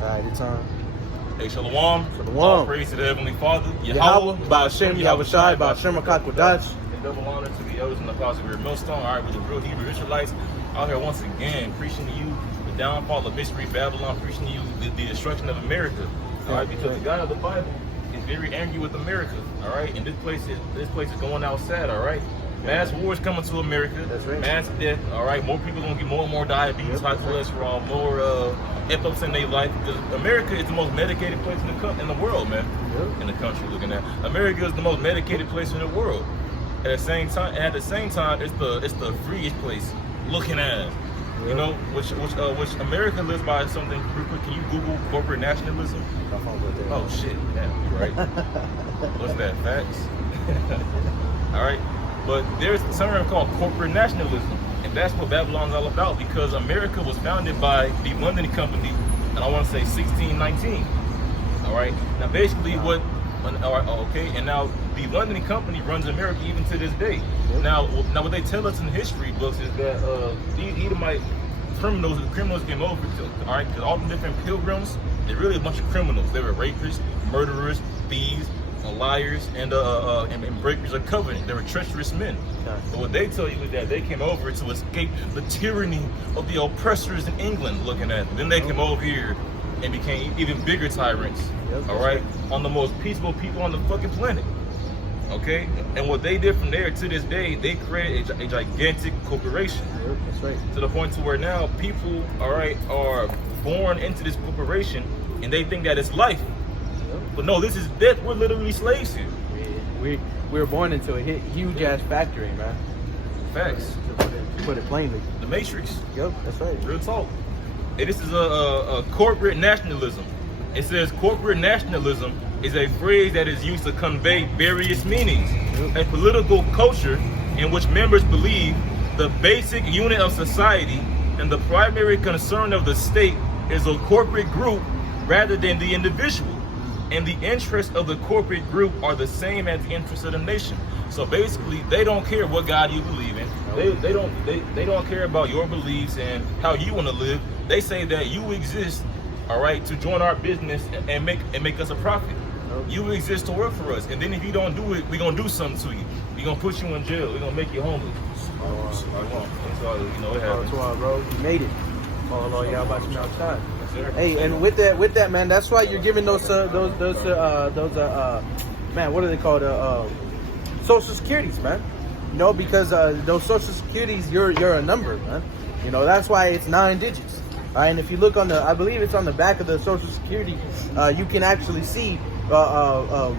All right, it's on. Hey, Shalom. Shalom. All praise to the Heavenly Father. Yahweh, Ba'ashem, Yahushai, Ba'ashem, Akakwadash. And double honor to the elders and the apostles of your millstone. All right, with the real Hebrew Israelites out here once again, preaching to you the downfall of mystery Babylon, preaching to you the destruction of America. All right, because the God of the Bible is very angry with America. All right, and this place is going outside. All right. Mass wars coming to America. That's right. Mass death. All right. More people gonna get more and more diabetes, high cholesterol, more epilepsy in their life. Because America is the most medicated place in the world, man. In the country, looking at America is the most medicated place in the world. At the same time, it's the freest place looking at. You know, which America lives by something. Real quick, can you Google corporate nationalism? Oh shit, yeah, you're right. What's that? Facts. All right. But there's a term called corporate nationalism, and that's what Babylon's all about, because America was founded by the London Company, and I want to say 1619. All right. Now, basically, and now the London Company runs America even to this day. Now, what they tell us in history books is that these Edomite criminals came over, all right, because all the different pilgrims, they're really a bunch of criminals. They were rapists, murderers, thieves, liars, and breakers of covenant. They were treacherous men. But what they tell you is that they came over to escape the tyranny of the oppressors in England, looking at them. Then they came over here and became even bigger tyrants, all right, on the most peaceful people on the fucking planet. Okay, and what they did from there to this day, they created a gigantic corporation. That's right. To the point to where now people, all right, are born into this corporation and they think that it's life. But no, this is death. We're literally slaves here. We were born into a huge ass factory, man. Facts. To put it plainly. The Matrix. Yep, that's right. Real talk. And this is a corporate nationalism. It says corporate nationalism is a phrase that is used to convey various meanings. A political culture in which members believe the basic unit of society and the primary concern of the state is a corporate group rather than the individual. And the interests of the corporate group are the same as the interests of the nation. So basically, they don't care what God you believe in. They don't care about your beliefs and how you want to live. They say that you exist, all right, to join our business and make us a profit. You exist to work for us, and then if you don't do it, we're gonna do something to you. We're gonna put you in jail. We're gonna make you homeless. So, you know, it happens. Bro, you made it. Oh, y'all about to outside. Hey, and with that, man, that's why you're giving those man, what are they called? Social Securities, man. You know, because those Social Securities, you're a number, man. You know, that's why it's 9 digits. All right, and if you look on I believe it's on the back of the Social Security, you can actually see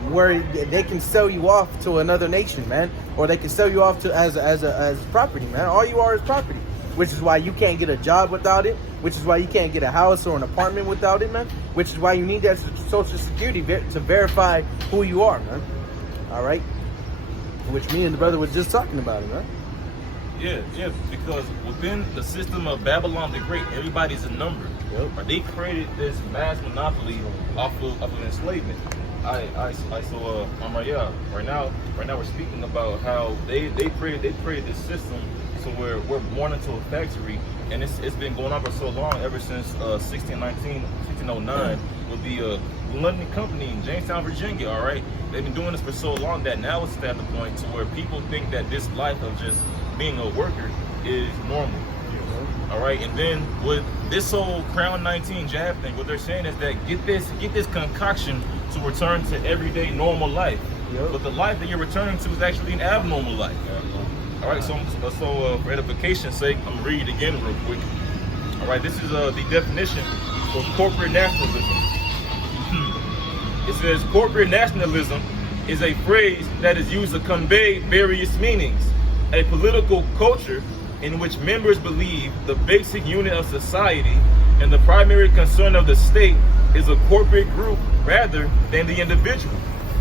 where they can sell you off to another nation, man, or they can sell you off to as property, man. All you are is property. Which is why you can't get a job without it, which is why you can't get a house or an apartment without it, man, which is why you need that Social Security to verify who you are, man. All right? Which me and the brother was just talking about it, man. Yeah, because within the system of Babylon the Great, everybody's a number. Yep. They created this mass monopoly off of enslavement. I saw right now we're speaking about how they created this system. So we're born into a factory, and it's been going on for so long, ever since 1609, with the London Company in Jamestown, Virginia. All right, they've been doing this for so long that now it's at the point to where people think that this life of just being a worker is normal. All right, and then with this whole Crown 19 jab thing, what they're saying is that get this concoction to return to everyday normal life. But the life that you're returning to is actually an abnormal life. All right, so for edification's sake, I'm gonna read it again real quick. All right, this is the definition for corporate nationalism. It says corporate nationalism is a phrase that is used to convey various meanings. A political culture in which members believe the basic unit of society and the primary concern of the state is a corporate group rather than the individual.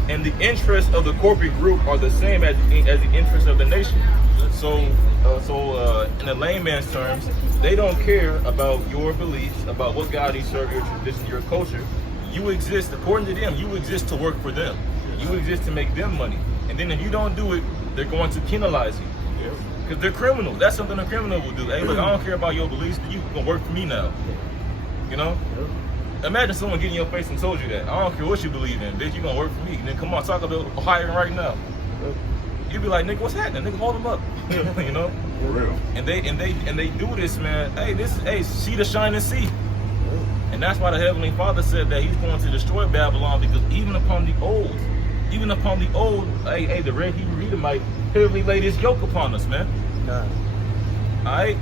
And the interests of the corporate group are the same as the interests of the nation. So in the layman's terms, they don't care about your beliefs, about what God you serve, your tradition, your culture. You exist, according to them, you exist to work for them. You exist to make them money. And then if you don't do it, they're going to penalize you. Because they're criminals. That's something a criminal will do. Hey, look, I don't care about your beliefs. You can work for me now. You know? Imagine someone getting in your face and told you that. I don't care what you believe in, bitch. You gonna work for me. And then come on, talk about hiring right now. You be like, nigga, what's happening? Nigga, hold them up. You know? For real. And they do this, man. Hey, see the shining sea. And that's why the Heavenly Father said that He's going to destroy Babylon, because even upon the old, the red Hebrew Edomite heavily laid His yoke upon us, man. Alright?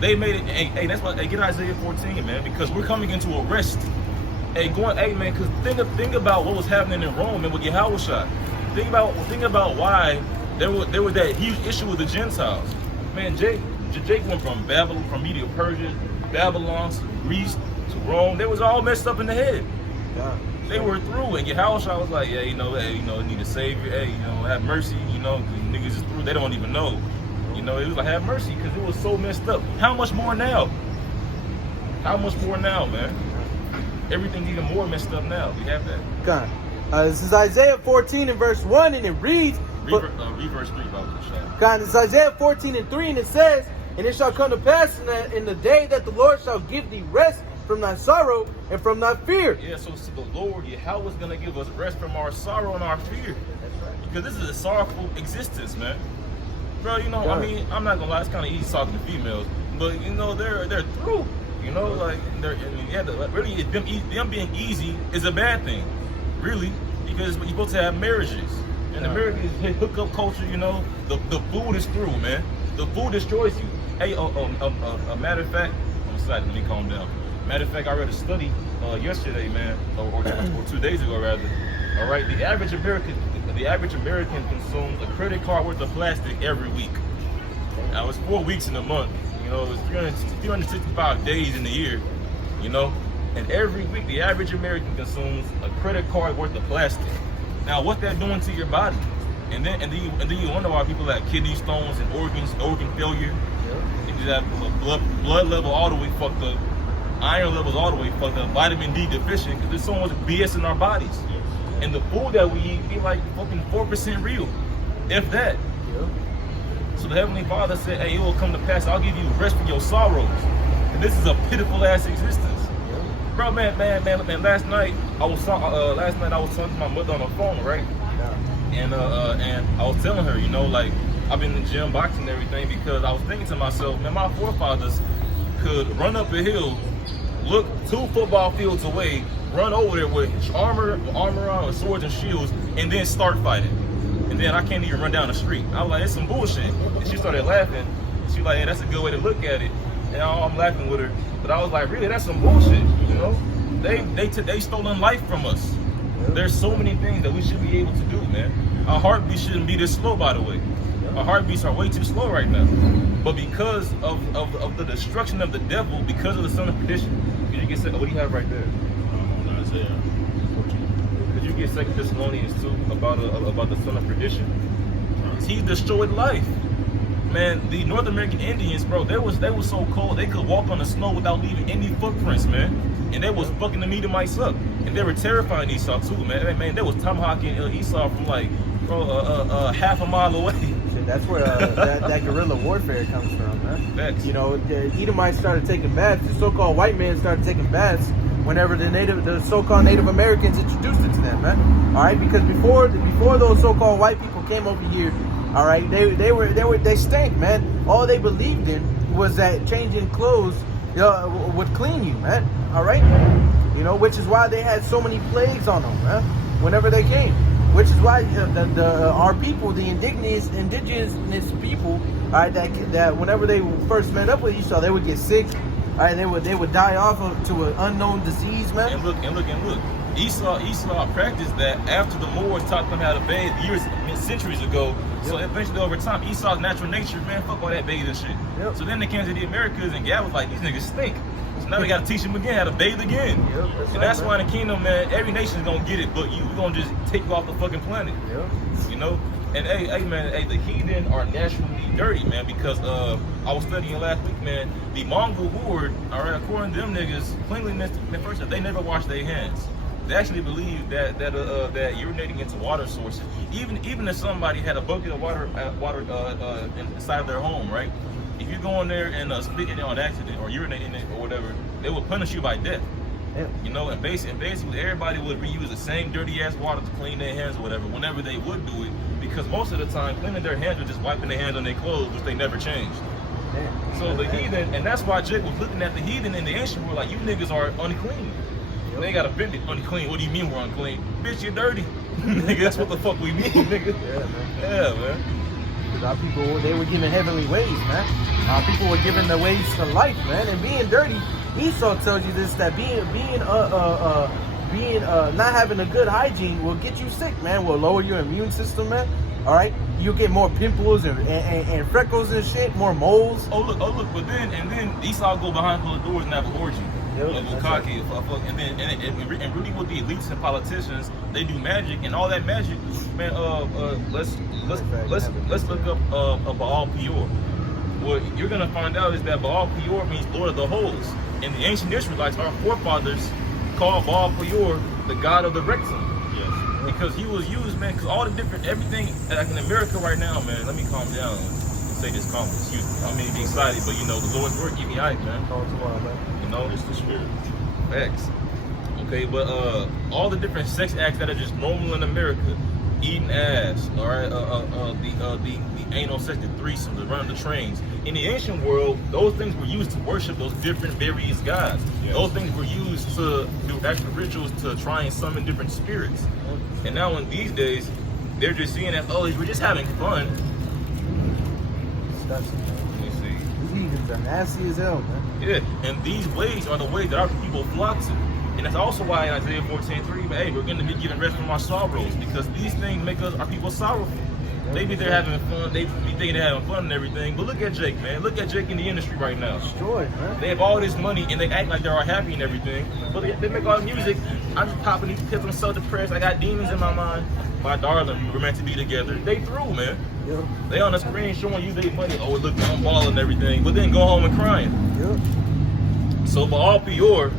They made it. Hey, that's why. Hey, get Isaiah 14, man, because we're coming into a rest. Hey, man, because think about what was happening in Rome and with Yahushua. Think about why there was that huge issue with the Gentiles. Man, Jake went from Babylon, from Media Persia, Babylon, to Greece, to Rome. They was all messed up in the head. They were through, and Yahushua was like, yeah, need a savior. Hey, have mercy. Niggas is through. They don't even know. It was like, have mercy, because it was so messed up. How much more now? Man? Everything's even more messed up now. We have that. God. This is Isaiah 14 and verse 1, and it reads... Read verse 3, Bible shot. God, this is Isaiah 14 and 3, and it says, and it shall come to pass in the day that the Lord shall give thee rest from thy sorrow and from thy fear. Yeah, so the Lord, how is going to give us rest from our sorrow and our fear? Because this is a sorrowful existence, man. Bro, I mean, I'm not gonna lie, it's kind of easy talking to females, but they're through. Really, them being easy is a bad thing, really, because you're supposed to have marriages. And America is hookup culture. The food is through, man. The food destroys you. Hey, a matter of fact, I'm excited. Let me calm down. Matter of fact, I read a study yesterday, man, or 2 days ago rather. All right, the average American consumes a credit card worth of plastic every week. Now it's 4 weeks in a month. It's 365 days in the year. And every week the average American consumes a credit card worth of plastic. Now, what that doing to your body? And then you wonder why people have kidney stones and organ failure. You just have blood level all the way fucked up, iron levels all the way fucked up, vitamin D deficient, because there's so much BS in our bodies. And the food that we eat be like fucking 4% real, if that. So the Heavenly Father said, hey, it will come to pass, I'll give you rest from your sorrows. And this is a pitiful ass existence. Bro, man, last night I was talking to my mother on the phone, right? And I was telling her, I've been in the gym, boxing and everything, because I was thinking to myself, man, my forefathers could run up a hill, look 2 football fields away, run over there with armor on, with swords and shields, and then start fighting. And then I can't even run down the street. I was like, it's some bullshit. And she started laughing. She was like, hey, that's a good way to look at it. And I'm laughing with her. But I was like, really, that's some bullshit, They stolen life from us. There's so many things that we should be able to do, man. Our heartbeat shouldn't be this slow, by the way. Our heartbeats are way too slow right now. But because of the destruction of the devil, because of the son of perdition, could you get what do you have right there? Isaiah 14. Could you get 2 Thessalonians 2 about the son of perdition? He destroyed life. Man, the North American Indians, bro, they was so cold they could walk on the snow without leaving any footprints, man. And they was fucking the Edomites up, and they were terrifying Esau too, man. Man, they was tomahawking Esau from like half a mile away. That's where that guerrilla warfare comes from, man. Facts. The Edomites started taking baths. The so-called white men started taking baths whenever the so-called Native Americans introduced it to them, man. All right, because before those so-called white people came over here, all right, they stank, man. All they believed in was that changing clothes would clean you, man. All right, which is why they had so many plagues on them, man. Whenever they came, which is why our people, the indigenous people, all right, that whenever they first met up with Esau, they would get sick. All right, they would die off to an unknown disease, man. And look. Esau practiced that after the Moors taught them how to bathe centuries ago. So eventually, over time, Esau's natural nature, man, fuck all that bathing shit. So then they came to the Americas, and Gad was like, these niggas stink. So now we got to teach them again how to bathe again. And that's why in the kingdom, man, every nation's gonna get it, but you. We're gonna just take you off the fucking planet. And hey, man, the heathen are naturally dirty, man, because I was studying last week, man. The Mongol horde, all right, according to them niggas, cleanliness, first, they never wash their hands. They actually believe that urinating into water sources, even if somebody had a bucket of water inside of their home, right? If you go in there and spit in it on accident or urinate in it or whatever, they will punish you by death. Yeah. You know, and basically everybody would reuse the same dirty ass water to clean their hands or whatever whenever they would do it, because most of the time cleaning their hands was just wiping their hands on their clothes, which they never changed. Yeah. So the heathen, and that's why Jake was looking at the heathen in the ancient world like, you niggas are unclean. They ain't got offended. Unclean. What do you mean we're unclean? Bitch, you're dirty. Nigga, that's what the fuck we mean, nigga. Yeah, man. Yeah, man. Because our people, they were given heavenly ways, man. Our people were given the ways to life, man. And being dirty, Esau tells you this, that being not having a good hygiene will get you sick, man. Will lower your immune system, man. All right, you get more pimples and freckles and shit, more moles. Oh look, but then Esau go behind closed doors and have an orgy. Yep, and really with the elites and politicians, they do magic, and all that magic, man. Let's look up Baal Peor. What you're gonna find out is that Baal Peor means Lord of the Holes. And the ancient Israelites, our forefathers, called Baal Peor the god of the rectum. Yes. Because he was used, man. Because all the different everything like in America right now, man. Let me calm down and say this calm. Excuse me. I mean, be excited, but you know the Lord's word keep me hyped, man. You know, it's the spirit. Facts. Okay, but all the different sex acts that are just normal in America, eating ass, all right, the anal sex, the threesomes, the running the trains. In the ancient world, those things were used to worship those different various gods. Yes. Those things were used to do extra rituals to try and summon different spirits. And now in these days, they're just seeing that, oh, we're just having fun. Let me see. These heathens are nasty as hell, man. Yeah, and these ways are the ways that our people flock to. And that's also why in Isaiah 14:3, hey, we're going to be given rest from our sorrows, because these things make our people sorrowful. Maybe they're having fun, they be thinking they're having fun and everything, but look at Jake, man. Look at Jake in the industry right now. Destroyed, man. They have all this money and they act like they're all happy and everything, but they make all the music. I'm just popping these because I'm so depressed. I got demons in my mind. My darling, we're meant to be together. They through, man. Yep. They on the screen showing you their money. Oh, look, I'm balling and everything, but then go home and crying. Yep. So Baal Peor,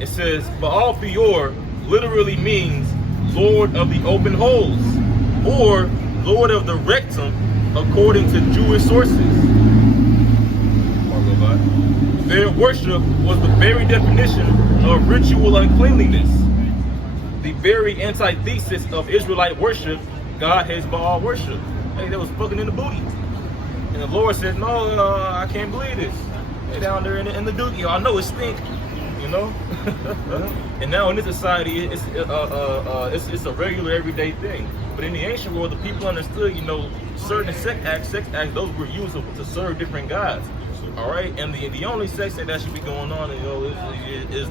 it says Baal Peor literally means Lord of the open holes, or Lord of the rectum, according to Jewish sources. Their worship was the very definition of ritual uncleanliness, the very antithesis of Israelite worship. God hates Baal worship. Hey, they was fucking in the booty. And the Lord said, no, I can't believe this. They down there in the dookie. I know it stink, you know? And now in this society, it's a regular everyday thing. But in the ancient world, the people understood, you know, certain sex acts, those were used to serve different gods. All right, and the only sex act that should be going on, you know, is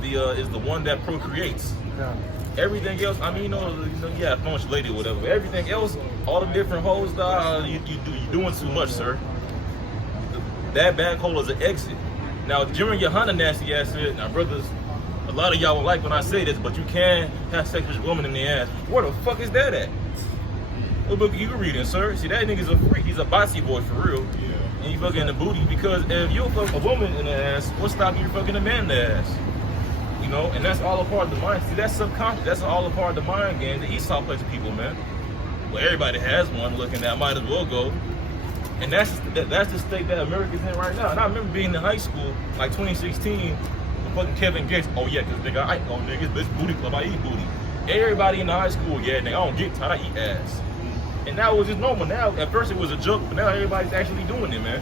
the one that procreates. Yeah. Everything else, I mean, you know, yeah, fun with your lady or whatever. But everything else, all the different hoes, you're doing too much, sir. That bad hole is an exit. Now, during your Honda nasty ass said, now, brothers, a lot of y'all will like when I say this, but you can have sex with a woman in the ass. Where the fuck is that at? What book you reading, sir? See, that nigga's a freak. He's a bossy boy for real. Yeah. And you fucking in the booty, because if you fuck a woman in the ass, what's stopping you fucking a man in the ass? You know, and that's all a part of the mind. See, that's subconscious. That's all a part of the mind game that Esau plays with people, man. Well, everybody has one looking at, might as well go. And that's the state that America's in right now. And I remember being in high school, like 2016, with fucking Kevin Gates. Oh yeah, cause nigga, I go niggas, this booty club, I eat booty. Everybody in the high school, yeah, nigga, I don't get tired, I eat ass. And now it was just normal. Now, at first it was a joke, but now everybody's actually doing it, man.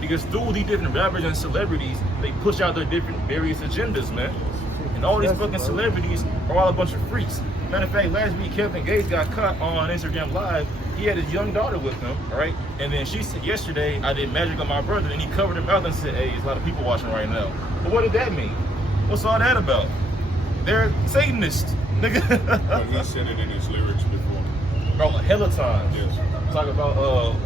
Because through these different rappers and celebrities, they push out their different various agendas, man. And all these fucking celebrities are all a bunch of freaks. Matter of fact, last week Kevin Gates got caught on Instagram Live. He had his young daughter with him, all right? And then she said yesterday, I did magic on my brother, and he covered her mouth and said, hey, there's a lot of people watching right now. But what did that mean? What's all that about? They're Satanists, nigga. Well, he said it in his lyrics before. Bro, a hell of times. Yes. Talk about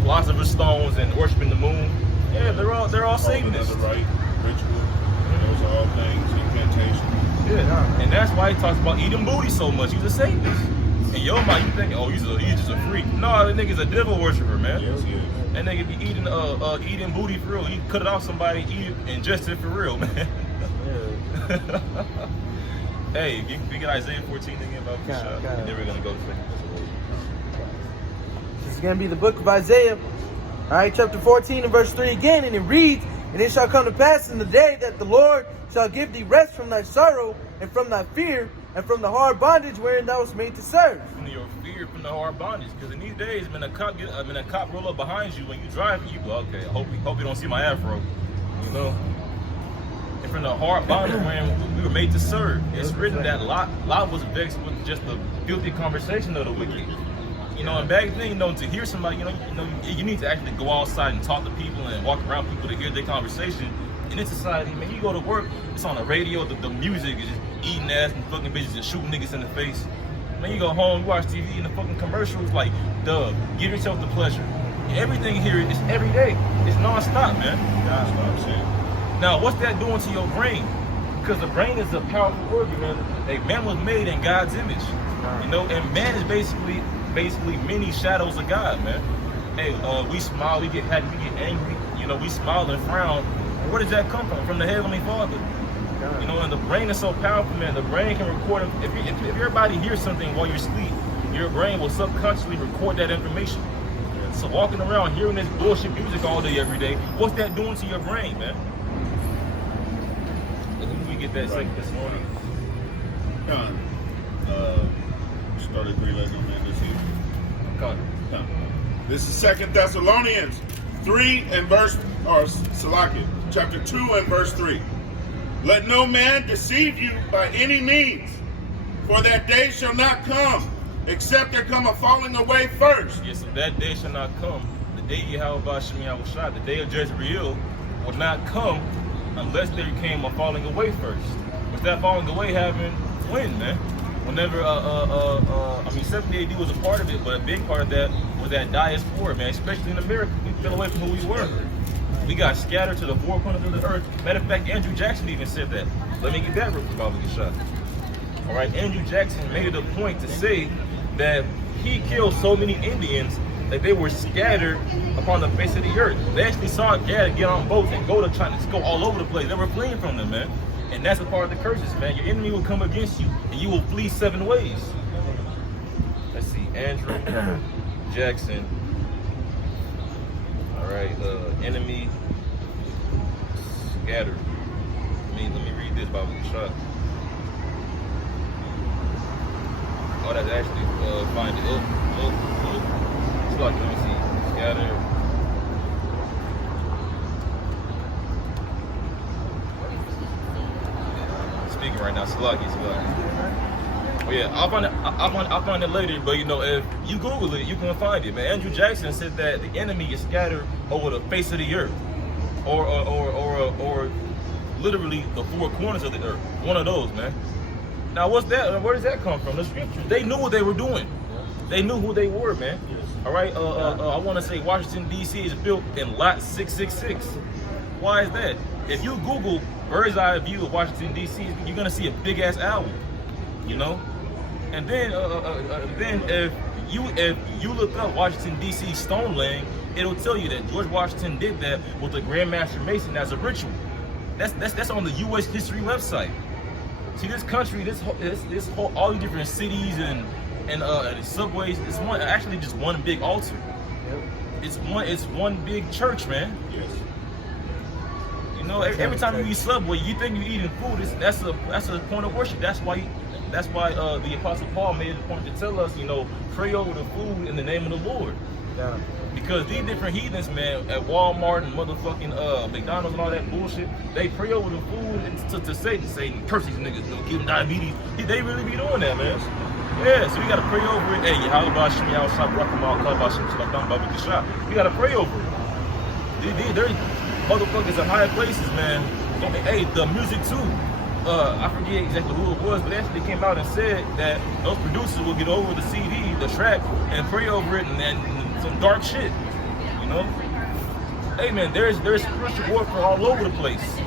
philosopher's stones and worshiping the moon. Yeah, they're all Satanists. Another right ritual. Those are all things, incantations. Yeah, and that's why he talks about eating booty so much. He's a Satanist. And your mind, you think, oh, he's just a freak. No, that nigga's a devil worshiper, man. Yes, yes. That nigga be eating booty for real. He cut it off somebody, eat it, ingest it for real, man. Yeah. Hey, we get Isaiah 14 again about the shot. And then we're gonna go to This is gonna be the book of Isaiah. All right, chapter 14 and verse 3 again, and it reads, and it shall come to pass in the day that the Lord shall give thee rest from thy sorrow and from thy fear and from the hard bondage wherein thou wast made to serve. From your fear, from the hard bondage. Because in these days, when a cop roll up behind you when you driving, you go, okay, I hope you don't see my afro. You know? And from the hard bondage wherein we were made to serve. It's written that Lot was vexed with just the filthy conversation of the wicked. You know, and back then, to hear somebody, you need to actually go outside and talk to people and walk around people to hear their conversation. In this society, man, you go to work, it's on the radio, the music is just eating ass and fucking bitches and shooting niggas in the face. Then you go home, you watch TV and the fucking commercials like, Dub, give yourself the pleasure. Everything here is every day. It's non-stop, man. That's what I'm saying. Now, what's that doing to your brain? Because the brain is a powerful organ, man. Like, man was made in God's image, and man is basically many shadows of God, man. Hey, we smile, we get happy, we get angry, we smile and frown. Where does that come from? From the Heavenly Father. And the brain is so powerful, man. The brain can record, if your body hears something while you're asleep, your brain will subconsciously record that information. So walking around hearing this bullshit music all day, every day, what's that doing to your brain, man? Who did we get that sick this morning? Con. Started realizing, man, this evening. Con. This is 2 Thessalonians 3 and verse, or Salakia, chapter 2 and verse 3. Let no man deceive you by any means, for that day shall not come, except there come a falling away first. Yes, so that day shall not come. The day Yahweh Shem Yahushua, the day of Jezreel, will not come unless there came a falling away first. But that falling away happened when, man? Whenever, 70 AD was a part of it, but a big part of that was that diaspora, man. Especially in America, we fell away from who we were. We got scattered to the four corners of the earth. Matter of fact, Andrew Jackson even said that. Let me get that real quick, Baba Gishah. All right, Andrew Jackson made it a point to say that he killed so many Indians that they were scattered upon the face of the earth. They actually saw Gad get on boats and go to China, just go all over the place. They were fleeing from them, man. And that's a part of the curses, man. Your enemy will come against you, and you will flee 7 ways. Let's see, Andrew Jackson. All right, enemy scattered. Let me read this Bible shot. Oh, that's actually find it. It's like, let me see, scattered. Speaking right now, Sluggy. Oh yeah, I'll find it later. But if you Google it, you can find it. Man, Andrew Jackson said that the enemy is scattered over the face of the earth, or literally the four corners of the earth. One of those, man. Now, what's that? Where does that come from? The scriptures. They knew what they were doing. They knew who they were, man. All right. I want to say Washington D.C. is built in lot 666. Why is that? If you Google bird's eye view of Washington D.C., you're gonna see a big ass owl. And then if you look up Washington D.C. stone laying, it'll tell you that George Washington did that with the Grand Master Mason as a ritual. That's on the U.S. history website. See, this country, this whole, all these different cities and subways, it's actually just one big altar. It's one big church, man. Yes. Every time you eat Subway, you think you're eating food. That's a point of worship. That's why the Apostle Paul made it a point to tell us, pray over the food in the name of the Lord. Yeah. Because these different heathens, man, at Walmart and motherfucking McDonald's and all that bullshit, they pray over the food and to Satan, curse these niggas, give them diabetes. They really be doing that, man. Yeah, so we gotta pray over it. Hey, you gotta pray over it. They're motherfuckers in higher places, man. Hey, the music too. I forget exactly who it was, but they actually came out and said that those producers will get over the CD, the track, and pray over it and some dark shit. Hey man, there's spiritual warfare all over the place.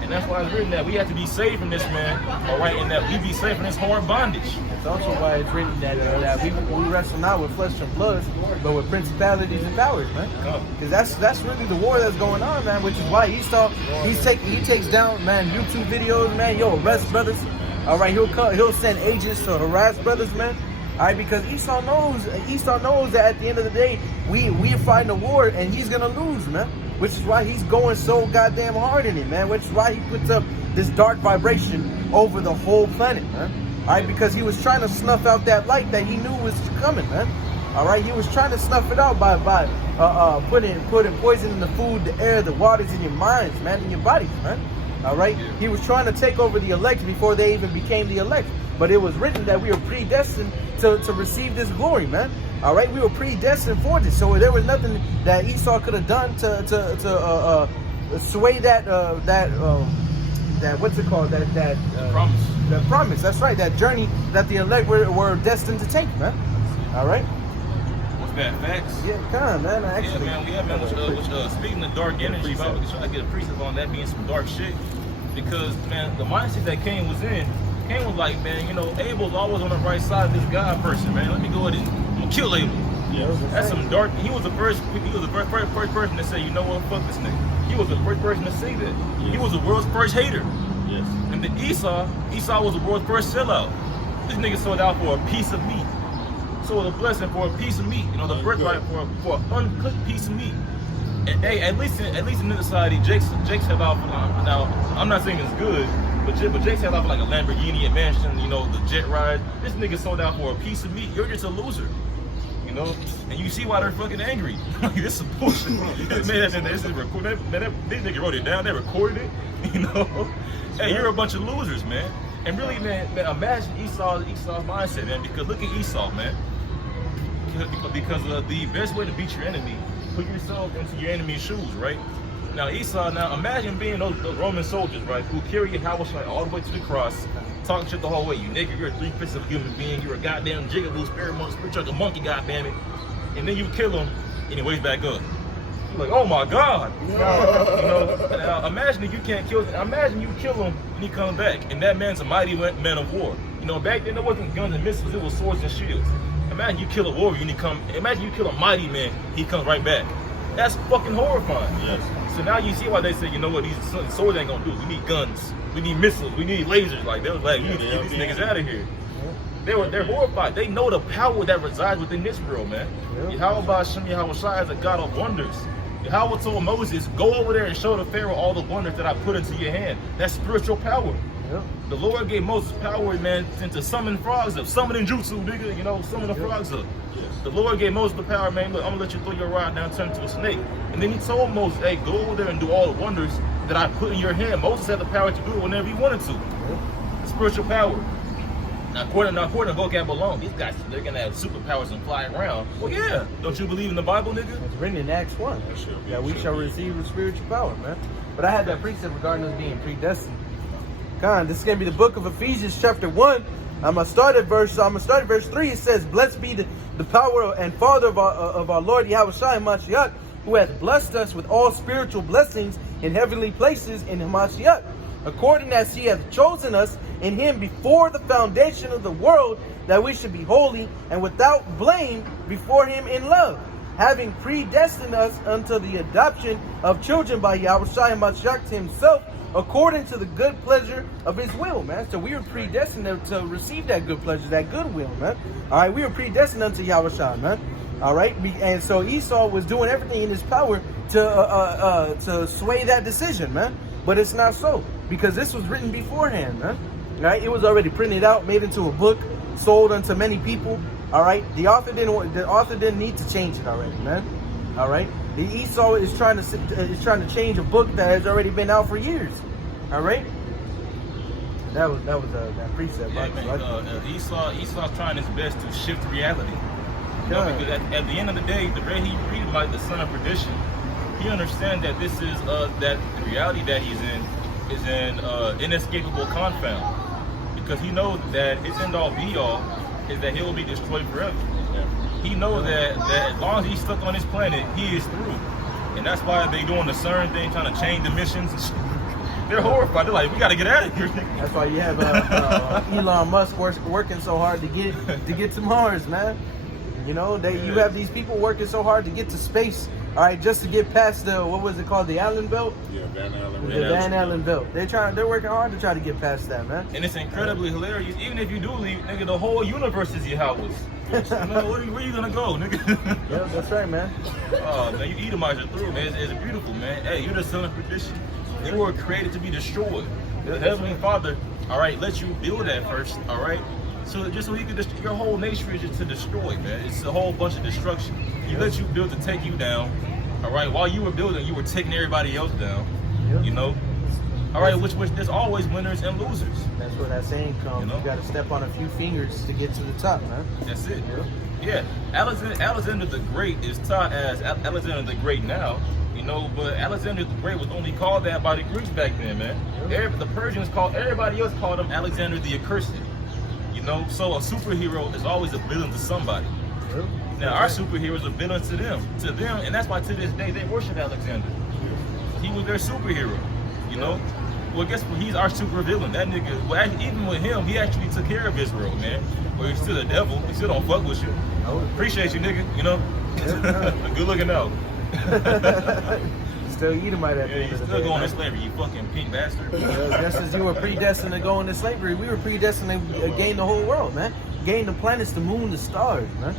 And that's why it's written that we have to be saved from this, man. All right, and that we be saved from this hard bondage. It's also why it's written that we wrestle not with flesh and blood, but with principalities and powers, man. Because that's really the war that's going on, man. Which is why he takes down, man, YouTube videos, man. Arrest brothers. All right, he'll send agents to harass brothers, man. All right, because Esau knows that at the end of the day we fight the war and he's gonna lose, man. which is why he's going so goddamn hard in it, man. Which is why he puts up this dark vibration over the whole planet, man. All right, because he was trying to snuff out that light that he knew was coming, man. All right, he was trying to snuff it out by putting poison in the food, the air, the waters in your minds, man, in your bodies, man. All right, he was trying to take over the elect before they even became the elect. But it was written that we were predestined to receive this glory, man. All right, we were predestined for this, so there was nothing that Esau could have done to sway that what's it called, that promise. The promise. That's right, that journey that the elect were destined to take, man. All right. What's that? Facts. Yeah, come on, man. Actually, Which, speaking of dark energy, if I was trying to get a precept on that being some dark shit, because man, the mindset that Cain was in. Cain was like, man, you know, Abel's always on the right side of this God person, man. Let me go ahead and I'm gonna kill Abel. Yeah. That's some dark. He was the first person to say, you know what, fuck this nigga. He was the first person to say that. Yeah. He was the world's first hater. Yes. And then Esau was the world's first sellout. This nigga sold out for a piece of meat. Sold a blessing for a piece of meat. You know, the birthright for an uncooked piece of meat. And hey, at least in this society, Jake's held out for, now I'm not saying it's good. But Jake's had like a Lamborghini, a mansion, you know, the jet ride. This nigga sold out for a piece of meat. You're just a loser, you know. And you see why they're fucking angry. Like, this is bullshit. Man, this is recorded. Man, this nigga wrote it down. They recorded it. You know. Hey, you're a bunch of losers, man. And really, man, imagine Esau's mindset, man. Because look at Esau, man. Because the best way to beat your enemy, put yourself into your enemy's shoes, right? Now Esau, imagine being those Roman soldiers, right, who carry your house all the way to the cross, talking shit the whole way. You nigga, you're a 3/5 of a human being, you're a goddamn jigaboo, spirit like a monkey, goddamn it. And then you kill him, and he wakes back up. You're like, oh my God. You know, imagine if you can't kill him. Imagine you kill him and he comes back, and that man's a mighty man of war. You know, back then there wasn't guns and missiles, it was swords and shields. Imagine you kill a warrior and imagine you kill a mighty man, he comes right back. That's fucking horrifying. Yes. So now you see why they say, you know what, these swords ain't gonna do. We need guns, we need missiles, we need lasers. Like, they was like, we need to get these niggas out of here. They're horrified. They know the power that resides within this world, man. Yahweh Hashem Yahweh Shai is a God of wonders. Yahweh told Moses, go over there and show the Pharaoh all the wonders that I put into your hand. That's spiritual power. The Lord gave Moses power, man, to summon frogs up. Summoning jutsu, nigga, you know, summon the frogs up. The Lord gave Moses the power, man, look, I'm gonna let you throw your rod down, turn into a snake. And then he told Moses, hey, go over there and do all the wonders that I put in your hand. Moses had the power to do it whenever he wanted to. The spiritual power. Now, according to vocab alone, these guys, they're gonna have superpowers and fly around. Well, yeah. Don't you believe in the Bible, nigga? it's written in Acts 1 that we shall receive a spiritual power, man. But I had that precept regarding us being predestined. God, this is gonna be the book of Ephesians, chapter 1. I'm gonna start at verse 3. It says, blessed be the power and Father of our Lord Yahweh Shai Hamashiach, who hath blessed us with all spiritual blessings in heavenly places in Hamashiach, according as he hath chosen us in him before the foundation of the world, that we should be holy and without blame before him in love, having predestined us unto the adoption of children by Yahweh Shai Hamashiach to himself, according to the good pleasure of his will, man. So we were predestined to receive that good pleasure, that good will, man. All right, we were predestined unto Yahweh Shai, man. All right, and so Esau was doing everything in his power to sway that decision, man. But it's not so, because this was written beforehand, man. All right, it was already printed out, made into a book, sold unto many people. All right, the author didn't need to change it already, man. All right, the Esau is trying to change a book that has already been out for years. All right, that was that precept. Yeah, man. Esau's trying his best to shift reality. You know, because at the end of the day, the Red Hebrew Israelite, the son of perdition, he understands that this is that the reality that he's in is an inescapable confound, because he knows that his end all be all is that he will be destroyed forever. He knows that as long as he's stuck on this planet, he is through. And that's why they doing the CERN thing, trying to change the missions and shit. They're horrified. They're like, we got to get out of here. That's why you have Elon Musk working so hard to get to Mars, man. You know, you have these people working so hard to get to space All right, just to get past the, what was it called, the Allen Belt? Yeah, Van Allen. The Van Allen Belt. They're working hard to try to get past that, man. And it's incredibly hilarious. Even if you do leave, nigga, the whole universe is your house. You know, where you gonna go, nigga? Yeah, that's right, man. Oh, man, you Edomites are through, man. It's beautiful, man. Hey, you're the son of perdition. You were created to be destroyed. The Heavenly Father, all right, let you build that first, all right? So just so he could, your whole nature is just to destroy, man. It's a whole bunch of destruction. He let you build to take you down, all right? While you were building, you were taking everybody else down, you know? All right, which there's always winners and losers. That's where that saying comes. You got to step on a few fingers to get to the top, man. That's it. Yeah. Alexander the Great is taught as Alexander the Great now, you know, but Alexander the Great was only called that by the Greeks back then, man. The Persians everybody else called him Alexander the Accursed. You know, so a superhero is always a villain to somebody. Now our superheroes are villains to them, and that's why to this day they worship Alexander. He was their superhero, you know. Well, guess what? He's our super villain. That nigga, well, even with him, he actually took care of Israel, man. Well, he's still the devil. He still don't fuck with you. Appreciate you, nigga. You know, good looking out. Still Edomite at the end of the day. Still going to slavery, you fucking pink bastard. Just as you were predestined to go into slavery, we were predestined to gain the whole world, man. Gain the planets, the moon, the stars, man.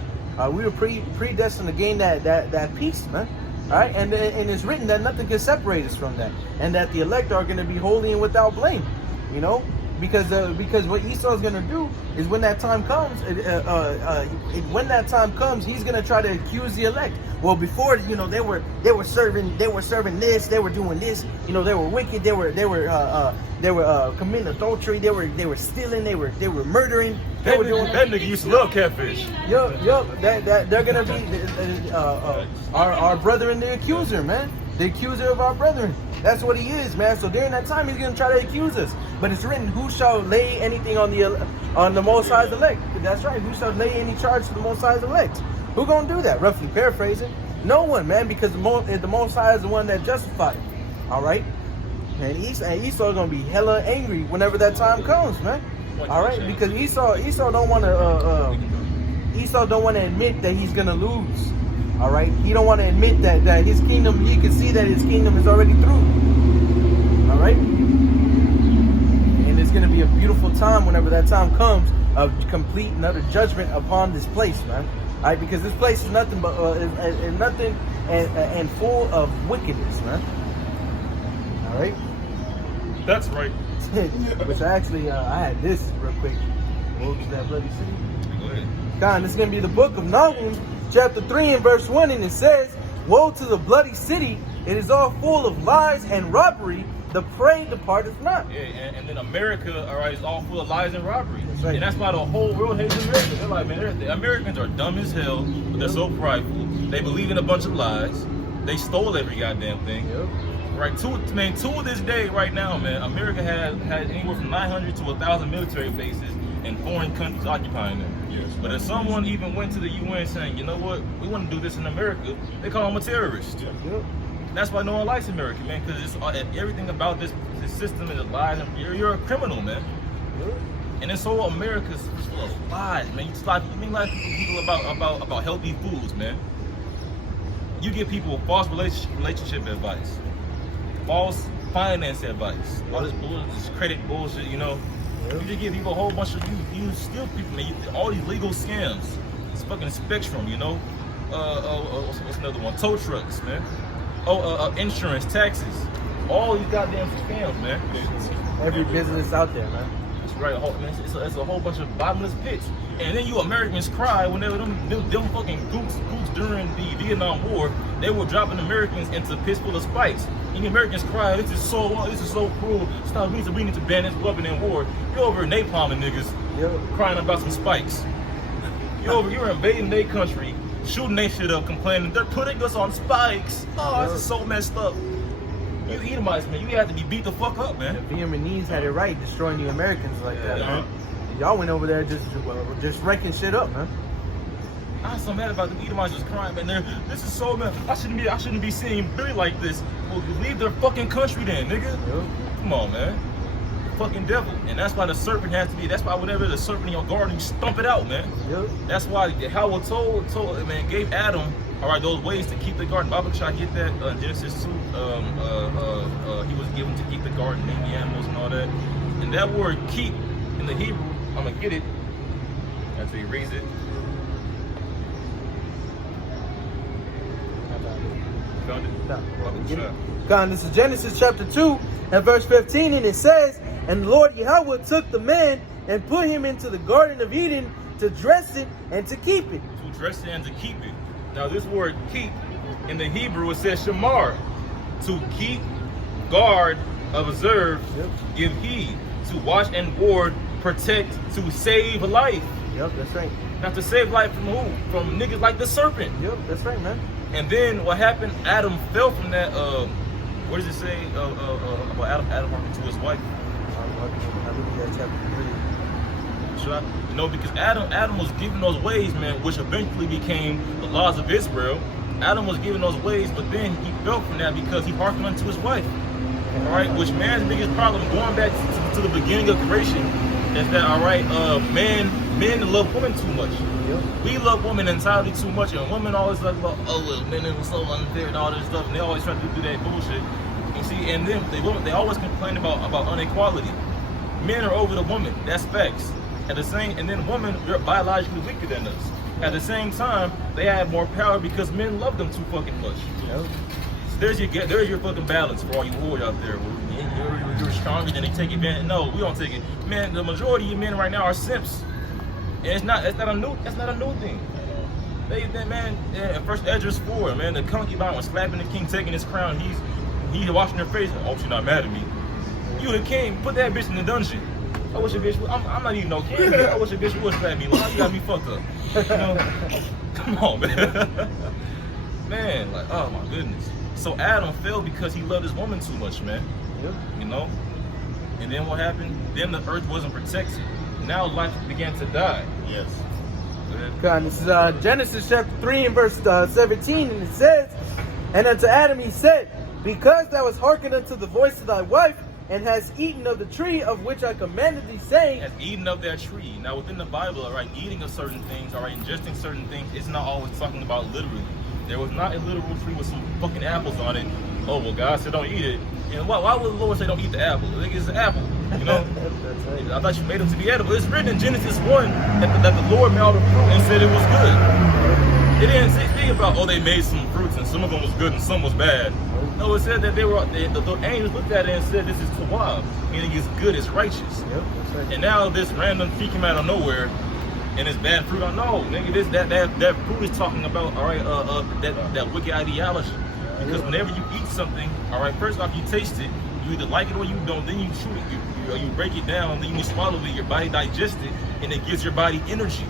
We were predestined to gain that peace, man. All right, and it's written that nothing can separate us from that, and that the elect are going to be holy and without blame, you know, because what Esau's going to do is when that time comes, he's going to try to accuse the elect. Well, before, you know, they were serving this, they were doing this, you know, they were wicked, they were committing adultery, they were stealing, they were murdering. That nigga used to love catfish. Yup, they're gonna be our brother and the accuser, man. The accuser of our brethren. That's what he is, man. So during that time, he's gonna try to accuse us. But it's written, "Who shall lay anything on the Most High's elect?" That's right. Who shall lay any charge to the Most High's elect? Who gonna do that? Roughly paraphrasing, no one, man, because the Most High is the one that justified. All right, and Esau's gonna be hella angry whenever that time comes, man. All right, because Esau don't want to admit that he's gonna lose. All right, he don't want to admit that his kingdom. He can see that his kingdom is already through. All right, and it's gonna be a beautiful time whenever that time comes of complete and utter judgment upon this place, man. All right, because this place is nothing but and full of wickedness, man. All right. That's right. Which actually, I had this real quick. What was that bloody city? Go ahead. God, this is going to be the book of Nahum, chapter 3 and verse 1, and it says, "Woe to the bloody city, it is all full of lies and robbery, the prey departeth not." Yeah, and then America, all right, is all full of lies and robbery. That's right. And that's why the whole world hates America. They're like, man, the Americans are dumb as hell, but they're so prideful. They believe in a bunch of lies. They stole every goddamn thing. Yep. Right, to this day, right now, man, America has anywhere from 900 to 1,000 military bases in foreign countries occupying them. Yes. But if someone even went to the UN saying, you know what, we want to do this in America, they call them a terrorist. Yes. Yep. That's why no one likes America, man, because everything about this system is lies. And you're a criminal, man. Yep. And this whole America's full of lies, man. You mean like people about healthy foods, man. You give people false relationship advice, false finance advice, all this bullshit, this credit bullshit, you know. You just give people a whole bunch of you steal people, man. All these legal scams. It's fucking Spectrum, you know. What's another one? Tow trucks, man. Insurance, taxes. All these goddamn scams, man. Every business out there, man. That's right. It's a whole bunch of bottomless pits. And then you Americans cry when they were them fucking gooks during the Vietnam War. They were dropping Americans into pits full of spikes. And the Americans cry, this is so cruel. Stop, we need to ban this weapon in war. You're over napalming niggas, crying about some spikes. You're invading their country, shooting their shit up, complaining they're putting us on spikes. Oh, this is so messed up. You Edomites, man, you have to be beat the fuck up, man. The Vietnamese had it right, destroying you Americans like that, man. Y'all went over there just wrecking shit up, man. I'm so mad about the Edomites just crying, man. This is so mad. I shouldn't be seeing Billy like this. Well, leave their fucking country then, nigga. Yep. Come on, man. Fucking devil. And that's why the serpent has to be. That's why whenever the serpent in your garden, you stomp it out, man. Yep. That's why Howard told man, gave Adam, all right, those ways to keep the garden. Bible try to get that Genesis 2. He was given to keep the garden, name the animals and all that. And that word keep in the Hebrew, I'm gonna get it after he reads it. Found it? No. God, this is Genesis chapter 2 and verse 15, and it says, "And the Lord Yahweh took the man and put him into the Garden of Eden to dress it and to keep it." To dress it and to keep it. Now this word keep, in the Hebrew it says shamar. To keep, guard, observe, give heed. To watch and ward, protect, to save life. Yep, that's right. Now to save life from who? From niggas like the serpent. Yep, that's right, man. And then what happened? Adam fell from that. What does it say about Adam? Adam hearkened to his wife. I believe that chapter 3. Should I? No, because Adam was given those ways, man, which eventually became the laws of Israel. Adam was given those ways, but then he fell from that because he hearkened unto his wife. All right, which man's biggest problem, going back to the beginning of creation, is that men love women too much. Yep. We love women entirely too much, and women always talk about, oh, well, men are so unfair and all this stuff, and they always try to do that bullshit. You see, and then they always complain about inequality. Men are over the woman. That's facts. And then women, they're biologically weaker than us. At the same time, they have more power because men love them too fucking much. Yep. So there's your fucking balance for all you whores out there. You're stronger than they take advantage. No, we don't take it. Man, the majority of men right now are simps. And that's not a new thing. First Esdras 4, man, the concubine was slapping the king, taking his crown. He's washing her face. Oh, she's not mad at me. You the king, put that bitch in the dungeon. I wish a bitch. I'm not even no king. I wish a bitch would slap me. Like, you got me fucked up. You know? Come on, man. Man, like, oh my goodness. So Adam fell because he loved his woman too much, man. Yep. You know. And then what happened? Then the earth wasn't protected. Now life began to die. Yes. God, this is Genesis chapter 3 and verse 17, and it says, "And unto Adam he said, Because thou hast hearkened unto the voice of thy wife, and hast eaten of the tree of which I commanded thee, saying," has eaten of that tree. Now within the Bible, all right, eating of certain things, all right, ingesting certain things, it's not always talking about literally. There was not a literal tree with some fucking apples on it. Oh well, God said don't eat it. And why would the Lord say don't eat the apple? I think it's an apple, you know. That's right. I thought you made them to be edible. It's written in Genesis 1 that the Lord made all the fruit and said it was good. It didn't say anything about, oh, they made some fruits and some of them was good and some was bad. No, it said that the angels looked at it and said this is tawab, meaning it's good, it's righteous. Yep, that's right. And now this random tree came out of nowhere and it's bad fruit. No, nigga, that fruit is talking about, all right, that wicked ideology. Because whenever you eat something, all right, first off, you taste it, you either like it or you don't, then you chew it, you break it down, then you swallow it, your body digests it, and it gives your body energy.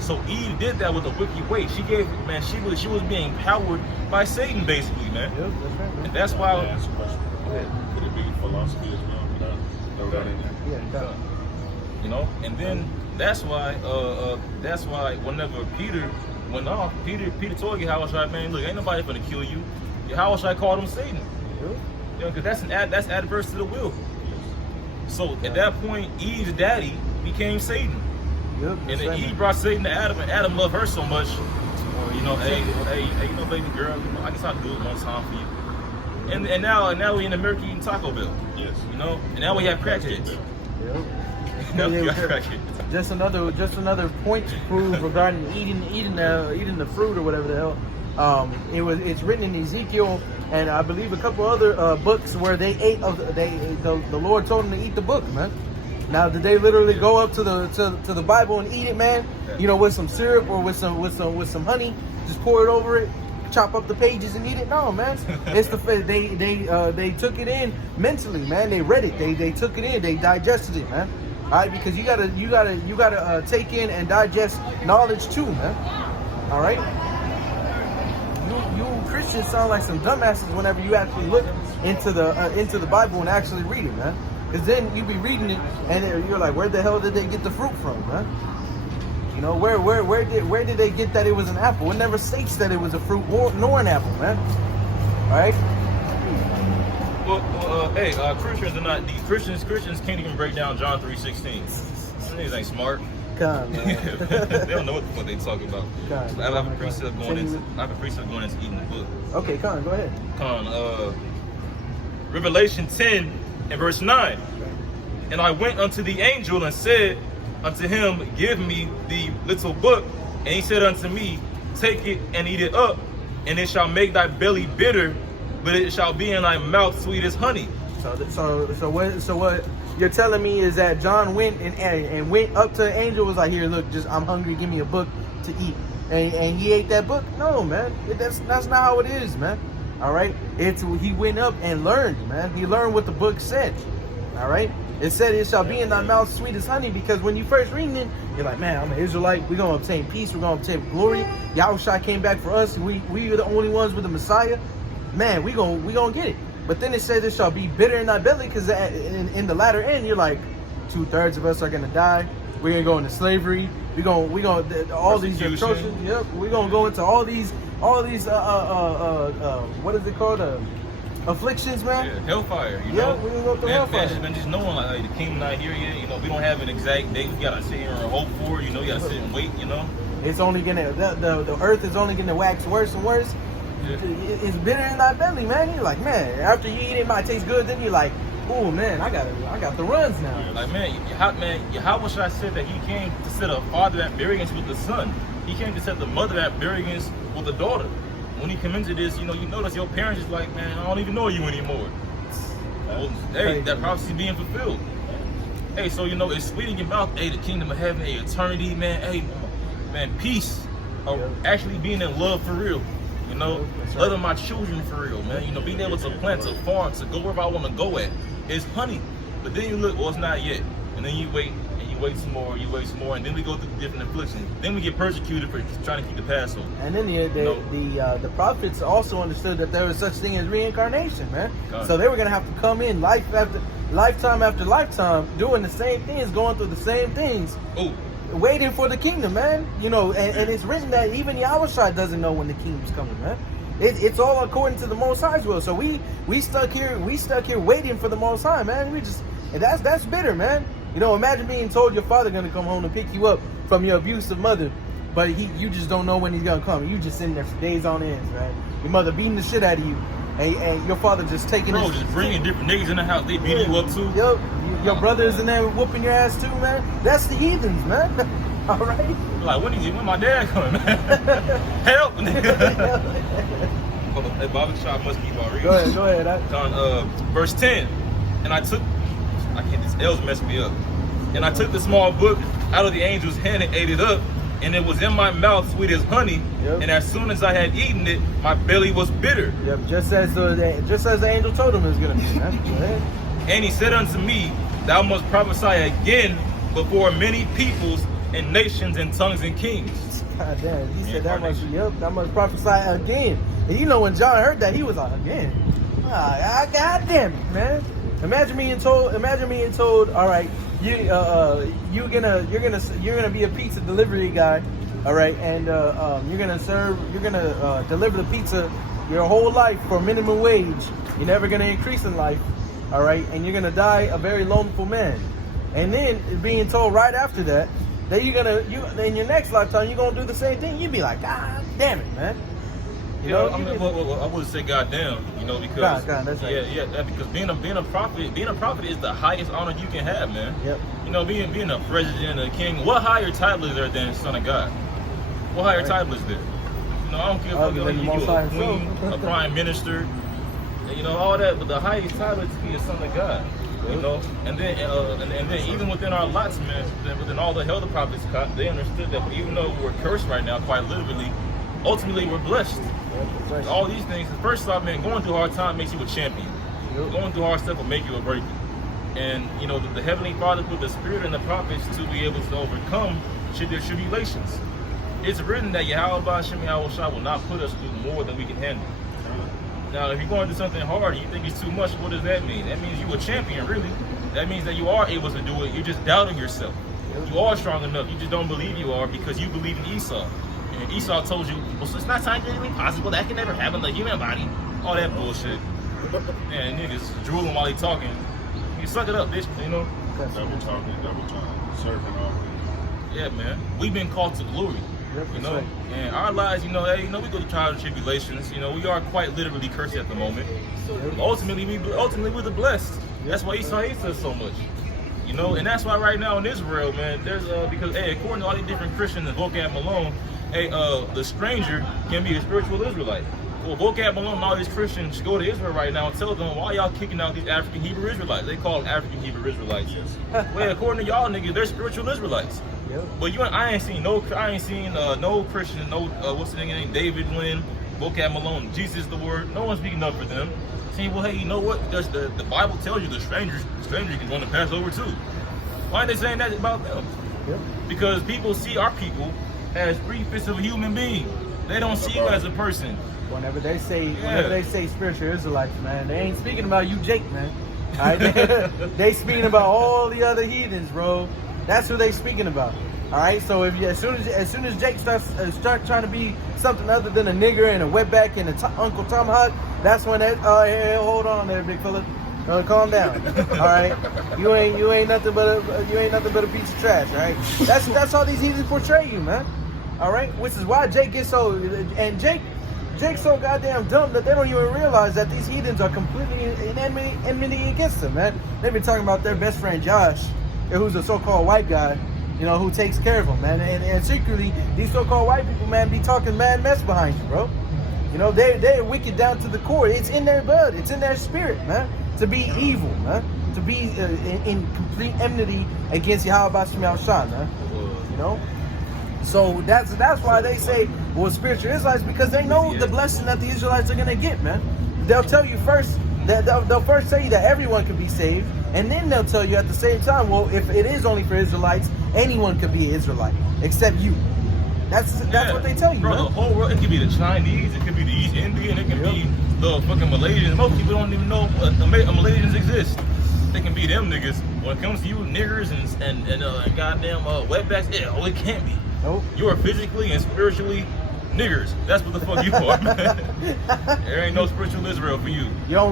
So Eve did that with a wicked way. She gave, man, she was being powered by Satan, basically, man. Yep, that's right, man. And that's why. Ask a question. Could it be philosophy as well? Throw that in there. Yeah, God. You know, and then that's why whenever Peter went off, Peter told Yahushua, man, look, ain't nobody gonna kill you. Yahushua called him Satan. Yep. You know, because that's adverse to the will. So at that point, Eve's daddy became Satan. Yep, And that's then right, Eve man. brought Satan to Adam, and Adam loved her so much. You know, hey, you know, baby girl, you know, I guess I'll do it one time for you. And now we in America eating Taco Bell. Yes. You know, and now we have crackheads. Yep. Now we Yeah, got crackheads. Just another point to prove regarding eating the fruit or whatever the hell. It's written in Ezekiel and I believe a couple other books where they ate of the Lord told them to eat the book, man. Now did they literally go up to the Bible and eat it, man? You know, with some syrup or with some honey, just pour it over it, chop up the pages and eat it? No, man. It's they took it in mentally, man. They read it. They took it in. They digested it, man. All right, because you gotta take in and digest knowledge too, man. All right. You Christians sound like some dumbasses whenever you actually look into the Bible and actually read it, man. Because then you be reading it and you're like, where the hell did they get the fruit from, man? You know, where did they get that it was an apple? It never states that it was a fruit nor an apple, man. All right. Well, Christians are not deep. Christians can't even break down John 3:16. These niggas ain't smart. Come, man. They don't know what the fuck they talking about. God, So I have a precept going into eating the book. Okay, come on, go ahead. Revelation 10 and verse 9. And I went unto the angel and said unto him, give me the little book. And he said unto me, take it and eat it up, and it shall make thy belly bitter, but it shall be in thy mouth sweet as honey. So what you're telling me is that John went and went up to the angel, was like, here, look, I'm hungry, give me a book to eat, and he ate that book? No, man, that's not how it is, man. All right, he went up and learned, man. He learned what the book said. All right, it said it shall be in thy mouth sweet as honey, because when you first reading it, you're like, man, I'm an Israelite, we're gonna obtain peace, we're gonna obtain glory. Yahushua came back for us, we are the only ones with the Messiah, man, we gonna get it. But then it says it shall be bitter in thy belly, because in the latter end, you're like, 2/3 of us are gonna die. We're gonna go into slavery. We gonna all these atrocious. Yep. We're gonna go into all these what is it called? Afflictions, man. Yeah, hellfire. You yeah, know? we're gonna go through hellfire. Man, just knowing like the kingdom not here yet. You know, we don't have an exact date. We gotta sit here and hope for. You know, you gotta sit and wait. You know. It's only gonna the earth is only gonna wax worse and worse. Yeah. It's bitter in thy belly, man. You're like, man, after you eat it, it might taste good. Then you're like, oh man, I got the runs now. Yeah, like how much I said that he came to set a father at variance with the son. He came to set the mother at variance with the daughter. When he come into this, you notice your parents is like, man, I don't even know you anymore. Well, hey, that prophecy being fulfilled. Hey, so it's sweet in your mouth. Hey, the kingdom of heaven, hey, eternity, man. Hey, man, peace. Actually being in love for real. Loving my children for real, man. Being able to plant a farm, to go wherever I want to go at. It's honey. But then you look, well, it's not yet. And then you wait, and you wait some more, and then we go through different afflictions. Then we get persecuted for trying to keep the Passover. And then the prophets also understood that there was such thing as reincarnation, man. God. So they were gonna have to come in lifetime after lifetime, doing the same things, going through the same things. Ooh. Waiting for the kingdom, man. And it's written that even Yahushua doesn't know when the kingdom's coming, man. It's all according to the Most High's will. So we stuck here waiting for the Most High, man. That's bitter, man. Imagine being told your father gonna come home to pick you up from your abusive mother, but you just don't know when he's gonna come. You just sitting there for days on end, man. Your mother beating the shit out of you, and your father just taking. Bro, just bringing different niggas in the house. They beat you up too. Yep. Your brother's in there whooping your ass too, man. That's the heathens, man. All right. Like when my dad coming, man? Help, nigga. That Bobby shot must keep on reading. Go ahead. On verse 10, and this L's messing me up. And I took the small book out of the angel's hand and ate it up, and it was in my mouth sweet as honey. Yep. And as soon as I had eaten it, my belly was bitter. Yep. Just as the angel told him it was gonna be. Man. Go ahead. And he said unto me, thou must prophesy again before many peoples and nations and tongues and kings. God damn, he said that must prophesy again. And when John heard that, he was like, again? God damn it, man. Imagine being told, all right, you're gonna be a pizza delivery guy, all right, and you're gonna deliver the pizza your whole life for minimum wage. You're never gonna increase in life. All right, and you're gonna die a very lonely man, and then being told right after that in your next lifetime you're gonna do the same thing. You'd be like, God damn it, man. I would say God damn, because God, that's right. Because being a prophet is the highest honor you can have, man. Yep. Being a president, a king, what higher title is there than son of God? What higher title is there? I don't care if you're a queen, a prime minister. All that, but the highest title is to be a son of God. And then even within our lots, man, within all the elder prophets, they understood that even though we're cursed right now, quite literally, ultimately we're blessed. All these things. First off, man, going through hard time makes you a champion. Going through hard stuff will make you a breaker. And the Heavenly Father put the Spirit in the prophets to be able to overcome their tribulations. It's written that Yahweh Shem Yahushua will not put us through more than we can handle. Now, if you're going through something hard and you think it's too much, what does that mean? That means you're a champion, really. That means that you are able to do it. You're just doubting yourself. You are strong enough. You just don't believe you are because you believe in Esau. And Esau told you, well, so it's not scientifically possible. That can never happen to the human body. All that bullshit. Man, niggas drooling while he talking. You suck it up, bitch, Double talking, serving all. Yeah, man. We've been called to glory. Yep, You know, right. and our lives, you know, hey, you know, we go to trials and tribulations. You know, we are quite literally cursed at the moment. Ultimately, we're the blessed. That's why Esau hates us so much. You know, and that's why right now in Israel, man, there's because hey, according to all these different Christians and vocab Malone, hey, the stranger can be a spiritual Israelite. Well, vocab Malone and all these Christians go to Israel right now and tell them, why y'all kicking out these African Hebrew Israelites? They call them African Hebrew Israelites. Well, according to y'all niggas, they're spiritual Israelites. Yep. But I ain't seen no Christian, no what's the nigga name, David Lynn, vocab Malone, Jesus the word. No one's speaking up for them. Saying, well, hey, you know what? There's the Bible tells you the stranger can want to pass over too. Why are they saying that about them? Yep. Because people see our people as 3/5 of a human being. They don't see you as a person. Whenever they say spiritual Israelites, man, they ain't speaking about you, Jake, man. All right? They speaking about all the other heathens, bro. That's who they speaking about. All right. So if you, as soon as Jake start trying to be something other than a nigger and a wetback and Uncle Tomahawk, that's when that. Hey, hold on there, big fella. Calm down. All right. You ain't nothing but a piece of trash. All right. That's how these heathens portray you, man. All right. Which is why Jake gets so and Jake's so goddamn dumb that they don't even realize that these heathens are completely in enmity against them, man. They've been talking about their best friend Josh, who's a so-called white guy, you know, who takes care of them, man. And secretly, these so-called white people, man, be talking mad mess behind you, bro. You know, they're wicked down to the core. It's in their blood. It's in their spirit, man, to be evil, man, to be in complete enmity against Yahweh Shema Shah, man. You know. So that's why they say, well, spiritual Israelites, because they know the blessing that the Israelites are gonna get, man. They'll tell you first that they'll first tell you that everyone can be saved, and then they'll tell you at the same time, well, if it is only for Israelites, anyone could be an Israelite except you. That's what they tell you, bro. man. The whole world. It could be the Chinese, it could be the East Indian, it can be the fucking Malaysians. Most people don't even know Malaysians exist. They can be them niggas. When it comes to you niggers and goddamn wetbacks, yeah, it can't be. Nope. You are physically and spiritually niggers. That's what the fuck you are, man. There ain't no spiritual Israel for you. Your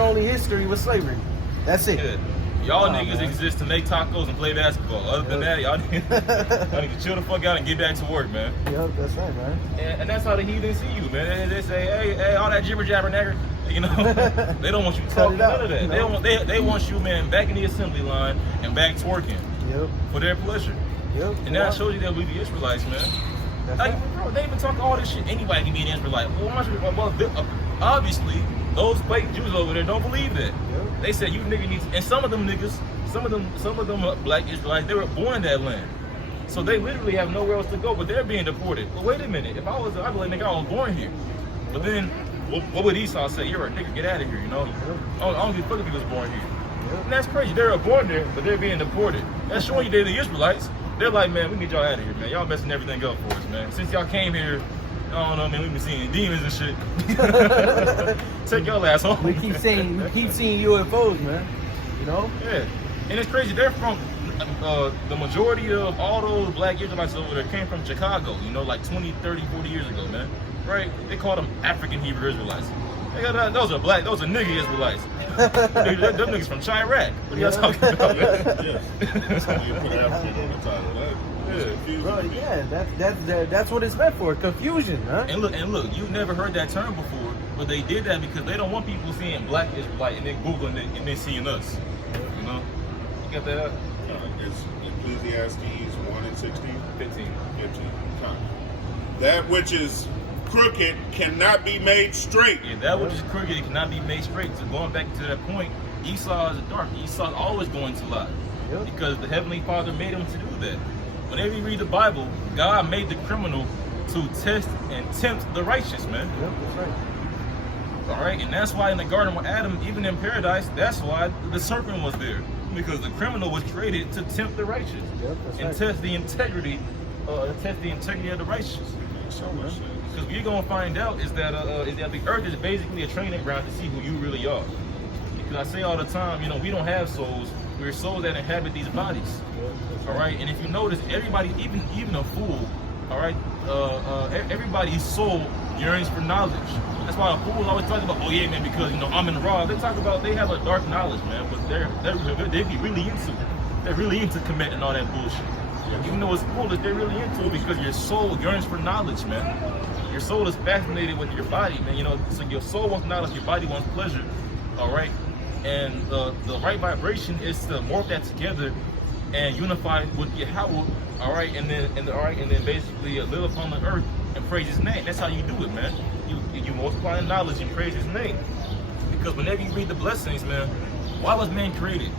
only history was slavery. That's it. Yeah. Y'all niggas exist to make tacos and play basketball. Other than that, y'all need to chill the fuck out and get back to work, man. Yep, that's right, man. And that's how the heathens see you, man. They say, hey, all that jibber jabber nigger. You know, they don't want you talking none of that. No. They want you, man, back in the assembly line and back twerking. Yep. For their pleasure. Yep. And that shows you that we the Israelites, man. Like, bro, they even talk all this shit. Anybody can be an Israelite. Well, obviously, those fake Jews over there don't believe that. Yep. They said you nigga need to, and some of them niggas, some of them black Israelites, they were born in that land. So they literally have nowhere else to go, but they're being deported. Well, wait a minute. If I'd be like, nigga, I was born here. But then, what would Esau say? You're a nigga, get out of here, you know? I don't give a fuck if he was born here. And that's crazy. They're born there, but they're being deported. That's showing you they're the Israelites. They're like, man, we need y'all out of here, man. Y'all messing everything up for us, man. Since y'all came here, I don't know, man, we've been seeing demons and shit. Take y'all ass home. We keep seeing UFOs, man. You know? Yeah. And it's crazy. They're from the majority of all those black Israelites over there came from Chicago, you know, like 20, 30, 40 years ago, man. Right? They call them African Hebrew Israelites. Those are nigga Israelites. Them niggas from Chirac. What are y'all talking about, man? Yeah. That's how you put African on the title. That's what it's meant for, confusion, huh? And look, you've never heard that term before, but they did that because they don't want people seeing black Israelite and then Googling it and then seeing us. You know? You got that up? It's Ecclesiastes 1 and 16. 15. That which is crooked cannot be made straight. Yeah, that which is crooked, it cannot be made straight. So going back to that point, Esau is dark. Esau's always going to lie. Yep. Because the Heavenly Father made him to do that. Whenever you read the Bible, God made the criminal to test and tempt the righteous, man. Yep, that's right. All right, and that's why in the Garden with Adam, even in paradise, that's why the serpent was there. Because the criminal was created to tempt the righteous. Yep, that's and right. test the integrity of the righteous. So much. Because what you're gonna find out is that the earth is basically a training ground to see who you really are. Because I say all the time, you know, we don't have souls. We're souls that inhabit these bodies. All right, and if you notice, everybody, even a fool, all right, everybody's soul yearns for knowledge. That's why fools always talk about, oh yeah, man, because you know I'm in the raw. They talk about they have a dark knowledge, man, but they be really into it. They're really into committing all that bullshit. know it's cool that they're really into it because your soul yearns for knowledge, man. Your soul is fascinated with your body, man. You know, so your soul wants knowledge, your body wants pleasure. All right, and the right vibration is to morph that together and unify with Yahweh. All right, and then basically live upon the earth and praise His name. That's how you do it, man. You multiply in knowledge and praise His name. Because whenever you read the blessings, man, why was man created?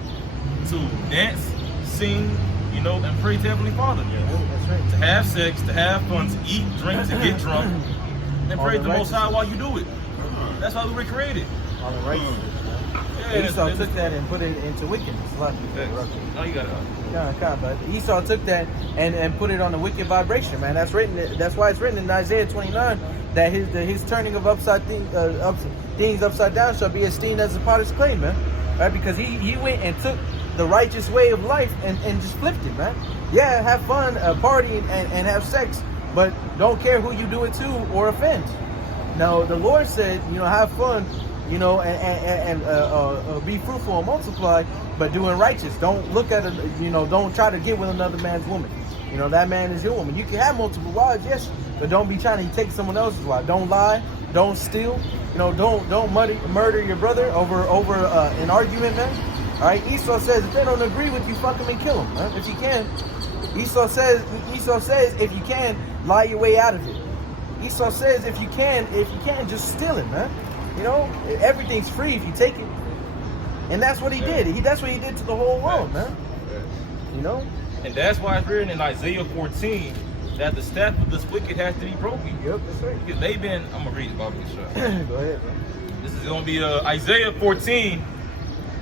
To dance, sing, you know, and praise the Heavenly Father. Yeah, that's right. To have sex, to have fun, to eat, drink, to get drunk, and praise the Most High while you do it. That's why we were created. All the righteousness. Yeah, Esau took that and put it into wickedness. No, you got it. But Esau took that and put it on the wicked vibration, man. That's written. That's why it's written in Isaiah 29 that his turning of things upside down shall be esteemed as a potter's clay, man. Right? Because he went and took the righteous way of life and just flipped it, man. Yeah, have fun, party, and have sex, but don't care who you do it to or offend. Now the Lord said, you know, have fun, you know, and be fruitful and multiply, but doing righteous. Don't look at it, you know, don't try to get with another man's woman. You know, that man is your woman. You can have multiple wives, yes, but don't be trying to take someone else's wife. Don't lie, don't steal, you know, don't murder your brother over an argument, man. All right, Esau says if they don't agree with you, fuck them and kill them, man, if you can. Esau says if you can, lie your way out of it. Esau says if you can, just steal it, man. You know, everything's free if you take it. And that's what he did. That's what he did to the whole world, man. You know? And that's why it's written in Isaiah 14 that the staff of this wicked has to be broken. Yep, that's right. Because they've been, I'm going to read it, Bobby. Go ahead, bro. This is going to be Isaiah 14,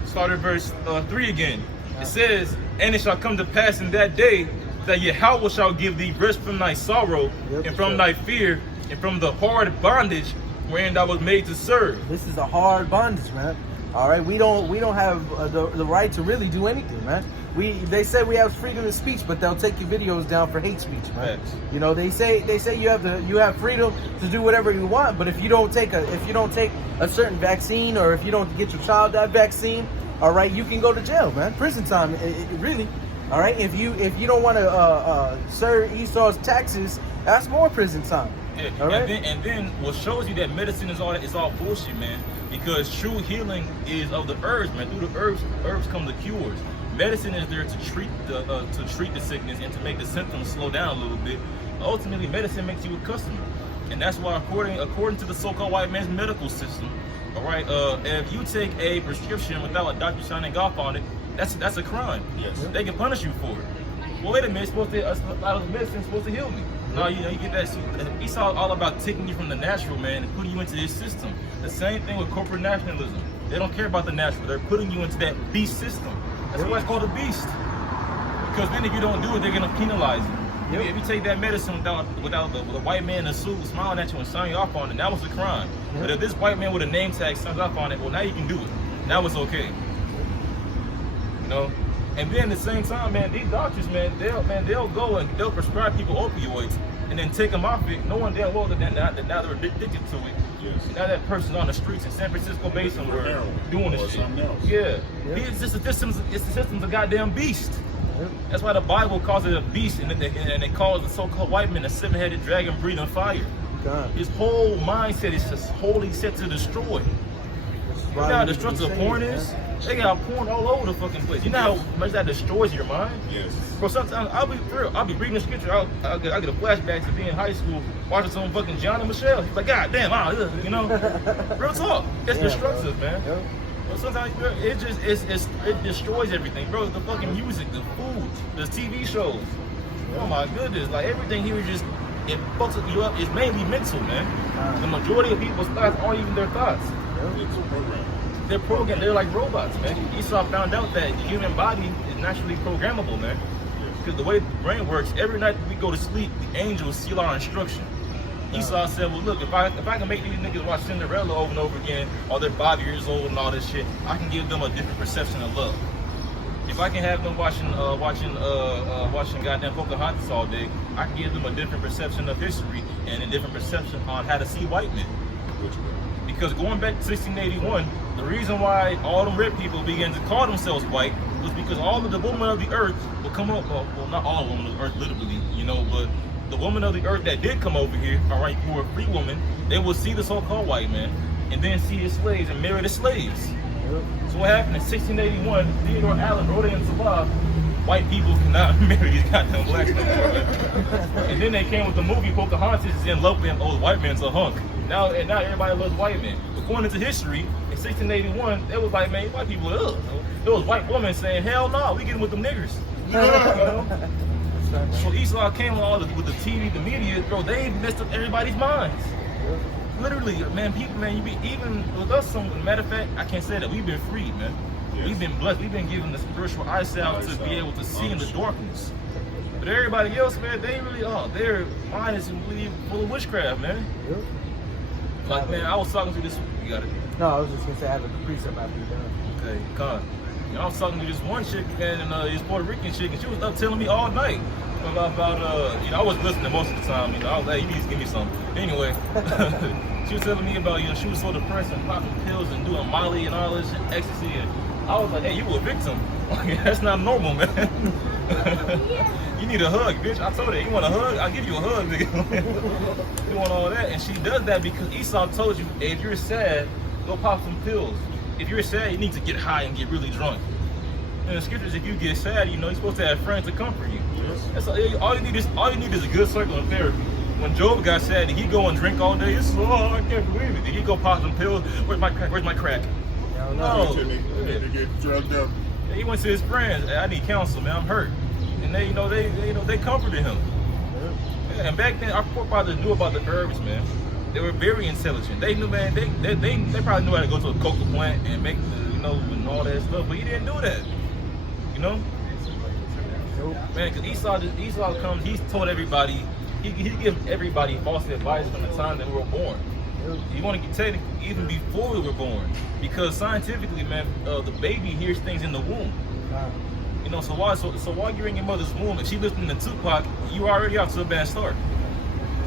start at verse 3 again. It says, and it shall come to pass in that day that Yahweh shall give thee rest from thy sorrow, and from thy fear, and from the hard bondage wherein thou was made to serve. This is a hard bondage, man. All right, we don't have the right to really do anything, man. They say we have freedom of speech, but they'll take your videos down for hate speech, man. Yes. You know, they say you have freedom to do whatever you want, but if you don't take a certain vaccine, or if you don't get your child that vaccine, all right, you can go to jail, man. Prison time, really. All right, if you don't want to serve Esau's taxes, that's more prison time. Yeah. All right? And then what shows you that medicine is all bullshit, man. Because true healing is of the herbs, man. Through the herbs come the cures. Medicine is there to treat the sickness and to make the symptoms slow down a little bit. Ultimately, medicine makes you a customer, and that's why, according to the so-called white man's medical system, all right, if you take a prescription without a doctor signing off on it, that's a crime. Yes. They can punish you for it. Well, wait a minute, a lot of medicine is supposed to heal me. No, you get that. Esau all about taking you from the natural, man, and putting you into this system. The same thing with corporate nationalism. They don't care about the natural. They're putting you into that beast system. That's why it's called a beast. Because then if you don't do it, they're gonna penalize you. If you take that medicine without the white man in a suit smiling at you and signing off on it, that was a crime. But if this white man with a name tag signs off on it, well, now you can do it. Now it's okay. You know. And then at the same time, man, these doctors, they'll go and they'll prescribe people opioids and then take them off it, knowing damn well that now they're addicted to it. Yes. Now that person's on the streets in San Francisco Bay somewhere doing this shit. Yeah. It's just the system's a goddamn beast. That's why the Bible calls it a beast, and it calls the so-called white man a seven-headed dragon breathing fire. God. His whole mindset is just wholly set to destroy. You know how destructive porn is? They got porn all over the fucking place. You know how much that destroys your mind? Yes. Bro, sometimes I'll be reading the scripture. I'll get a flashback to being in high school, watching some fucking John and Michelle. He's like, God damn, you know? Real talk. It's destructive, bro. Man. Yep. But sometimes it destroys everything, bro. The fucking music, the food, the TV shows. Oh my goodness, like everything here is just, it fucks you up. It's mainly mental, man. The majority of people's thoughts aren't even their thoughts. It's a program. They're programmed. They're like robots, man. Esau found out that the human body is naturally programmable, man. Because the way the brain works, every night we go to sleep, the angels seal our instruction. Esau said, well, look, if I can make these niggas watch Cinderella over and over again, or they're 5 years old and all this shit, I can give them a different perception of love. If I can have them watching goddamn Pocahontas all day, I can give them a different perception of history and a different perception on how to see white men. Because going back to 1681, the reason why all them red people began to call themselves white was is because all of the women of the earth will come up. Well, not all women of the earth, literally, you know, but the women of the earth that did come over here, all right, who were free women, they will see the so-called white man and then see his slaves and marry the slaves. So what happened in 1681? Theodore Allen wrote it into law. White people cannot marry these goddamn blacks no more, man. And then they came with the movie Pocahontas is in love with him. Oh, the white man's a hunk. Now everybody loves white men. According to history, in 1681, it was like, man, white people, ugh. There was white women saying, hell no, we getting with them niggers. You know? So Esau came with the TV, the media, bro, they messed up everybody's minds. Literally, man, people, man, you be even with us. Matter of fact, I can't say that we've been freed, man. Yes. We've been blessed. We've been given the spiritual eyesight to be able to see in the darkness. But everybody else, man, they really are. Their mind is really full of witchcraft, man. Yep. Like, man, I was talking to this. You got it. No, I was just gonna say I have a precept after you're done. Okay, come. You know, I was talking to this one chick, man, and this Puerto Rican chick, and she was up telling me all night about you know, I wasn't listening most of the time. You know, I was like, you need to give me something. Anyway, she was telling me about, you know, she was so depressed and popping pills and doing Molly and all this and ecstasy, and I was like, hey, you a victim. Like, that's not normal, man. You need a hug, bitch. I told her, you want a hug? I'll give you a hug, nigga. You want all that? And she does that because Esau told you, hey, if you're sad, go pop some pills. If you're sad, you need to get high and get really drunk. In the scriptures, if you get sad, you know, you're supposed to have friends to comfort you. Yes. That's all you need is a good circle of therapy. When Job got sad, did he go and drink all day? It's I can't believe it. Did he go pop some pills? Where's my crack? No. They get drugged up. Yeah, he went to his friends. Hey, I need counsel, man. I'm hurt. And they comforted him. Yeah, and back then, our forefathers knew about the herbs, man. They were very intelligent. They knew, man. They probably knew how to go to a coca plant and make, you know, and all that stuff. But he didn't do that. You know, man. Because Esau comes. He's told everybody. He gives everybody false advice from the time that we were born. You want to get technical, even before we were born, because scientifically, man, the baby hears things in the womb. You know, so while you're in your mother's womb and she listening to Tupac, you already out to a bad start.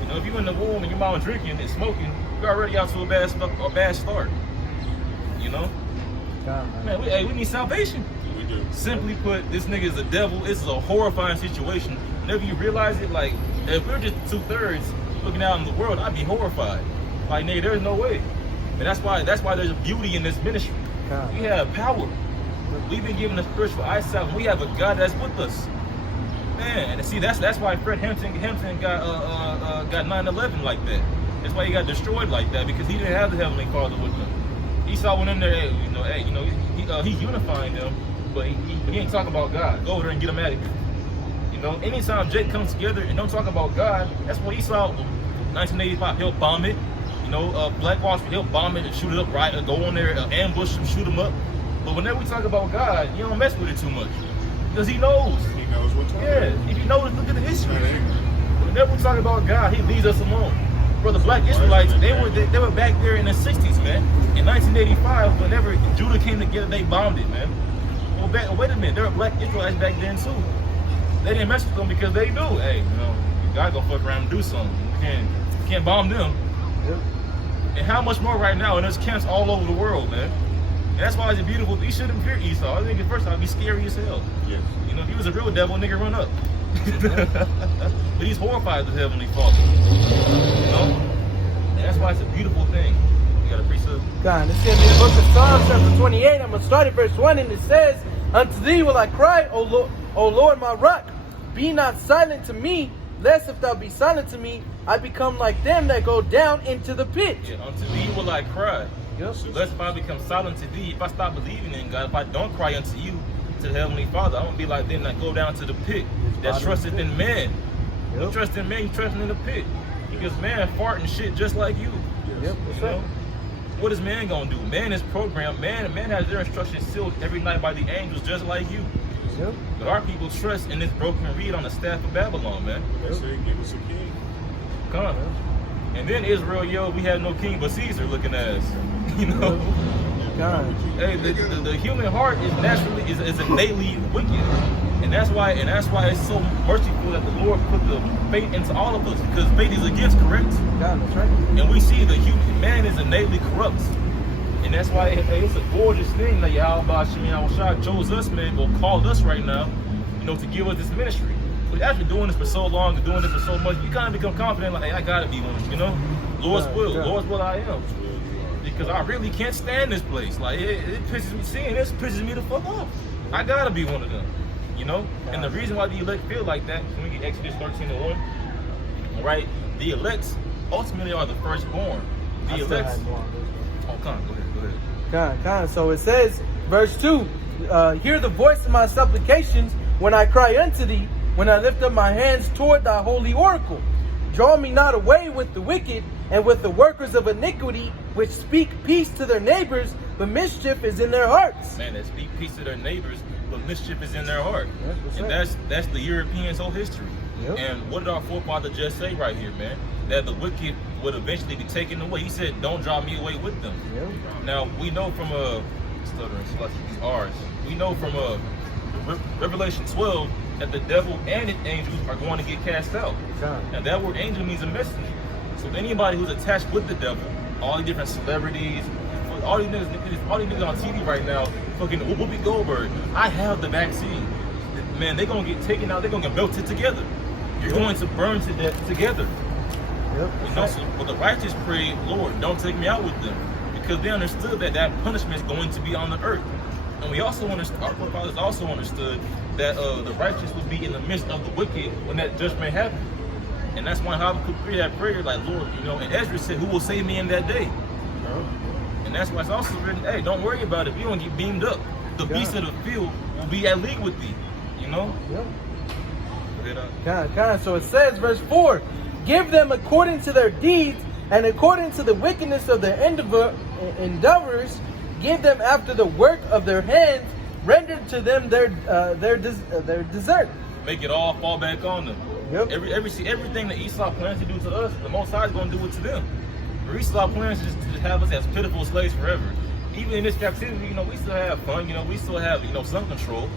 You know, if you're in the womb and your mom drinking and smoking, you're already out to a bad start. You know, man, we need salvation. We do. Simply put, this nigga is the devil. This is a horrifying situation. Whenever you realize it, like, if we're just 2/3 looking out in the world, I'd be horrified. Like, nigga, there's no way. And that's why there's a beauty in this ministry. We have power. We've been given a spiritual eyesight. We have a God that's with us. Man, and see, that's why Fred Hampton got 9/11 like that. That's why he got destroyed like that, because he didn't have the Heavenly Father with him. Esau went in there, he's unifying them, but he ain't talking about God. Go over there and get him out of here. You know, anytime Jake comes together and don't talk about God, that's what Esau, 1985, he'll bomb it. You know, Black Wall Street, he'll bomb it and shoot it up, right? Go on there, ambush him, shoot him up. But whenever we talk about God, you don't mess with it too much, because he knows. He knows what's going on. Yeah, if you notice, look at the history. Whenever we talk about God, he leaves us alone. For the Black Israelites, they were back there in the 60s, man. In 1985, whenever Judah came together, they bombed it, man. Well, wait a minute, there were Black Israelites back then too. They didn't mess with them because they knew, hey, you know, God gonna fuck around and do something. We can't bomb them. Yep. And how much more right now? And there's camps all over the world, man. And that's why it's a beautiful. He shouldn't fear Esau. I think at first I'd be scary as hell. Yes. You know, if he was a real devil, nigga, run up. But he's horrified of the Heavenly Father. You know? And that's why it's a beautiful thing. You got a precept? God, this is going to be the book of Psalms, chapter 28. I'm going to start at verse 1, and it says, Unto thee will I cry, O Lord, my rock. Be not silent to me, lest if thou be silent to me, I become like them that go down into the pit. Yeah, unto thee will I cry. Yep. Lest if I become silent to thee, if I stop believing in God, if I don't cry unto you, to the Heavenly Father, I'm going to be like them that go down to the pit, that trusteth in man. Yep. You trust in man, you trust in the pit. Because man farting shit just like you. Yep, that's right. What is man going to do? Man is programmed. Man has their instructions sealed every night by the angels just like you. Yep. But our people trust in this broken reed on the staff of Babylon, man. They say, give us a king. Come on. And then Israel, we had no king but Caesar looking at us. You know? God. Hey, the human heart is naturally is innately wicked. And that's why it's so merciful that the Lord put the faith into all of us, because faith is a gift, correct? God, that's right. And we see the human man is innately corrupt. And that's why it's a gorgeous thing that Yahweh Shai chose us, man, or called us right now, you know, to give us this ministry. But after doing this for so long and doing this for so much, you kind of become confident, like, hey, I gotta be one, you know? Lord's will I am. Because I really can't stand this place. Like, it pisses me, seeing this pisses me the fuck off. I gotta be one of them, you know? And the reason why the elect feel like that, when we get Exodus 13:1, all right? The elects ultimately are the firstborn. The elects. Oh, come on, go ahead. So it says, verse 2, hear the voice of my supplications when I cry unto thee, when I lift up my hands toward thy holy oracle. Draw me not away with the wicked and with the workers of iniquity, which speak peace to their neighbors, but mischief is in their hearts. Man, that speak peace to their neighbors, but mischief is in their heart. Yep, and that's the Europeans' whole history. Yep. And what did our forefather just say right here, man? That the wicked would eventually be taken away. He said, don't draw me away with them. Yep. Now, we know from we know from Revelation 12 that the devil and his angels are going to get cast out. And that word angel means a messenger. So anybody who's attached with the devil, all the different celebrities, all these niggas on TV right now, fucking Whoopi Goldberg, I have the vaccine. Man, they're gonna get taken out, they're gonna get melted together. You're going to burn to death together. Yep. You know, so, but the righteous prayed, Lord, don't take me out with them. Because they understood that that punishment is going to be on the earth. And we also understood, our forefathers also understood that the righteous would be in the midst of the wicked when that judgment happened. And that's why Habakkuk prayed that prayer, like, Lord, you know, and Ezra said, who will save me in that day? And that's why it's also written, hey, don't worry about it. If you don't get beamed up, the beasts of the field will be at league with thee. You know? Yep. So it says, verse 4, give them according to their deeds and according to the wickedness of their endeavors, give them after the work of their hands, render to them their desert. Make it all fall back on them. Yep. Everything that Esau plans to do to us, the Most High is going to do it to them. Esau plans to just have us as pitiful slaves forever. Even in this captivity, you know, we still have fun. You know, we still have, you know, some control.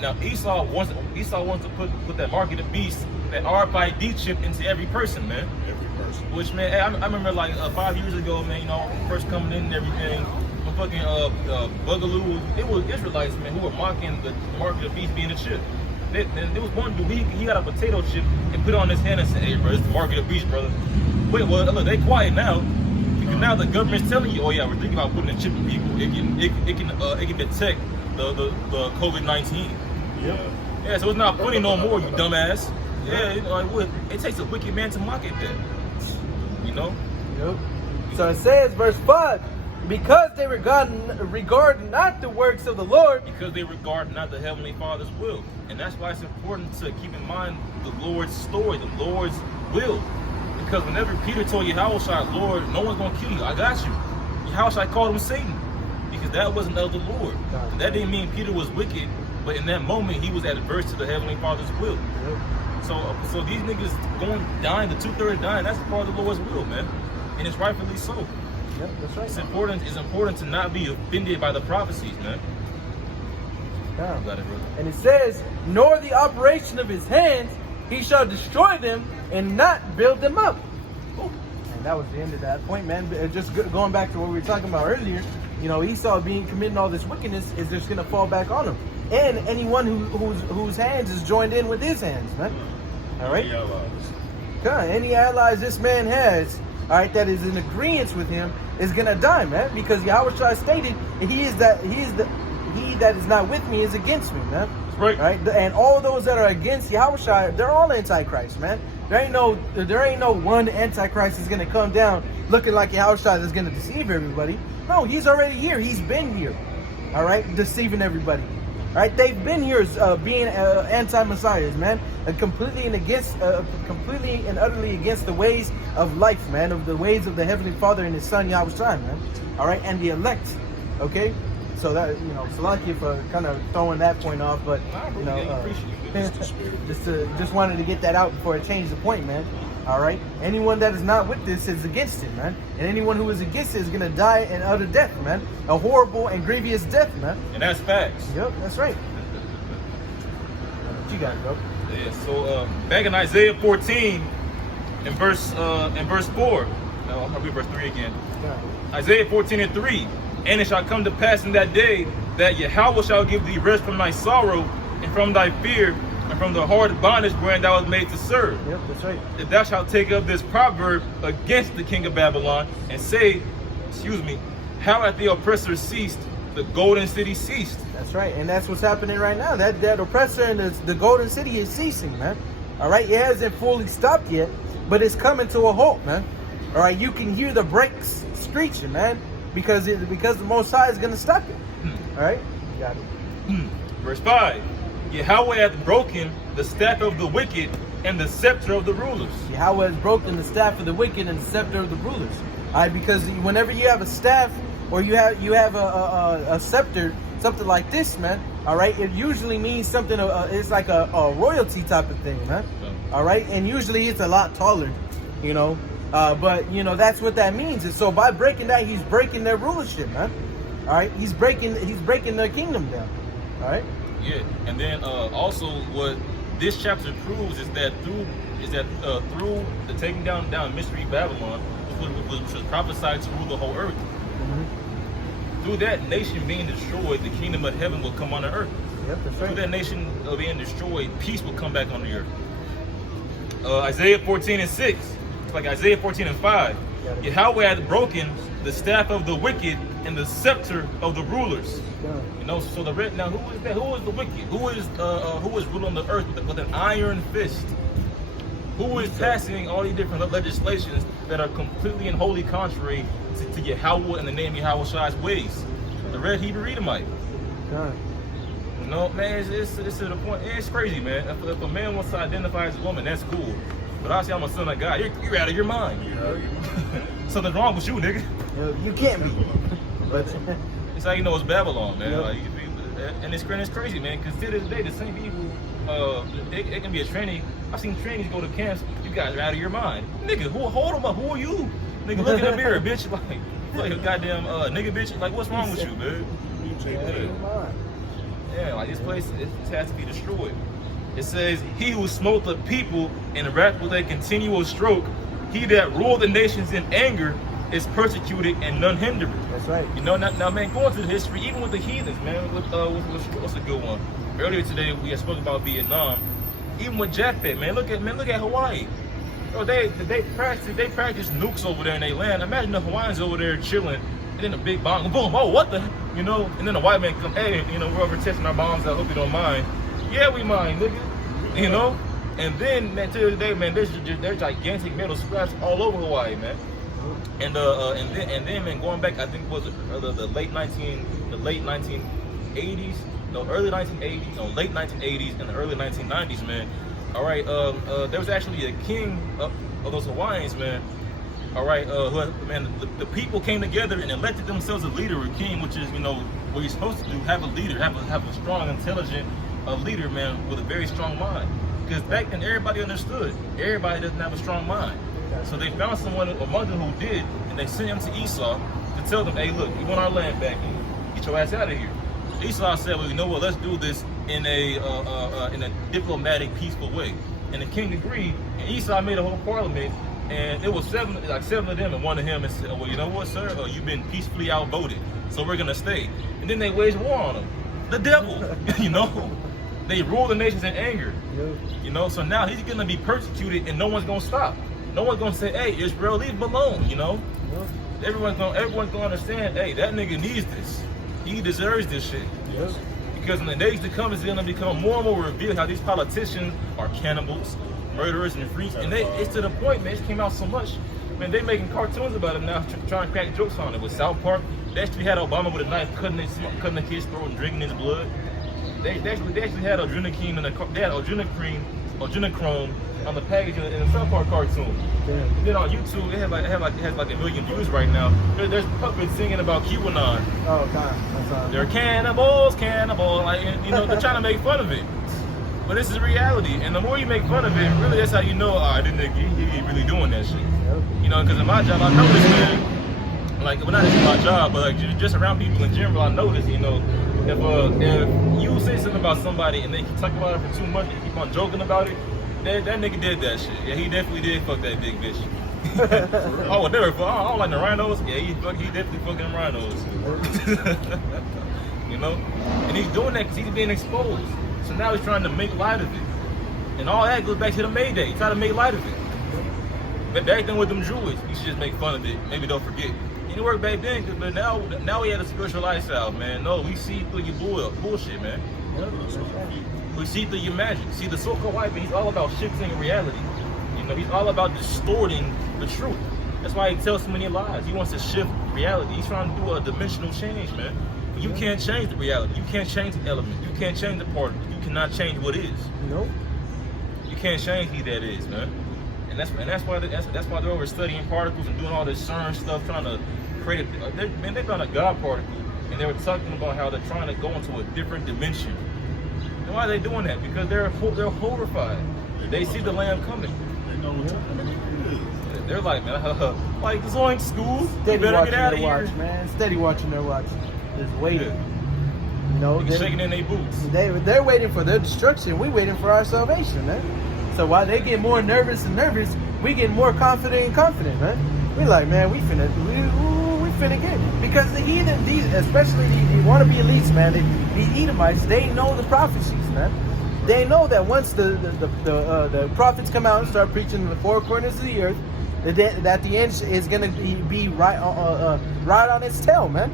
Now Esau wants to put that mark of the beast, that RFID chip into every person, man. Every person. Which, man, I remember like 5 years ago, man. You know, first coming in and everything. Fucking Bugaloo, it was Israelites, man, who were mocking the mark of the beast being a chip. And there was one dude, he got a potato chip and put it on his hand and said, hey, bro, it's the mark of the beast, brother. Wait, well, look, they quiet now. Because now the government's telling you, oh yeah, we're thinking about putting a chip in people. It can detect the COVID-19. Yeah, so it's not funny no more, you dumbass. Yeah, you know, like, what? It takes a wicked man to mock at that. You know? Yep. So it says, verse 5, because they regard not the works of the Lord. Because they regard not the Heavenly Father's will. And that's why it's important to keep in mind the Lord's story, the Lord's will. Because whenever Peter told Yahushua, Lord, no one's going to kill you, I got you. Yahushua called him Satan. Because that wasn't of the Lord. And that didn't mean Peter was wicked, but in that moment, he was adverse to the Heavenly Father's will. Yep. So these niggas dying, the 2/3 dying, that's part of the Lord's will, man. And it's rightfully so. Yep, that's right. It's important to not be offended by the prophecies, man. Yeah. Got it, brother. And it says, nor the operation of his hands, he shall destroy them and not build them up. Ooh. And that was the end of that point, man. Just going back to what we were talking about earlier, you know, Esau committing all this wickedness is just going to fall back on him. And anyone whose hands is joined in with his hands, man. All right? Any allies this man has, all right, that is in agreement with him is gonna die, man, because Yahushua stated he that is not with me is against me, man. Right. Right. And all those that are against Yahushua, they're all antichrist, man. There ain't no one antichrist is gonna come down looking like Yahushua is gonna deceive everybody. No, he's already here. He's been here, all right, deceiving everybody. All right, they've been here being anti-messiahs, man, completely and utterly against the ways of life, man, of the ways of the Heavenly Father and His Son Yahushua, man. All right, and the elect, okay. So that, you know, Salaki for kind of throwing that point off, but you know, just wanted to get that out before I change the point, man. All right, anyone that is not with this is against it, man, and anyone who is against it is gonna die an utter death, man, a horrible and grievous death, man. And that's facts. Yep, that's right. What you got, bro? Yeah. So back in Isaiah 14, in verse 4. No, I'm gonna read verse 3 again. Yeah. Isaiah 14:3. And it shall come to pass in that day that Yahweh shall give thee rest from thy sorrow and from thy fear and from the hard bondage wherein thou was made to serve. Yep, that's right. If thou shalt take up this proverb against the king of Babylon and say, how hath the oppressor ceased? The golden city ceased. That's right, and that's what's happening right now. That oppressor in the golden city is ceasing, man. All right, it hasn't fully stopped yet, but it's coming to a halt, man. All right, you can hear the brakes screeching, man, because the Most High is gonna stop it. All right, you got it. Verse 5. Yahweh hath broken the staff of the wicked and the scepter of the rulers. Yahweh has broken the staff of the wicked and the scepter of the rulers. All right, because whenever you have a staff or you have a scepter, something like this, man. All right, it usually means something. It's like a royalty type of thing, man. All right, and usually it's a lot taller, you know. But you know that's what that means. And so by breaking that, he's breaking their rulership, man. All right, he's breaking their kingdom down. All right. Yeah, and then also what this chapter proves is that through the taking down mystery Babylon, which was prophesied to rule the whole earth. Through that nation being destroyed, the kingdom of heaven will come on the earth. Yep, that's right. Through that nation being destroyed, peace will come back on the earth. Isaiah 14:6, it's like Isaiah 14:5. Yahweh hath broken the staff of the wicked and the scepter of the rulers. You know, so now who is that? Who is the wicked? Who is ruling the earth with an iron fist? Who is passing all these different legislations that are completely and wholly contrary to Yahweh and the name Yahweh Shai's ways? The red Hebrew Edomite. You know, man, it's to the point. It's crazy, man. If a man wants to identify as a woman, that's cool. But obviously, I'm a son of God. You're out of your mind. Something's wrong with you, nigga. You can't be. But it's how you know it's Babylon, man. Like, and it's crazy, man. Because to this day, the same people, it can be a trainee. I've seen trainees go to camps. You guys are out of your mind, nigga. Hold them up. Who are you, nigga? Look in the mirror, bitch. Like a goddamn nigga, bitch. Like, what's wrong with you, man? Yeah, like this place, it has to be destroyed. It says, he who smote the people in wrath with a continual stroke, he that ruled the nations in anger, is persecuted and none hinder it. That's right. You know, now, man, going through the history, even with the heathens, man, what's a good one? Earlier today, we had spoken about Vietnam. Even with Japan, man, look at Hawaii. Bro, they practice nukes over there in their land. Imagine the Hawaiians over there chilling, and then a big bomb, boom, oh, what the, you know? And then the white man come, hey, you know, we're over testing our bombs. I hope you don't mind. Yeah, we mind, nigga. You know? And then, man, to the day, man, there's gigantic metal scraps all over Hawaii, man. And then, man, going back, I think was the late 1980s, no, early 1980s, no, late 1980s and the early 1990s, man. All right, there was actually a king of those Hawaiians, man. All right, the people came together and elected themselves a leader or king, which is, you know, what you're supposed to do, have a leader, have a strong, intelligent leader, man, with a very strong mind. Because back then, everybody understood. Everybody doesn't have a strong mind. So they found someone among them who did, and they sent him to Esau to tell them, hey, look, we want our land back. Get your ass out of here. Esau said, well, you know what, let's do this in a diplomatic, peaceful way. And the king agreed, and Esau made a whole parliament, and it was seven of them and one of him, and said, well, you know what, sir, you've been peacefully outvoted, so we're going to stay. And then they waged war on him. The devil, you know? They rule the nations in anger, you know? So now he's going to be persecuted, and no one's going to stop. No one's gonna say, hey, Israel, leave him alone, you know? Everyone's gonna understand, hey, that nigga needs this. He deserves this shit. Because in the days to come, it's gonna become more and more revealed how these politicians are cannibals, murderers, and freaks. And it's to the point, man, it came out so much. Man, they making cartoons about it now, trying to crack jokes on it. With South Park, they actually had Obama with a knife cutting the kid's throat and drinking his blood. They actually had adrenochrome on the package in the South Park cartoon. And then on YouTube, it has like a million views right now. There's puppets singing about QAnon. Oh God, they're cannibals, like, you know, they're trying to make fun of it. But this is reality, and the more you make fun of it, really that's how you know, he really doing that shit. You know, because in my job, I noticed, man, like, well, not just my job, but like just around people in general, I noticed, you know, if you say something about somebody and they keep talking about it for too much and you keep on joking about it, that nigga did that shit. Yeah, he definitely did fuck that big bitch. Oh, never. I don't like the rhinos. Yeah, he definitely fucking rhinos. You know, and he's doing that because he's being exposed. So now he's trying to make light of it, and all that goes back to the May Day. He tried to make light of it. But back then with them Jewish, you should just make fun of it. Maybe don't forget. It didn't work back then, but now we had a spiritual lifestyle, man. No, we see through your bullshit, man. We see through your magic. See, the so-called white man, he's all about shifting reality. You know, he's all about distorting the truth. That's why he tells so many lies. He wants to shift reality. He's trying to do a dimensional change, man. But you can't change the reality. You can't change the element. You can't change the particle. You cannot change what is. Nope. You can't change he that is, man. And that's why they're over studying particles and doing all this CERN stuff, trying to create they found a God particle, and they were talking about how they're trying to go into a different dimension. And why are they doing that? Because they're horrified. They see the Lamb coming. They know what time it is. They're like, man, like zoink school. Steady You better watching get out their of here. watch, man. Steady watching their watch. Just waiting. Yeah. You know, They're shaking in their boots. they're waiting for their destruction. We waiting for our salvation, man. So while they get more nervous and nervous, we get more confident and confident, man. We like, man, we finna get, because the heathen, especially the wannabe elites, man, the Edomites, they know the prophecies, man. They know that once the prophets come out and start preaching in the four corners of the earth, that the end is gonna be right on its tail, man.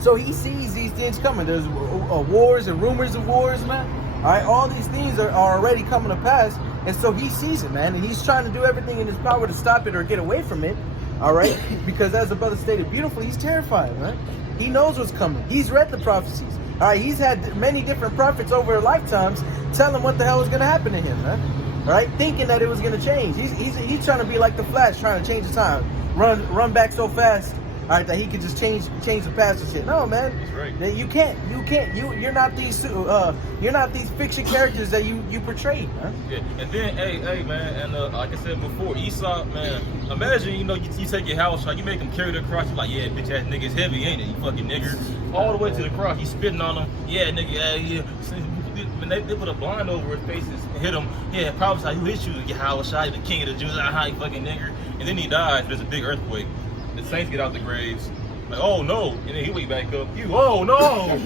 So he sees these things coming. There's wars and rumors of wars, man. All right, all these things are already coming to pass, and so he sees it, man, and he's trying to do everything in his power to stop it or get away from it. All right, because as the brother stated beautifully, he's terrified, man. He knows what's coming. He's read the prophecies. All right, he's had many different prophets over lifetimes tell him what the hell was going to happen to him, man. All right, thinking that it was going to change. He's trying to be like the Flash, trying to change the time, run back so fast, all right, that he could just change the past and shit. No, man, That's right. You can't. You're not these fiction characters that you portrayed, man. Yeah, and then, hey, man, and like I said before, Esau, man, imagine, you take your house, you make him carry the cross, you're like, yeah, bitch ass nigga's heavy, ain't it, you fucking nigger? All the way to the cross, you spitting on him, yeah, nigga, yeah. And they put a blind over his face and hit him, yeah, prophesy, who hit you, Yahushua, the king of the Jews, you fucking nigger. And then he dies, there's a big earthquake. The saints get out the graves, like, oh no, and then he wake back up. Oh no,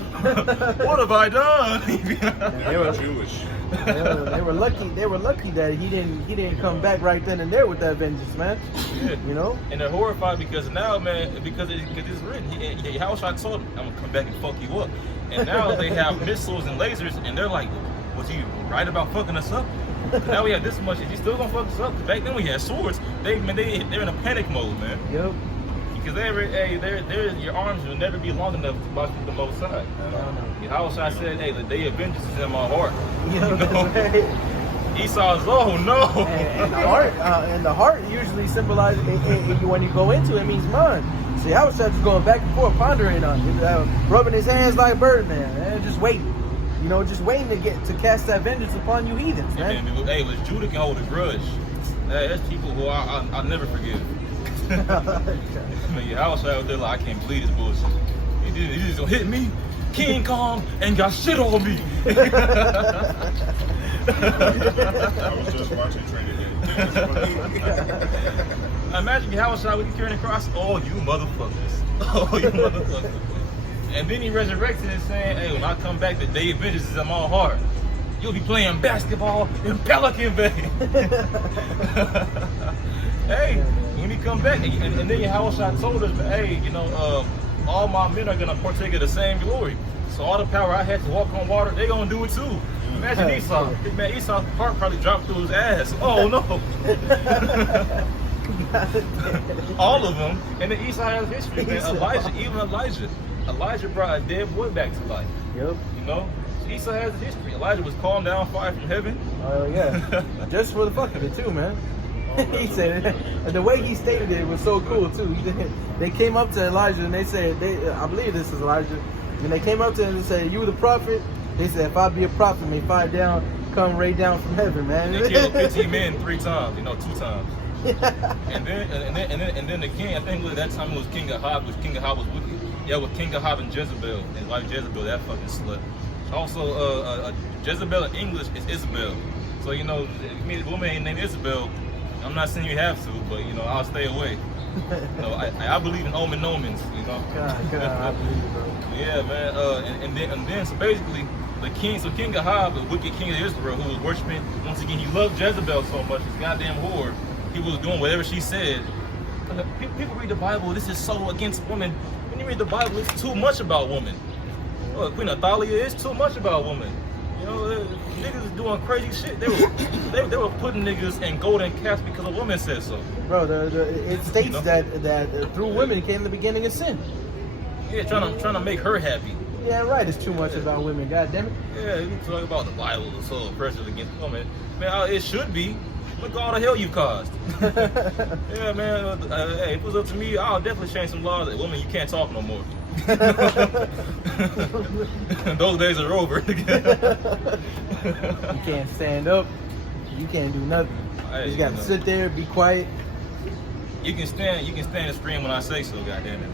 what have I done? They were Jewish. They were lucky. They were lucky that he didn't come back right then and there with that vengeance, man. Yeah. You know. And they're horrified because now, man, because it's written. Yahushua told him, I'm gonna come back and fuck you up. And now they have missiles and lasers, and they're like, was he right about fucking us up? Now we have this much, he's still gonna fuck us up. Back then we had swords. They're in a panic mode, man. Yep. Because your arms will never be long enough to watch the Most High. Yahushua said, hey, the day of vengeance is in my heart. Right. Esau's, oh no. And the heart usually symbolizes, when you go into it, means mind. See, I was just going back and forth, pondering on it, rubbing his hands like Birdman, and just waiting. Just waiting to cast that vengeance upon you heathens, man. And hey, was Judah can hold a grudge. Hey, that's people who I'll never forgive. Yahushua out there like, I can't believe this bullshit. He just gonna hit me, King Kong, and got shit on me. I was just watching Trinity. Imagine Yahushua with you carrying the cross. Oh, you motherfuckers. Oh, you motherfuckers. And then he resurrected and saying, hey, when I come back, the day of vengeance is in my heart. You'll be playing basketball in Pelican Bay. Hey, when he come back, and then Yahushua told us, hey, all my men are gonna partake of the same glory. So all the power I had to walk on water, they gonna do it too. Imagine Esau. Man, Esau's heart probably dropped through his ass. Oh no. All of them. And then Esau has history, man. Elijah brought a dead boy back to life. Yep. Esau has history. Elijah was calmed down fire from heaven. Oh yeah. Just for the fuck of it too, man. He said it. The way he stated it was so cool too. They came up to Elijah and they said, I believe this is Elijah, and they came up to him and said, you the prophet? They said, if I be a prophet, may fire down, come right down from heaven, man. And they killed 15 men 3 times, 2 times. and then the king, I think at that time it was King Ahab, which King Ahab was wicked. Yeah, with King Ahab and Jezebel, his wife Jezebel, that fucking slut. Also, Jezebel in English is Isabel. So, if you meet a woman named Isabel, I'm not saying you have to, but you know, I'll stay away. You know, I believe in omens, you know. God, I believe it, bro. Yeah, man. And then so basically King Ahab, the wicked king of Israel, who was worshiping, once again, he loved Jezebel so much, this goddamn whore. He was doing whatever she said. People read the Bible, this is so against women. When you read the Bible, it's too much about women. Queen Athalia is too much about women. You know, niggas is doing crazy shit. They were putting niggas in golden caps because a woman said so. Bro, it states, you know, that through women came the beginning of sin. Yeah, trying to make her happy. Yeah, right. It's too much about women. God damn it. Yeah, you talk about the Bible, the soul pressure against women. Man, it should be. Look all the hell you caused. Yeah, man. Hey, if it was up to me, I'll definitely change some laws that women, you can't talk no more. Those days are over. You can't stand up. You can't do nothing. You just gotta sit there, be quiet. You can stand and scream when I say so. Goddamn it.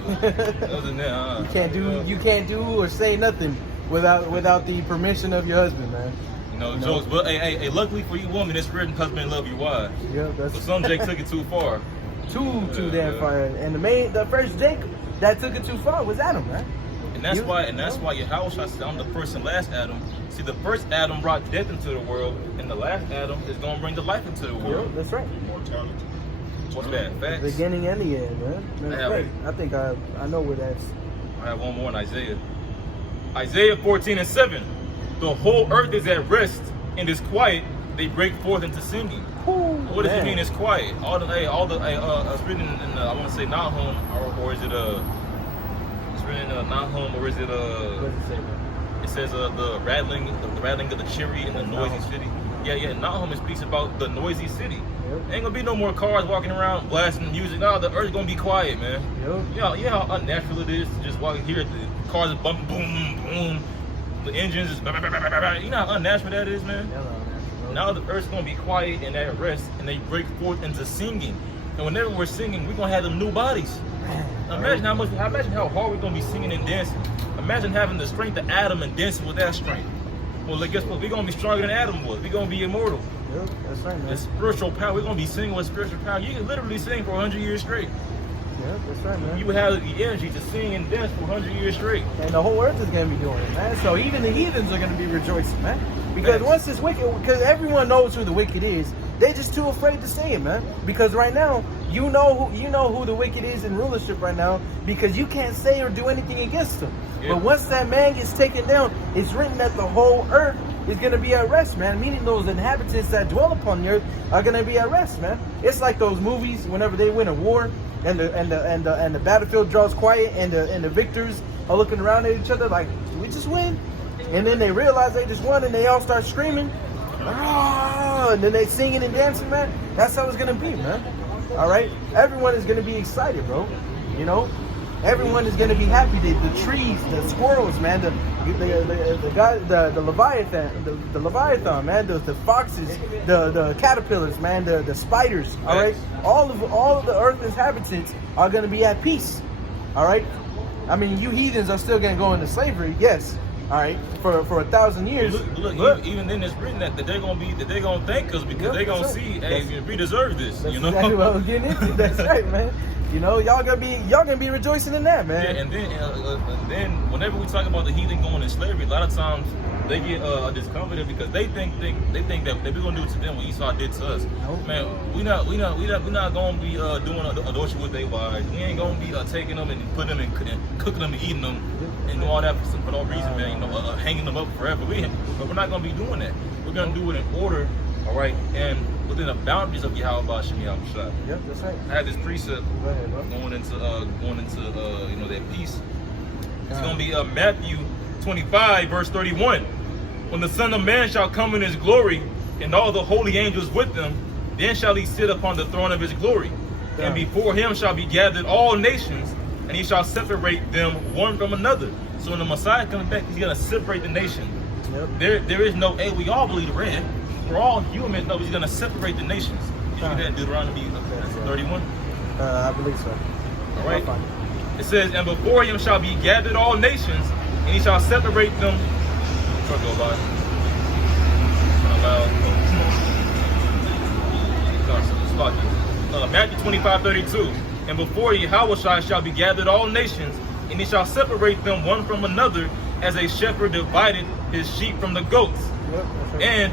Other than that, you can't do or say nothing without the permission of your husband, man. You know, jokes. But hey, luckily for you women, it's written husband love your wife. Yeah, but some Jake took it too far. Too damn far. And the first Jake that took it too far was Adam, man. And that's why Yahushua said, I'm the first and last Adam. See, the first Adam brought death into the world, and the last Adam is gonna bring the life into the world. Yeah, that's right. Mortality. What's that? Facts. The beginning and the end, man. I think I know where that's. I have one more in Isaiah. Isaiah 14:7. The whole earth is at rest and is quiet. They break forth into singing. Ooh, what does it mean? It's quiet. It's written in I want to say Nahum, or is it It's written in Nahum, or is it What does it say, man? It says the rattling of the chariot in the noisy city. Yeah. Nahum speaks about the noisy city. Yep. Ain't gonna be no more cars walking around blasting music. No, the earth's gonna be quiet, man. Yep. You know how unnatural it is to just walk here. The cars are bumping, boom, boom. The engines is, you know how unnatural that is, man. Now the earth's gonna be quiet and at rest, and they break forth into singing. And whenever we're singing, we're gonna have them new bodies. Imagine how hard we're gonna be singing and dancing. Imagine having the strength of Adam and dancing with that strength. Well, guess what? We're gonna be stronger than Adam was. We're gonna be immortal. Yep, that's right, man. The spiritual power. We're gonna be singing with spiritual power. You can literally sing for 100 years straight. Yeah, that's right, man. You would have the energy to sing and dance for 100 years straight. And the whole earth is going to be doing it, man. So even the heathens are going to be rejoicing, man. Because once this wicked, because everyone knows who the wicked is, they're just too afraid to say it, man. Because right now, you know who the wicked is in rulership right now, because you can't say or do anything against them. Yeah. But once that man gets taken down, it's written that the whole earth is going to be at rest, man. Meaning those inhabitants that dwell upon the earth are going to be at rest, man. It's like those movies whenever they win a war. And the battlefield draws quiet, and the victors are looking around at each other like, did we just win? And then they realize they just won, and they all start screaming, and then they singing and dancing, man. That's how it's gonna be, man. All right, everyone is gonna be excited, bro. You know, everyone is gonna be happy. The trees, the squirrels, man. The Leviathan, man. The foxes, the caterpillars, man. The spiders. All right, all of the earth inhabitants are gonna be at peace. All right. I mean, you heathens are still gonna go into slavery, yes. All right, for 1,000 years. Look, even then it's written that they're gonna thank us because they're gonna see, hey, we deserve this. That's you know, exactly what I was getting into. That's right, man. You know, y'all gonna be rejoicing in that, man. Yeah, and then whenever we talk about the heathen going in slavery, a lot of times they get discomforted because they think that we're gonna do it to them what Esau did to us. Nope. Man, we not gonna be doing adultery with their wives. We ain't gonna be taking them and putting them and cooking them and eating them and do all that for no reason, man. You know, hanging them up forever. But we're not gonna be doing that. We're gonna do it in order, all right, and within the boundaries of Yahweh Shem Yahushua. Yep, that's right. I had this precept going into you know, that peace. It's gonna be Matthew 25 verse 31. When the Son of Man shall come in his glory, and all the holy angels with him, then shall he sit upon the throne of his glory. And before him shall be gathered all nations, and he shall separate them one from another. So when the Messiah comes back, he's gonna separate the nation. Yep. There is no, hey, we all believe the red. We're all human. No, he's gonna separate the nations. Did you hear that in Deuteronomy 31? I believe so. All right. It says, and before him shall be gathered all nations, and he shall separate them. Truck go by. Matthew 25:32. And before Yahushua shall be gathered all nations, and he shall separate them one from another, as a shepherd divided his sheep from the goats. And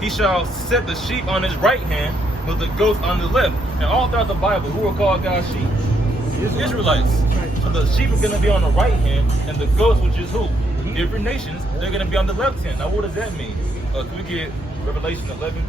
he shall set the sheep on his right hand, but the goats on the left. And all throughout the Bible, who are called God's sheep? Israelites. So the sheep are going to be on the right hand, and the goats, which is who? Different nations, they're going to be on the left hand. Now, what does that mean? Can we get Revelation 11,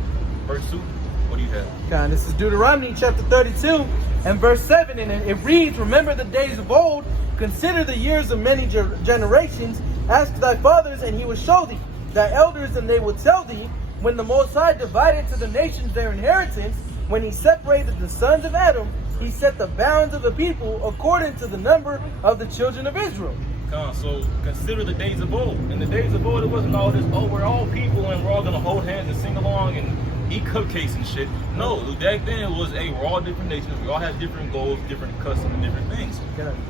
verse 2? What do you have? God, this is Deuteronomy chapter 32 and verse 7, and it reads, "Remember the days of old, consider the years of many generations. Ask thy fathers, and he will show thee, thy elders, and they will tell thee, when the Most High divided to the nations their inheritance, when he separated the sons of Adam, he set the bounds of the people according to the number of the children of Israel." So consider the days of old. In the days of old, it wasn't all this, oh, we're all people and we're all going to hold hands and sing along and eat cupcakes and shit. No, back then it was, hey, we're all different nations. We all have different goals, different customs, and different things.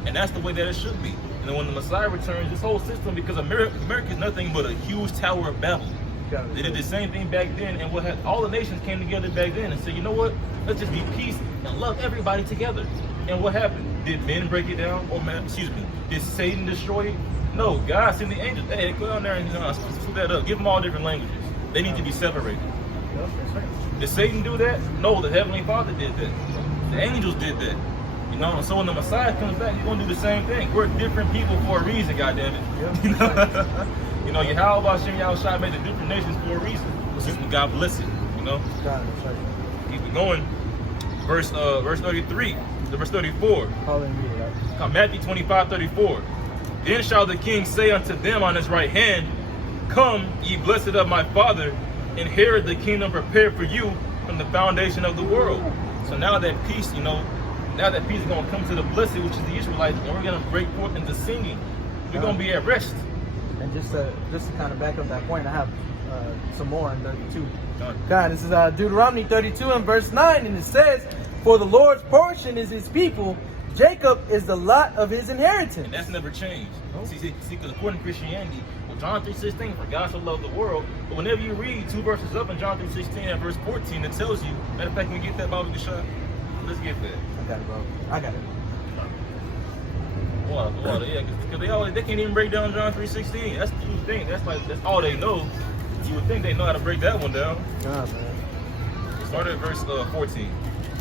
And that's the way that it should be. And then when the Messiah returns, this whole system, because America is nothing but a huge Tower of Babel. They did the same thing back then, and all the nations came together back then and said, you know what? Let's just be peace and love everybody together. And what happened? Did men break it down? Or did Satan destroy it? No, God sent the angels. Hey, go down there and screw that up. Give them all different languages. They need to be separated. Did Satan do that? No, the Heavenly Father did that. The angels did that. You know, so when the Messiah comes back, he's going to do the same thing. We're different people for a reason, goddammit. You know, you know, Yahushua made the different nations for a reason. God bless it. You know. Keep it going. Verse 33 to verse 34. Matthew 25:34. Then shall the king say unto them on his right hand, Come, ye blessed of my Father, inherit the kingdom prepared for you from the foundation of the world. So now that peace, you know, now that peace is going to come to the blessed, which is the Israelites, and we're going to break forth into singing. We're going to be at rest. And just to kind of back up that point, I have some more in 32. God, this is Deuteronomy 32 and verse 9, and it says, "For the Lord's portion is his people, Jacob is the lot of his inheritance." And that's never changed. See, because according to Christianity, well, John 3:16, for God so loved the world. But whenever you read 2 verses up in John 3:16 and verse 14, it tells you, matter of fact, can we get that Bible shot? Let's get that. I got it, bro. I got it. Water, yeah, because they can't even break down John 3:16. That's the thing. That's all they know. You would think they know how to break that one down. God, man. Start at verse 14.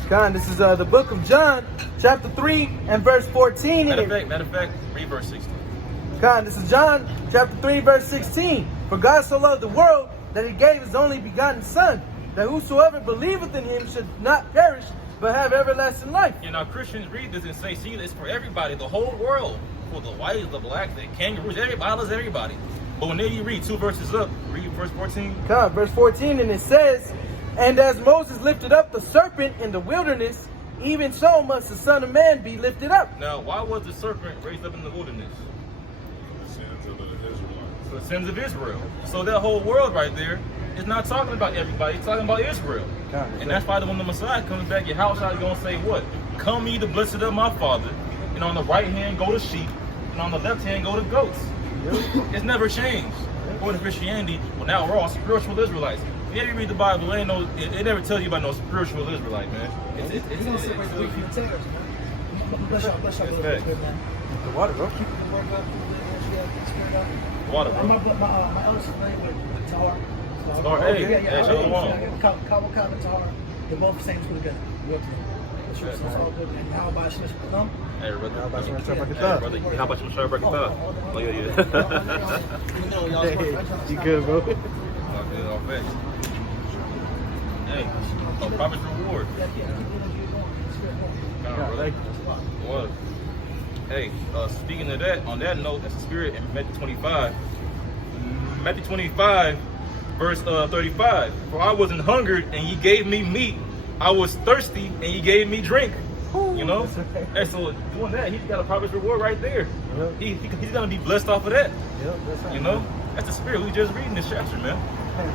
God, this is the book of John, chapter 3 and verse 14. Matter of fact, read verse 16. God, this is John, chapter 3, verse 16. "For God so loved the world that he gave his only begotten Son, that whosoever believeth in him should not perish, but have everlasting life." You know, Christians read this and say, see, it's for everybody, the whole world. For the whites, the blacks, the kangaroos, everybody. But when you read 2 verses up, read verse 14. God, verse 14, and it says, "And as Moses lifted up the serpent in the wilderness, even so must the Son of Man be lifted up." Now, why was the serpent raised up in the wilderness? The sins of the Israelites. For the sins of Israel. So that whole world right there is not talking about everybody, it's talking about Israel. God, and that's why when the Messiah comes back, your house is going to say what? "Come ye the blessed of my Father, and on the right hand go the sheep, and on the left hand go the goats." It's never changed. According to Christianity, well, now we're all spiritual Israelites. If you read the Bible, it never tells you about no spiritual Israelite, man. You're going to separate the wheat from the tares, man. Bless y'all a little bit, man. The water, bro. Keep the work up, Water, bro. my eldest is named with Tahar. Tahar, hey, Shalom. Kawakab and Tahar. They're both the same school together. It's all good, man. How about Smith? Hey, brother. How about some brother? How about some Sharp Rakatah? Oh, yeah. You good, bro? All facts. Hey, a prophet's reward. What? Hey, speaking of that, on that note, that's the spirit in Matthew 25. Matthew 25, verse 35. "For I was an hungered, and ye gave me meat. I was thirsty, and ye gave me drink." You know? And so doing that, he's got a prophet's reward right there. He's going to be blessed off of that. You know? That's the spirit. We just reading this chapter, man.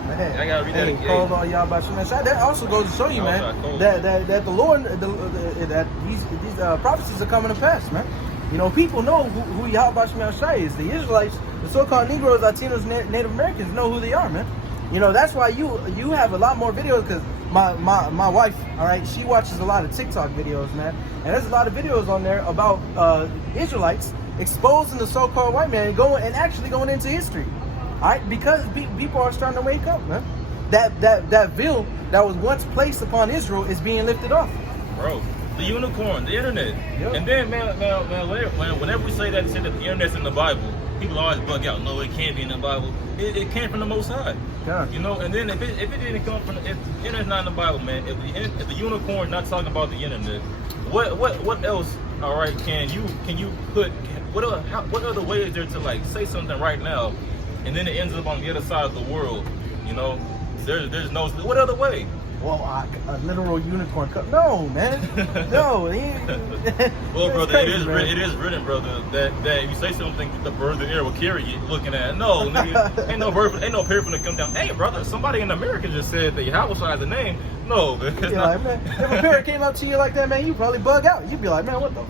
Man. I gotta read that again. Called all y'all about you, man. That also goes to show you, man, that the Lord, that these prophecies are coming to pass, man. You know, people know who Yahweh Shai is. The Israelites, the so-called Negroes, Latinos, Native Americans know who they are, man. You know, that's why you have a lot more videos, because my wife, all right, she watches a lot of TikTok videos, man, and there's a lot of videos on there about Israelites exposing the so-called white man and actually going into history, all right, because people are starting to wake up, man. That veil that was once placed upon Israel is being lifted off, bro. The unicorn, the internet. Yep. And then, man, whenever we say that the internet's in the Bible, people always bug out. No, it can't be in the Bible. It came from the Most High. Yeah. You know, and then if it didn't come from, if the internet's not in the Bible, man, if the unicorn not talking about the internet, what else? All right, can you put what other way is there to like say something right now, and then it ends up on the other side of the world? You know, there's no what other way? Well, a literal unicorn. No, man. No. Well, brother, crazy, it is written, brother, that if you say something, the bird of the air will carry it. Looking at it. No, nigga, ain't no parrot gonna come down. Hey, brother, somebody in America just said that Yahweh is the name. No, man. Yeah, like, man, if a parrot came up to you like that, man, you'd probably bug out. You'd be like, man, what the?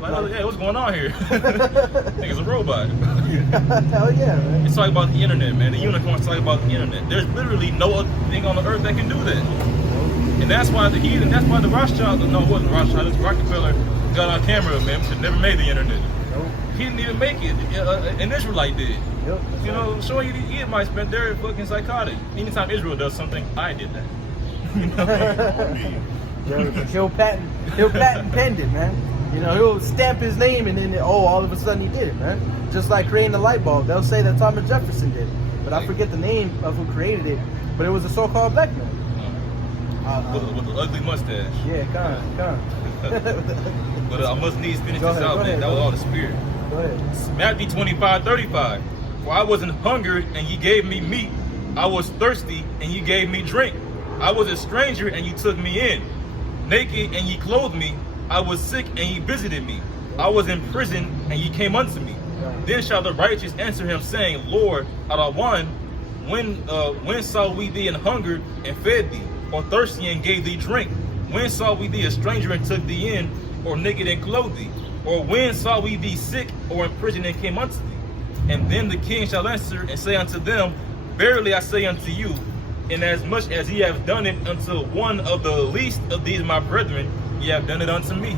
Like, hey, what's going on here? Nigga's a robot. Hell yeah, man. It's talking about the internet, man. The unicorn's talking about the internet. There's literally no other thing on the earth that can do that. And that's why the heathen, that's why the Rothschild, no, it wasn't Rothschild, it's Rockefeller got on camera, man. Should never made the internet. Nope. He didn't even make it. An Israelite did. Yep. You know, showing you the Edomites, man, they're fucking psychotic. Anytime Israel does something, I did that. You know? He'll patent penned it, man. You know, he'll stamp his name and then, all of a sudden he did it, man. Just like creating the light bulb. They'll say that Thomas Jefferson did it. But I forget the name of who created it. But it was a so-called black man. With an ugly mustache. Yeah, come. But I must needs finish Go this ahead, out, go man. ahead, That was go all the spirit. Go ahead. Matthew 25:35. For I was an hungered, and ye gave me meat. I was thirsty, and ye gave me drink. I was a stranger, and ye took me in. Naked, and ye clothed me. I was sick, and ye visited me. I was in prison, and ye came unto me. Then shall the righteous answer him, saying, Lord, when saw we thee an hungered and fed thee, or thirsty and gave thee drink? When saw we thee a stranger and took thee in, or naked and clothed thee? Or when saw we thee sick or in prison and came unto thee? And then the king shall answer and say unto them, Verily I say unto you, inasmuch as ye have done it unto one of the least of these my brethren, ye have done it unto me.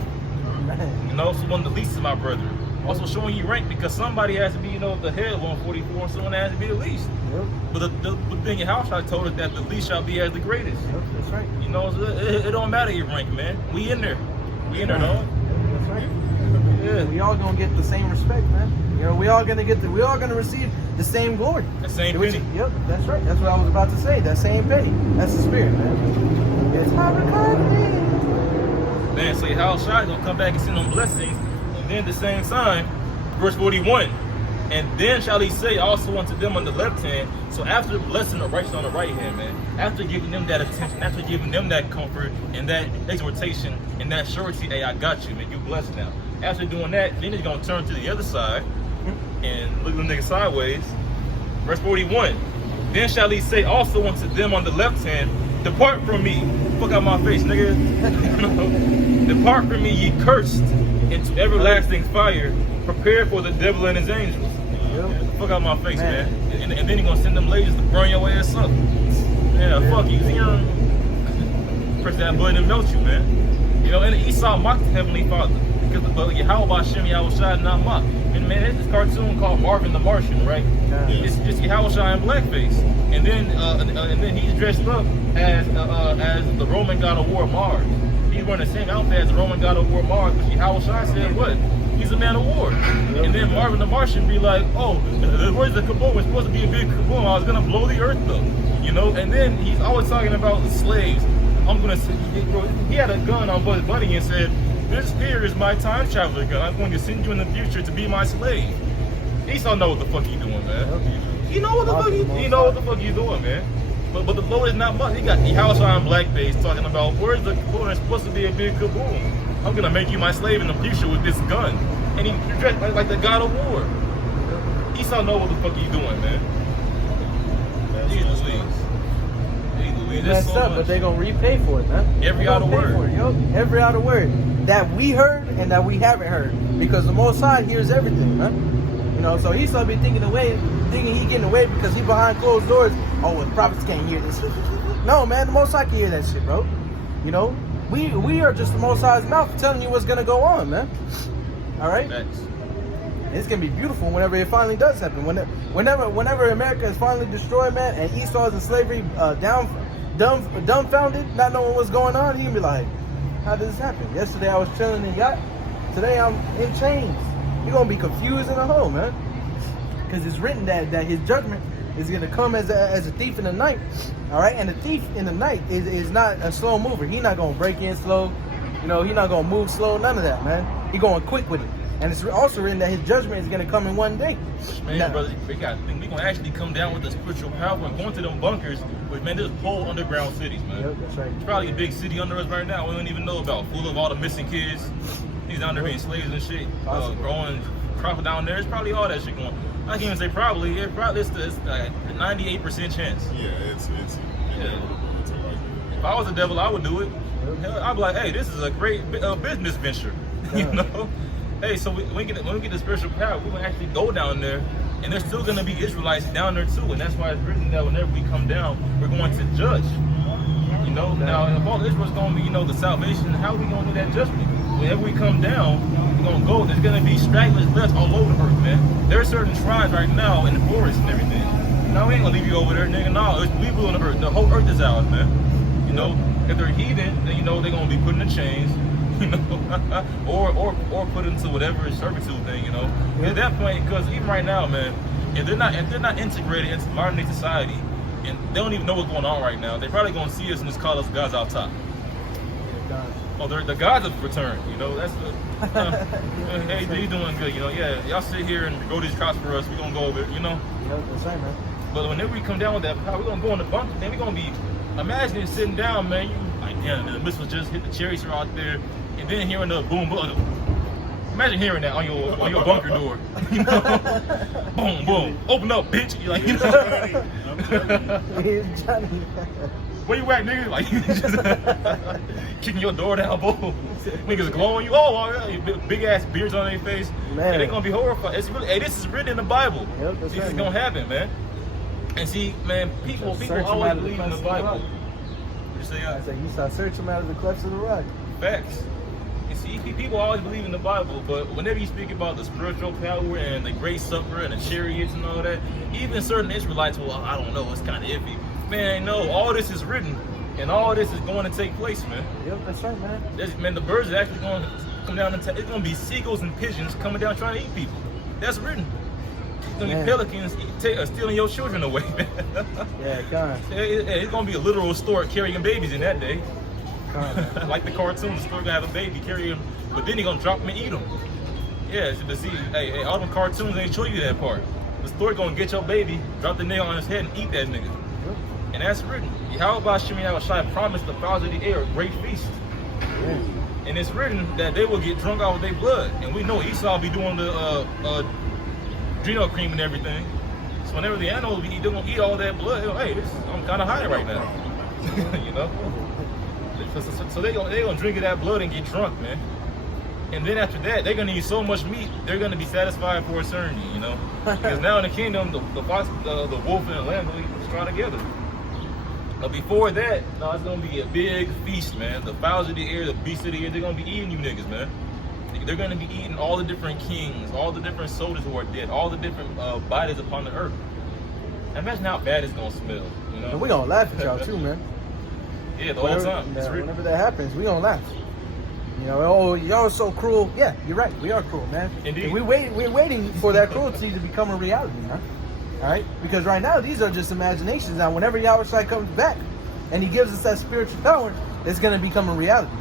You know, so one of the least of my brethren. Also showing you rank, because somebody has to be, you know, the head of 144, and someone has to be the least. Yep. But the thing in house, I told us that the least shall be as the greatest. Yep, that's right. You know, so it don't matter your rank, man. We in there. We in there, dog. That's right. Yeah. We all gonna get the same respect, man. You know, we all gonna receive the same glory. The same Which- penny. Yep, that's right. That's what I was about to say. That same penny. That's the spirit, man. It's Man, so how Shai gonna come back and send them blessings, and then at the same time, verse 41, and then shall he say also unto them on the left hand. So after blessing the righteous on the right hand, man, after giving them that attention, after giving them that comfort and that exhortation and that surety, hey, I got you, man, you blessed now. After doing that, then he's gonna turn to the other side and look at them niggas sideways. Verse 41, then shall he say also unto them on the left hand, depart from me. Fuck out my face, nigga. Depart from me, ye cursed, into everlasting fire, prepared for the devil and his angels. Yep. Fuck out my face, man. And then he gonna send them ladies to burn your ass up. Yeah, fuck you. Press that button and melt you, man. You know, and Esau mocked the Heavenly Father. Because Yahweh Hashem, Yahweh Shai not mock. And man, there's this cartoon called Marvin the Martian, right? Yeah. It's just Yahweh Shai in blackface. And then he's dressed up as the Roman god of war Mars. He's wearing the same outfit as the Roman god of war Mars, which Yahweh Shai said what? He's a man of war. And then Marvin the Martian be like, oh, where's the kaboom? It's supposed to be a big kaboom. I was gonna blow the earth up. You know, and then he's always talking about the slaves. I'm gonna say, he had a gun on Bugs Bunny and said, this here is my time traveler gun. I'm going to send you in the future to be my slave. Esau know what the fuck you doing, man. You know what the fuck you doing, man. But the Lord is not much. He got the house on blackface talking about where's the kaboom? It's supposed to be a big kaboom. I'm gonna make you my slave in the future with this gun. And he dressed like the god of war. Esau know what the fuck you doing, man. Jesus Louise. It's messed up, but they gonna repay for it, man. Every other word. Every other word that we heard and that we haven't heard, because the Most High hears everything, man. You know, so Esau be thinking he getting away because he behind closed doors. Oh, well, the prophets can't hear this. No, man, the Most High can hear that shit, bro. You know, we are just the Most High's mouth telling you what's gonna go on, man. All right. Thanks. It's gonna be beautiful whenever it finally does happen. Whenever America is finally destroyed, man, and Esau is in slavery, dumbfounded, not knowing what's going on, he can be like, "How did this happen? Yesterday I was chilling in yacht. Today I'm in chains." You're gonna be confused in the hole, man, because it's written that his judgment is gonna come as a thief in the night. All right, and the thief in the night is not a slow mover. He's not gonna break in slow. You know, he's not gonna move slow. None of that, man. He's going quick with it. And it's also written that his judgment is going to come in one day. Man, brother, we going to actually come down with the spiritual power and going to them bunkers, which, man, there's whole underground cities, man. Yep, that's right. It's probably a big city under us right now we don't even know about, full of all the missing kids. He's down there being slaves and shit, growing profit down there. It's probably all that shit going on. I can't even say probably. It's like a 98% chance. Yeah, it's If I was the devil, I would do it. Hell, I'd be like, hey, this is a great business venture. You know? Hey, so when we get the spiritual power, we're going to actually go down there, and there's still going to be Israelites down there too, and that's why it's written that whenever we come down, we're going to judge. You know, now if all Israel's going to be, the salvation, how are we going to do that judgment? Whenever we come down, we're going to go, there's going to be stragglers left all over the earth, man. There are certain tribes right now in the forest and everything. Now, we ain't going to leave you over there, nigga. No, it's people on the earth. The whole earth is ours, man. You know, if they're heathen, then, they're going to be put in the chains. Or put into whatever servitude thing, At that point, because even right now, man, if they're not integrated into modern day society, and they don't even know what's going on right now, they're probably gonna see us and just call us gods out top. Oh, they're the gods of return, That's the hey, you doing good, Yeah, y'all sit here and grow these crops for us. We're gonna go over it, Yeah, that's right, man. But whenever we come down with that power, we're gonna go in the bunker, then we're gonna be imagine sitting down, man. You like, damn, the missile just hit the cherries are out there. And then hearing the boom, boom. Imagine hearing that on your bunker door. Boom, boom. Open up, bitch. You're like, Johnny. Where you at, nigga? Like, just kicking your door down, boom. Niggas glowing you. Oh, big ass beards on their face. Man, and they're gonna be horrified. It's really, hey, this is written in the Bible. Yep, this right, is gonna happen, man. And see, man, people always believe in the Bible. I said, you start searching them out of the clefts of the rock. Facts. You see, people always believe in the Bible, but whenever you speak about the spiritual power and the great supper and the chariots and all that, even certain Israelites, well, I don't know, it's kind of iffy. Man, no, all this is written, and all this is going to take place, man. Yep, that's right, man. Man, the birds are actually going to come down and it's going to be seagulls and pigeons coming down trying to eat people. That's written. It's going to be pelicans stealing your children away, man. Yeah, God. It's going to be a literal stork carrying babies in that day. Like the cartoon, the stork gonna have a baby, carry him, but then he gonna drop him and eat him. Yeah, so to see, hey, all them cartoons ain't show you that part. The stork gonna get your baby, drop the nail on his head, and eat that nigga. Yep. And that's written. Yahweh Shemi Yahushai promised the fowls of the air a great feast. Yeah. And it's written that they will get drunk out with their blood. And we know Esau be doing the adrenal cream and everything. So whenever the animals be eating, they're gonna eat all that blood. Hey, I'm kind of high right now. So they're gonna drink of that blood and get drunk, man. And then after that, they're gonna eat so much meat, they're gonna be satisfied for eternity, Because now in the kingdom, the wolf and the lamb will try together. But before that, no, it's gonna be a big feast, man. The fowls of the air, the beasts of the air, they're gonna be eating you niggas, man. They're gonna be eating all the different kings, all the different soldiers who are dead, all the different bodies upon the earth. Imagine how bad it's gonna smell, And we're gonna laugh at y'all too, man. Yeah, the whole time. Whenever that happens, we gonna laugh. Oh, y'all are so cruel. Yeah, you're right. We are cruel, man. Indeed. And we're waiting for that cruelty to become a reality, man. All right? Because right now, these are just imaginations. Now, whenever Yahweh comes back and he gives us that spiritual power, it's gonna become a reality.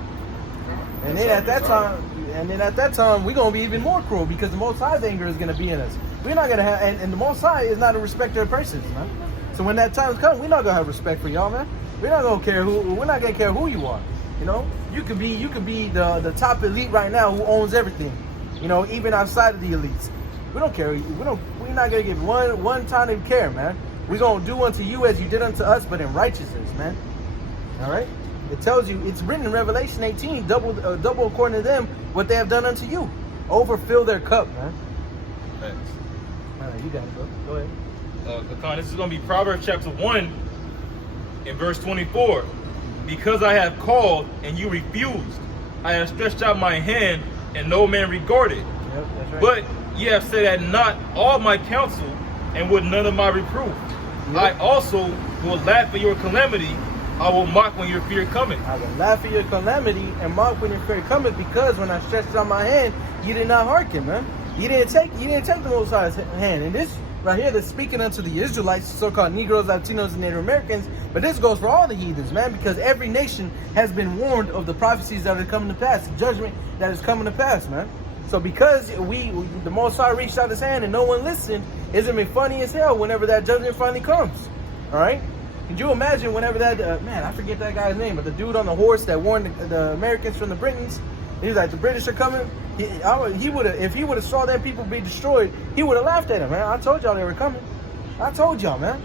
And then at that time, we're gonna be even more cruel because the Most High's anger is gonna be in us. We're not gonna have, and the Most High is not a respecter of persons, man. So when that time comes, we're not gonna have respect for y'all, man. We're not gonna care who you are. You could be the top elite right now who owns everything. Even outside of the elites. We don't care. We're not gonna give one time of care, man. We're gonna do unto you as you did unto us, but in righteousness, man. All right? It tells you, it's written in Revelation 18, double according to them what they have done unto you. Overfill their cup, man. Thanks. All right, you got it, bro. Go ahead. This is gonna be Proverbs chapter 1. In verse 24, because I have called and you refused, I have stretched out my hand and no man regarded. Yep, that's right. But ye have said at not all my counsel and with none of my reproof. Yep. I also will laugh at your calamity. I will mock when your fear cometh. I will laugh at your calamity and mock when your fear cometh, because when I stretched out my hand, you did not hearken, man. You didn't take the Most High's hand. And this right here, that's speaking unto the Israelites, so-called Negroes, Latinos, and Native Americans. But this goes for all the heathens, man, because every nation has been warned of the prophecies that are coming to pass, the judgment that is coming to pass, man. So because the Most High reached out his hand and no one listened, it's gonna be funny as hell whenever that judgment finally comes. All right? Could you imagine whenever that man? I forget that guy's name, but the dude on the horse that warned the Americans from the Britons. He was like, the British are coming. He would have, if he would have saw that people be destroyed, he would have laughed at him, man. I told y'all they were coming. I told y'all, man.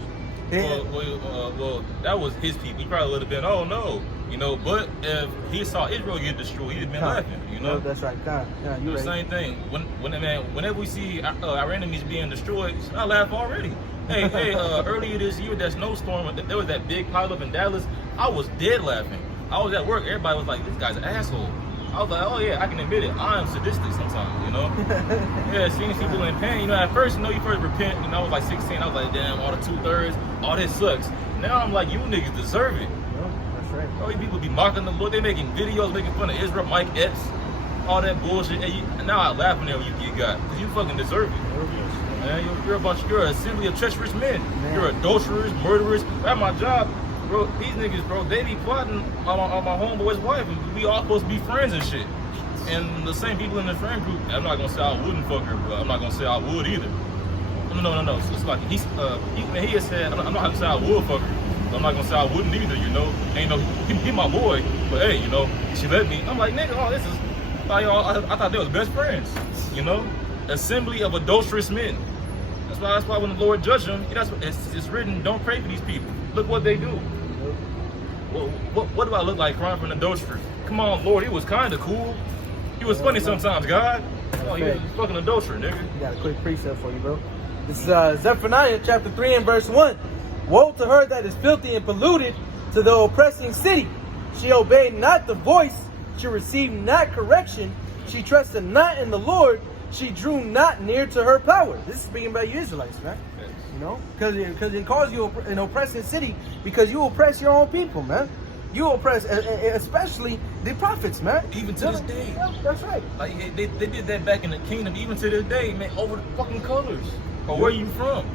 Well, that was his people. He probably would have been, oh no, you know. But if he saw Israel get destroyed, he'd have been laughing, you know. That's right, yeah, you the right. Same thing. Whenever we see our enemies being destroyed, I laugh already. Hey, earlier this year, that snowstorm, there was that big pileup in Dallas. I was dead laughing. I was at work. Everybody was like, "This guy's an asshole." I was like, "Oh yeah, I can admit it. I am sadistic sometimes, you know." Yeah, seeing people in pain. You know, at first, you first repent. You know, I was like 16. I was like, "Damn, all the 2/3, all this sucks." Now I'm like, "You niggas deserve it." Yeah, that's right. All these people be mocking the Lord. They making videos, making fun of Israel, Mike Epps, all that bullshit. And now I laugh when you got, because you fucking deserve it. Man, you're an assembly of treacherous men. Man. You're adulterers, murderers. At my job, bro, these niggas, bro, they be plotting on my homeboy's wife, and we all supposed to be friends and shit. And the same people in the friend group, I'm not gonna say I wouldn't fuck her, but I'm not gonna say I would either. No. So it's like he has said, I'm not gonna say I would fuck her, but I'm not gonna say I wouldn't either. You know, ain't no he my boy, but hey, you know, she let me. I'm like, nigga, I thought they was best friends. You know, assembly of adulterous men. That's why when the Lord judged them, it's written, don't pray for these people. Look what they do. Well, what do I look like crying for an adulterer? Come on, Lord, he was kind of cool. He was funny sometimes, God. Oh, he was a fucking adulterer, nigga. We got a quick precept for you, bro. This is Zephaniah chapter 3 and verse 1. Woe to her that is filthy and polluted, to the oppressing city. She obeyed not the voice. She received not correction. She trusted not in the Lord. She drew not near to her power. This is speaking about you Israelites, man. Yes. You know, because it calls you an oppressing city, because you oppress your own people, man. You oppress, especially the prophets, man. Even to this day. Yeah, that's right. Like they did that back in the kingdom. Even to this day, man, over the fucking colors or where you from.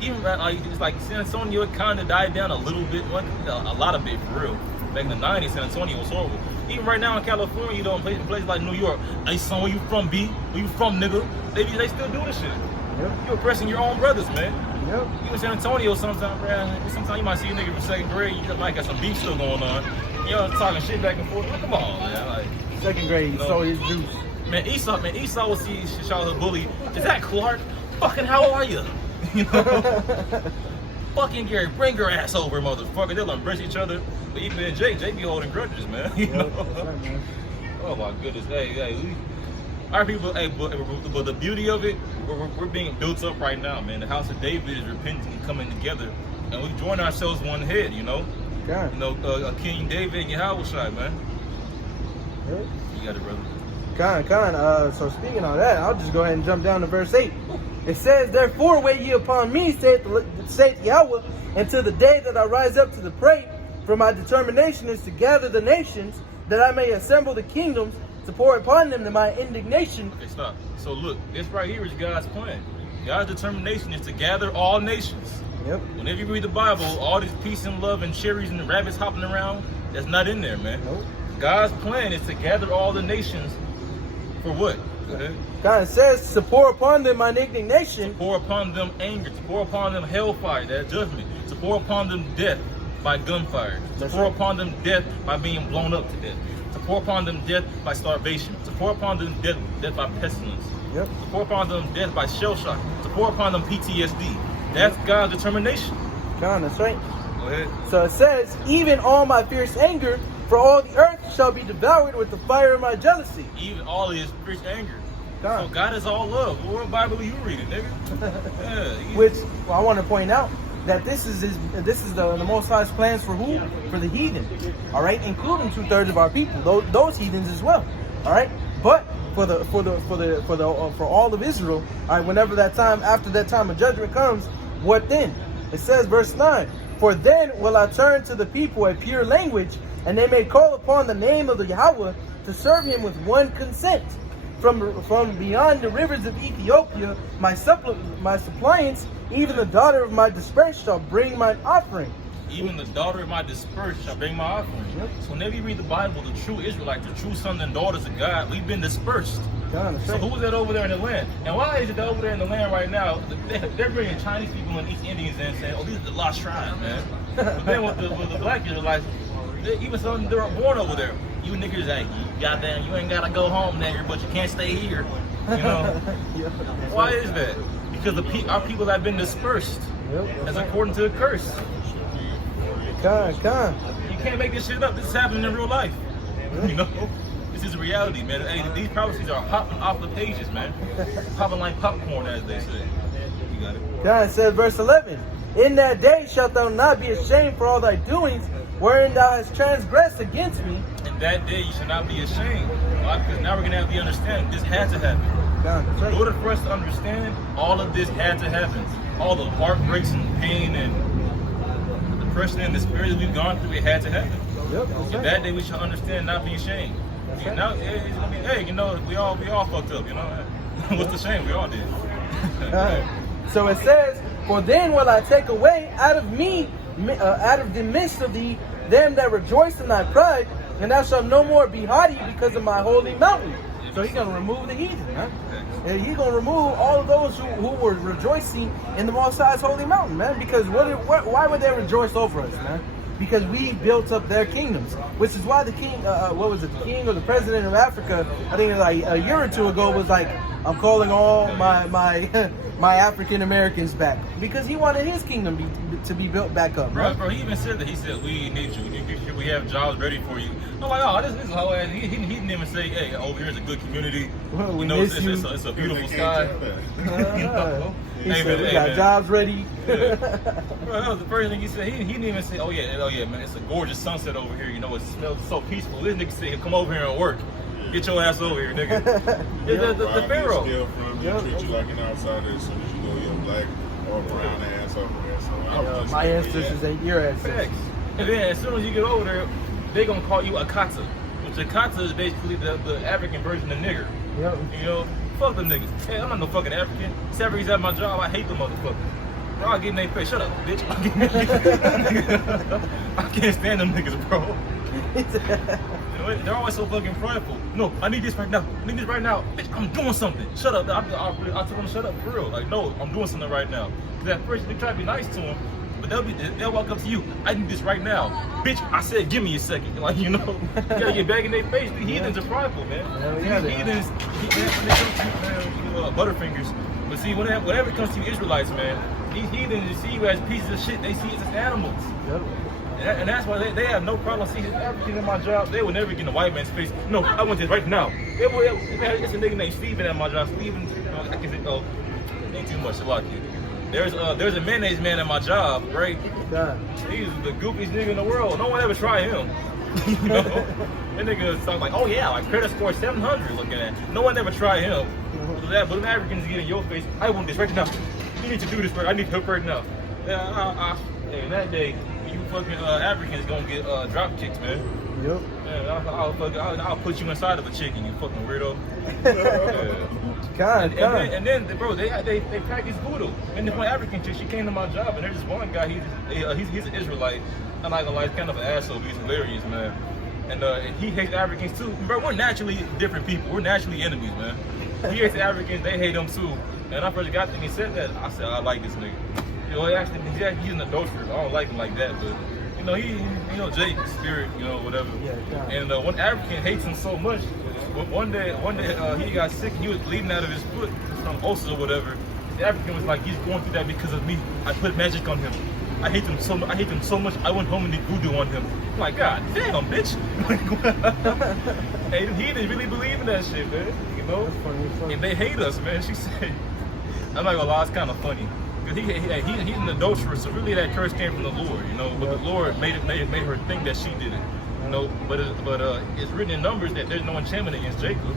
Even like it's like San Antonio, it kind of died down a little bit, a lot of it for real. Back in the 90s, San Antonio was horrible. Even right now in California, you know, in places like New York, hey son, where you from, B? Where you from, nigga? They still do this shit. Yep. You're oppressing your own brothers, man. Yep. You in San Antonio sometimes, bro. Sometimes you might see a nigga from second grade, you just might got some beef still going on. You know, talking shit back and forth. Like, come on, man. Like, second grade, he stole his juice. Man, Esau will see Charlotte Bully. Is that Clark? Fucking how are you? You know? Fucking Gary, bring your ass over, motherfucker. They'll embrace each other. But even Jake be holding grudges, man. You know? Right, man. Oh my goodness. Hey, our people, hey, but the beauty of it, we're being built up right now, man. The house of David is repenting and coming together. And we join ourselves one head, you know? God. You know, King David and Yahweh, man. Yeah. You got it, brother. Con. So speaking of that, I'll just go ahead and jump down to verse 8. It says, therefore wait ye upon me, saith Yahweh, until the day that I rise up to the prey. For my determination is to gather the nations, that I may assemble the kingdoms, to pour upon them my indignation. Okay, stop. So look, this right here is God's plan. God's determination is to gather all nations. Yep. Whenever you read the Bible, all this peace and love and cherries and rabbits hopping around, that's not in there, man. Nope. God's plan is to gather all the nations for what? God says to pour upon them mine indignation. To pour upon them anger, to pour upon them hellfire, that judgment, to pour upon them death by gunfire, to pour upon them death by being blown up to death, to pour upon them death by starvation, to pour upon them death by pestilence, Yep. to pour upon them death by shell shock, to pour upon them PTSD. That's God's determination. God, that's right. Go ahead. So it says, even all my fierce anger, for all the earth shall be devoured with the fire of my jealousy. Even all of his fierce anger. God. So God is all love. What Bible are you reading, nigga? Yeah, Which, well, I want to point out, that this is the Most High's plans for who? For the heathen, all right, including 2/3 of our people, those heathens as well, all right. But for all of Israel, all right, whenever that time, after that time of judgment comes, what then? It says, verse 9, for then will I turn to the people a pure language, and they may call upon the name of the Yahweh to serve him with one consent. From beyond the rivers of Ethiopia, my suppliants, even the daughter of my dispersed shall bring mine offering. Even the daughter of my dispersed shall bring my offering. Yep. So whenever you read the Bible, the true Israelites, the true sons and daughters of God, we've been dispersed. So who is that over there in the land? And why is it that over there in the land right now, they're bringing Chinese people and East Indians in saying, oh, these are the lost tribes, man. But then with the black Israelites, even some they were born over there. You niggas, like, goddamn, you ain't gotta go home, nigger, but you can't stay here. You know? Why is that? Because our people have been dispersed. As according to the curse. You can't make this shit up. This is happening in real life. You know? This is reality, man. Hey, these prophecies are hopping off the pages, man. Popping like popcorn, as they say. You got it. God says, verse 11, in that day shalt thou not be ashamed for all thy doings, wherein thou hast transgressed against me. In that day you should not be ashamed. Why? Because now we're going to have the understanding. This had to happen. In order for us to understand, all of this had to happen. All the heartbreaks and pain and the depression and the spirit that we've gone through, it had to happen. In that day we should understand, not be ashamed. Now it's gonna be, hey, you know, we all fucked up, you know. What's the shame? We all did. So it says, for then will I take away out of the midst of thee them that rejoice in thy pride, and thou shalt no more be haughty because of my holy mountain. So he's gonna remove the heathen, huh? And he's gonna remove all of those who were rejoicing in the Most High's holy mountain, man. Because why would they rejoice over us, man? Because we built up their kingdoms, which is why the king, the king or the president of Africa, I think like a year or two ago, was like, I'm calling all my my African Americans back, because he wanted his kingdom to be built back up. Bro, he even said that. He said, we need you. We have jobs ready for you. I'm like, oh, this is how he didn't even say, hey, over here is a good community. Well, you know, it's a beautiful sky. You know? He said, we got jobs ready. Yeah. Bro, that was the first thing he said. He didn't even say, oh yeah, man, it's a gorgeous sunset over here. You know, it smells so peaceful. This nigga said, come over here and work. Get your ass over here, nigga. The Pharaoh. Treat you like an outsider as soon as you go, you're black or brown ass over there. So my ancestors ain't your ancestors. And then as soon as you get over there, they're gonna call you a kata. Which a kata is basically the African version of nigger. Yep. You know, fuck them niggas. Hey, I'm not no fucking African. Except for he's at my job, I hate the motherfucker. Bro, I'll get in their face. Shut up, bitch. I can't stand them niggas, bro. They're always so fucking prideful. No, I need this right now. I need this right now. Bitch, I'm doing something. Shut up. I told them to shut up for real. Like, no, I'm doing something right now. Because at first they try to be nice to them, but they'll walk up to you. I need this right now. Bitch, I said give me a second. Like, you know, you gotta get back in their face. The heathens are prideful, man. These heathens, Butterfingers. But see, whenever it comes to you Israelites, man, these heathens, you see you as pieces of shit. They see us as animals. Yep. And that's why they have no problem seeing Africans in my job. They would never get in a white man's face. No, I want this right now. It's a nigga named Steven at my job. Steven, I can say, oh, ain't too much to lock you. There's a mayonnaise man at my job, right? God. He's the goofiest nigga in the world. No one ever tried him. You know? That nigga talking like, oh yeah, like credit score 700 looking at. No one ever tried him. But them Africans get in your face. I want this right now. You need to do this right. I need help right now. In that day, you fucking Africans gonna get drop kicks, man. Yep. Yeah, I'll put you inside of a chicken, you fucking weirdo. Yeah. And then, bro, they practice voodoo. And this one African chick, she came to my job, and there's this one guy. He's an Israelite. I'm not gonna lie, he's kind of an asshole. But he's hilarious, man. And he hates Africans too. Bro, we're naturally different people. We're naturally enemies, man. He hates Africans. They hate him too. And I first got to him, he said that. I said, I like this nigga. You know, he's an adulterer. I don't like him like that, but you know, Jake, spirit, you know, whatever. Yeah. And one African hates him so much. One day, he got sick. He was bleeding out of his foot, some ulcer or whatever. The African was like, he's going through that because of me. I put magic on him. I hate him so much. I went home and did voodoo on him. I'm like, God damn, bitch. Hey, he didn't really believe in that shit, man. You know? That's funny. And they hate us, man. She said, I'm not gonna lie, it's kind of funny. Because he's an adulterer, so really that curse came from the Lord, you know. But the Lord made her think that she did it, you know. But it's written in Numbers that there's no enchantment against Jacob.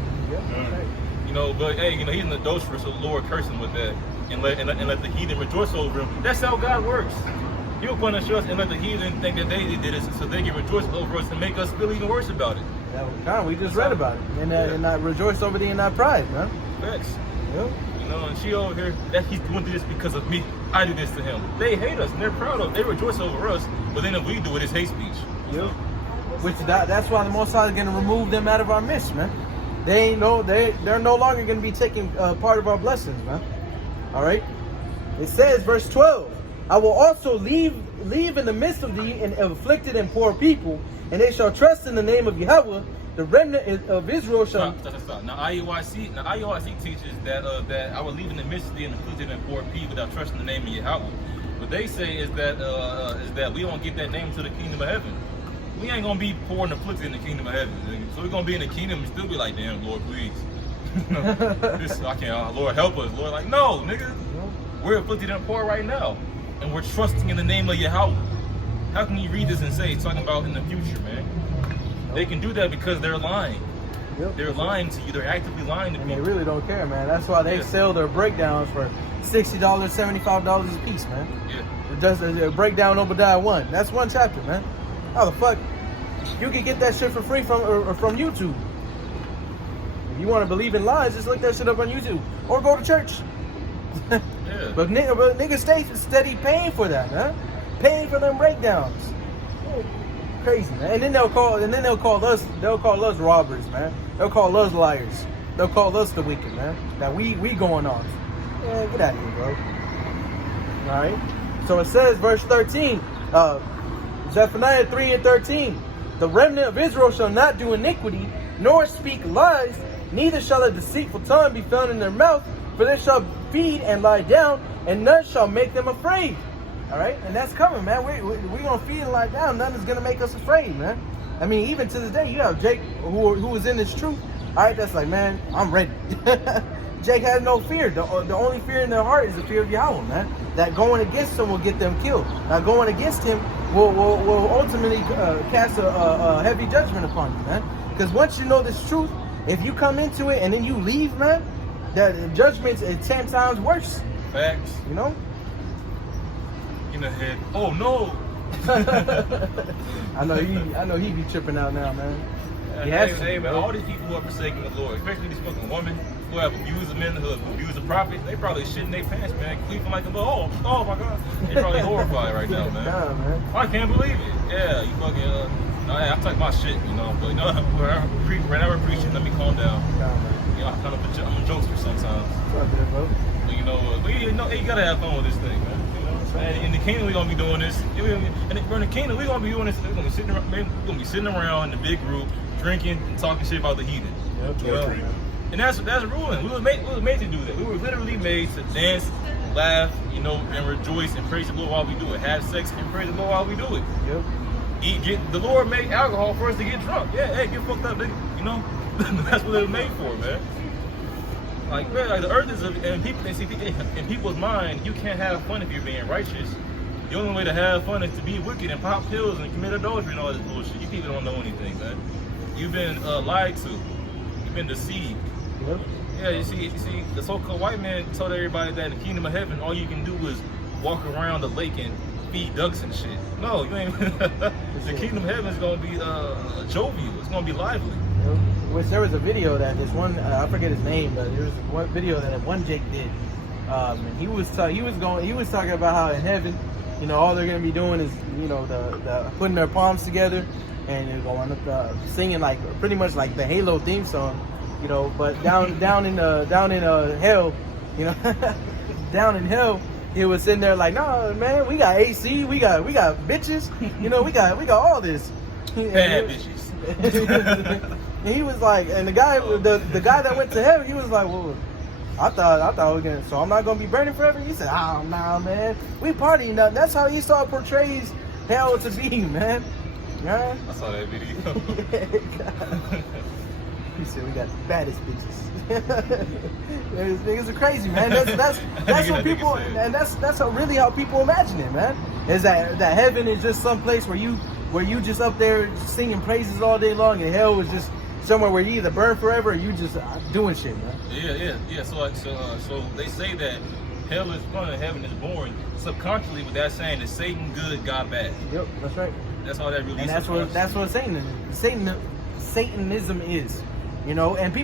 You know, but hey, you know, he's an adulterer, so the Lord cursed him with that, and let the heathen rejoice over him. That's how God works. He'll punish us and let the heathen think that they did it, so they can rejoice over us and make us feel even worse about it. We just read about it, and I rejoice over thee in thy pride, man. Facts. Yep. You know, and she over here, that he's doing this because of me. I do this to him. They hate us and they're proud of it. They rejoice over us, but then if we do it, it's hate speech. Yep. That's why the Most High is going to remove them out of our midst, man. They're no longer going to be taking part of our blessings, man. All right. It says, verse 12, I will also leave in the midst of thee an afflicted and poor people, and they shall trust in the name of Yahweh. The remnant of Israel shall. Stop. Now IUIC teaches that I will leave in the midst of thee an afflicted and poor people that trust in the name of Yahweh. What they say is that we don't get that name to the kingdom of heaven. We ain't gonna be poor and afflicted in the kingdom of heaven. So we're gonna be in the kingdom and still be like, damn, Lord, please. I can't. Lord, help us. Lord, like, no, nigga. We're afflicted and poor right now, and we're trusting in the name of Yahweh. How can you read this and say it's talking about in the future, man? They can do that because they're lying. Yep. They're lying to you. They're actively lying to people. They really don't care, man. That's why they sell their breakdowns for $60, $75 a piece, man. Yeah. Just a breakdown Obadiah 1. That's one chapter, man. How the fuck? You can get that shit for free from YouTube. If you want to believe in lies, just look that shit up on YouTube. Or go to church. Yeah. But niggas stay steady paying for that, man. Paying for them breakdowns. Crazy, man. And then they'll call us robbers, man. They'll call us liars. They'll call us the wicked, man. That we going on. Yeah, get out of here, bro. Alright. So it says, verse 13, Zephaniah 3:13, the remnant of Israel shall not do iniquity, nor speak lies, neither shall a deceitful tongue be found in their mouth, for they shall feed and lie down, and none shall make them afraid. All right, and that's coming, man. We're gonna feed and lie down. Nothing's gonna make us afraid, man. I mean, even to this day, you have Jake, who is in this truth. All right, that's like, man, I'm ready. Jake has no fear. The only fear in their heart is the fear of Yahweh, man. That going against him will get them killed. Now, going against him will ultimately cast a heavy judgment upon you, man. Because once you know this truth, if you come into it and then you leave, man, that judgment's 10 times worse. Facts. You know. In the head. Oh no. I know he be tripping out now, man. Hey, man, all these people who are forsaking the Lord, especially these fucking women who have abused the men, who have abused the prophet, they probably shitting their pants, man. Cleaving like oh my God. They're probably horrified right now, man. Yeah, man. I can't believe it. Yeah, you fucking I talk my shit, you know, but you know, whenever preaching, let me calm down. Yeah, man. You know, I'm a jokester sometimes. What's up, bro? But you know, you gotta have fun with this thing, man. And in the kingdom, we're gonna be doing this. And in the kingdom, we're gonna be doing this. We're gonna be sitting around in a big group, drinking and talking shit about the heathen. Yep. You know? And that's ruling. We were made to do that. We were literally made to dance, laugh, you know, and rejoice and praise the Lord while we do it. Have sex and praise the Lord while we do it. Yep. The Lord made alcohol for us to get drunk. Yeah, hey, get fucked up, nigga. You know, that's what it was made for, man. Like, man, like the earth is, in people's mind, you can't have fun if you're being righteous. The only way to have fun is to be wicked and pop pills and commit adultery and all this bullshit. You people don't know anything, man. You've been lied to. You've been deceived. Yep. Yeah, you see, the so-called white man told everybody that in the kingdom of heaven, all you can do is walk around the lake and feed ducks and shit. No, you ain't. The kingdom of heaven is gonna be jovial. It's gonna be lively. Yep. Which there was a video that this one, I forget his name, but there was one video that one Jake did. And he was talking about how in heaven, you know, all they're gonna be doing is, you know, the putting their palms together and they're going up singing like pretty much like the Halo theme song, you know. But down in hell, you know, down in hell, he was sitting there like, no, man, we got AC, we got bitches, you know, we got all this. Bad bitches. And he was like, and the guy that went to heaven, he was like, well, I thought we were gonna, so I'm not gonna be burning forever. He said, oh nah, man, we partying up. That's how Esau portrays hell to be, man. Yeah. I saw that video. Piece said we got the baddest bitches. These niggas are crazy, man. That's what people, and that's really how people imagine it, man. Is that heaven is just some place where you just up there singing praises all day long, and hell is just somewhere where you either burn forever or you just doing shit, man. Yeah. So they say that hell is fun and heaven is boring. Subconsciously, with that saying, is Satan good, God bad? Yep, that's right. That's all that really. And that's what Satanism is. You know, and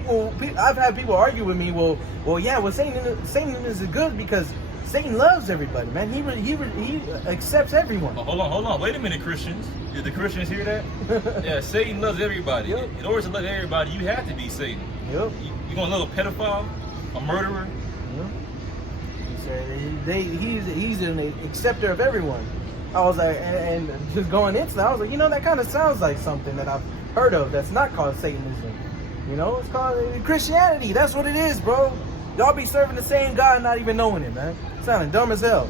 I've had people argue with me. Well, Satan is good because Satan loves everybody, man. He accepts everyone. Oh, hold on. Wait a minute, Christians. Did the Christians hear that? Yeah, Satan loves everybody. Yep. In order to love everybody, you have to be Satan. Yep. You gonna love a pedophile, a murderer? Yep. He's an acceptor of everyone. I was like, and just going into that, I was like, that kind of sounds like something that I've heard of that's not called Satanism. It's called Christianity. That's what it is, bro. Y'all be serving the same God and not even knowing it, man. Sounding dumb as hell.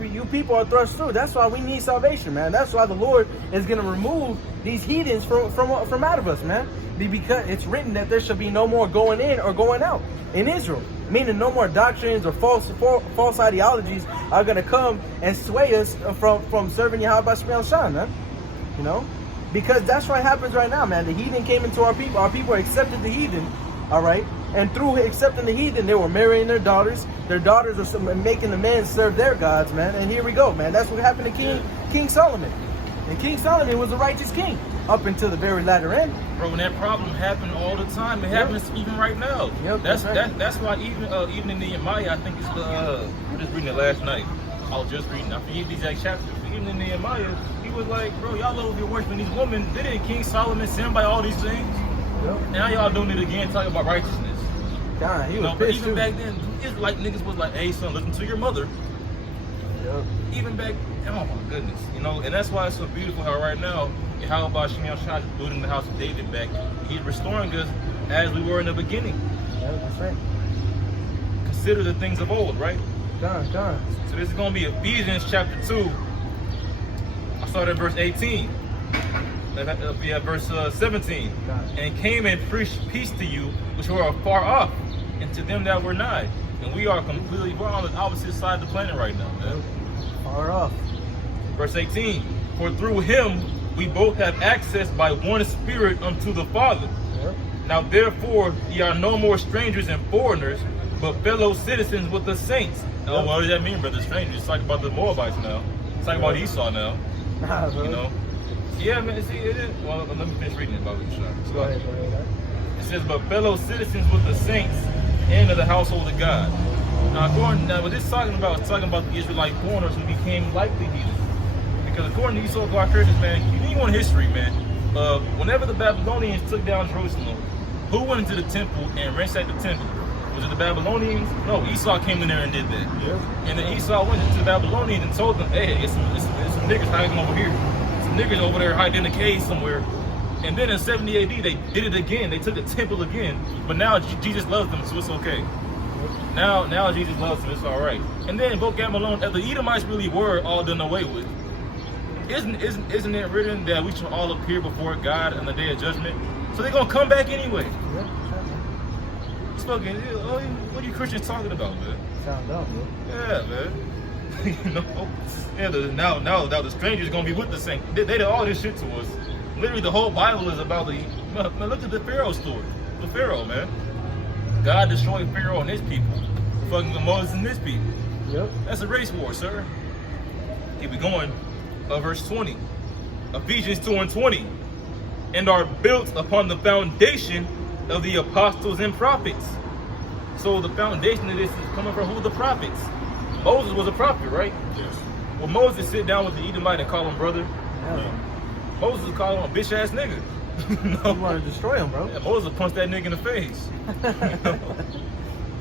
You people are thrust through. That's why we need salvation, man. That's why the Lord is going to remove these heathens from out of us, man. Because it's written that there shall be no more going in or going out in Israel. Meaning no more doctrines or false ideologies are going to come and sway us from serving Yahweh Shemel Shan, man. Because that's what happens right now, man. The heathen came into our people. Our people accepted the heathen, all right? And through accepting the heathen, they were marrying their daughters. Their daughters are making the men serve their gods, man. And here we go, man. That's what happened to King Solomon. And King Solomon was a righteous king up until the very latter end. Bro, and that problem happened all the time. It happens even right now. Yep, that's why even in Nehemiah, I think it's we were just reading it last night. I was just reading. I forget the exact chapter. But even in Nehemiah, he was like, bro, y'all over here worshiping these women. Didn't King Solomon send by all these things? Yep. Now y'all doing it again, talking about righteousness. God, he was pissed even too. back then, it's like niggas was like, hey son, listen to your mother. Yep. Even back, oh my goodness, and that's why it's so beautiful how right now, how about Shemel Shah is building the house of David back. He's restoring us as we were in the beginning. Yeah, that's right. Consider the things of old, right? God. So this is going to be Ephesians chapter 2. I started at verse 18. That'll be at verse 17. God. And came and preached peace to you, which were afar off, and to them that were nigh. And we're on the opposite side of the planet right now, man. Far off. Verse 18. For through him we both have access by one Spirit unto the Father. Yep. Now therefore ye are no more strangers and foreigners, but fellow citizens with the saints. Now, what does that mean, brother? Strangers? It's talking about the Moabites now. It's talking about Esau now. Nah, bro. Yeah, man. See, it is. Well, let me finish reading it about it. Go ahead. It says, but fellow citizens with the saints and of the household of God. Now, what this is talking about the Israelite foreigners who became like the heathen. Because according to Esau Churches, man, you need one history, man. Whenever the Babylonians took down Jerusalem, who went into the temple and ransacked the temple? Was it the Babylonians? No, Esau came in there and did that. Yep. And then Esau went into the Babylonians and told them, hey, it's some niggas hiding over here. Some niggas over there hiding in a cave somewhere. And then in 70 AD, they did it again. They took the temple again. But now Jesus loves them, so it's okay. Now Jesus loves them, it's all right. And then Book Babylon, the Edomites really were all done away with. Isn't it written that we shall all appear before God on the day of judgment? So they're going to come back anyway. Yep. Fucking, what are you Christians talking about, man? Sound dumb, bro. Yeah, man. Now the strangers gonna be with the saints. They did all this shit to us. Literally, the whole Bible is about man, look at the Pharaoh story. The Pharaoh, man. God destroyed Pharaoh and his people. Fucking with Moses and his people. Yep. That's a race war, sir. Keep it going. Verse 20. Ephesians 2:20. And are built upon the foundation of the apostles and prophets. So the foundation of this is coming from who? The prophets. Moses was a prophet, right? Yes. Well, Moses sit down with the Edomite and call him brother. Yeah. Moses called him a bitch ass nigga. No. You want to destroy him, bro. Yeah, Moses punched that nigga in the face.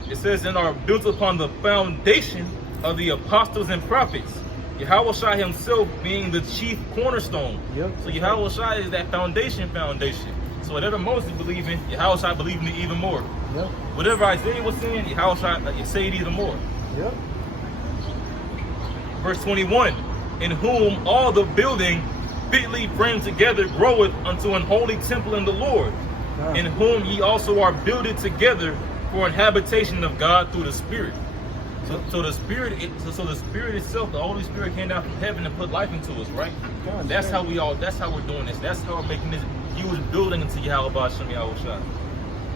It says, and are built upon the foundation of the apostles and prophets. Yahweh Shai himself being the chief cornerstone. Yep. So Yahweh Shai is that foundation. So whatever Moses believed in, Yahweh Shai believed in it even more. Yep. Whatever Isaiah was saying, Yahweh Shai say it even more. Yep. Verse 21, in whom all the building fitly framed together groweth unto an holy temple in the Lord. in whom ye also are builded together for an habitation of God through the Spirit. So the Spirit, so the Spirit itself, the Holy Spirit came down from heaven and put life into us, right? That's how we're doing this. That's how we're making this huge building into Yahweh Hashem Yahushua.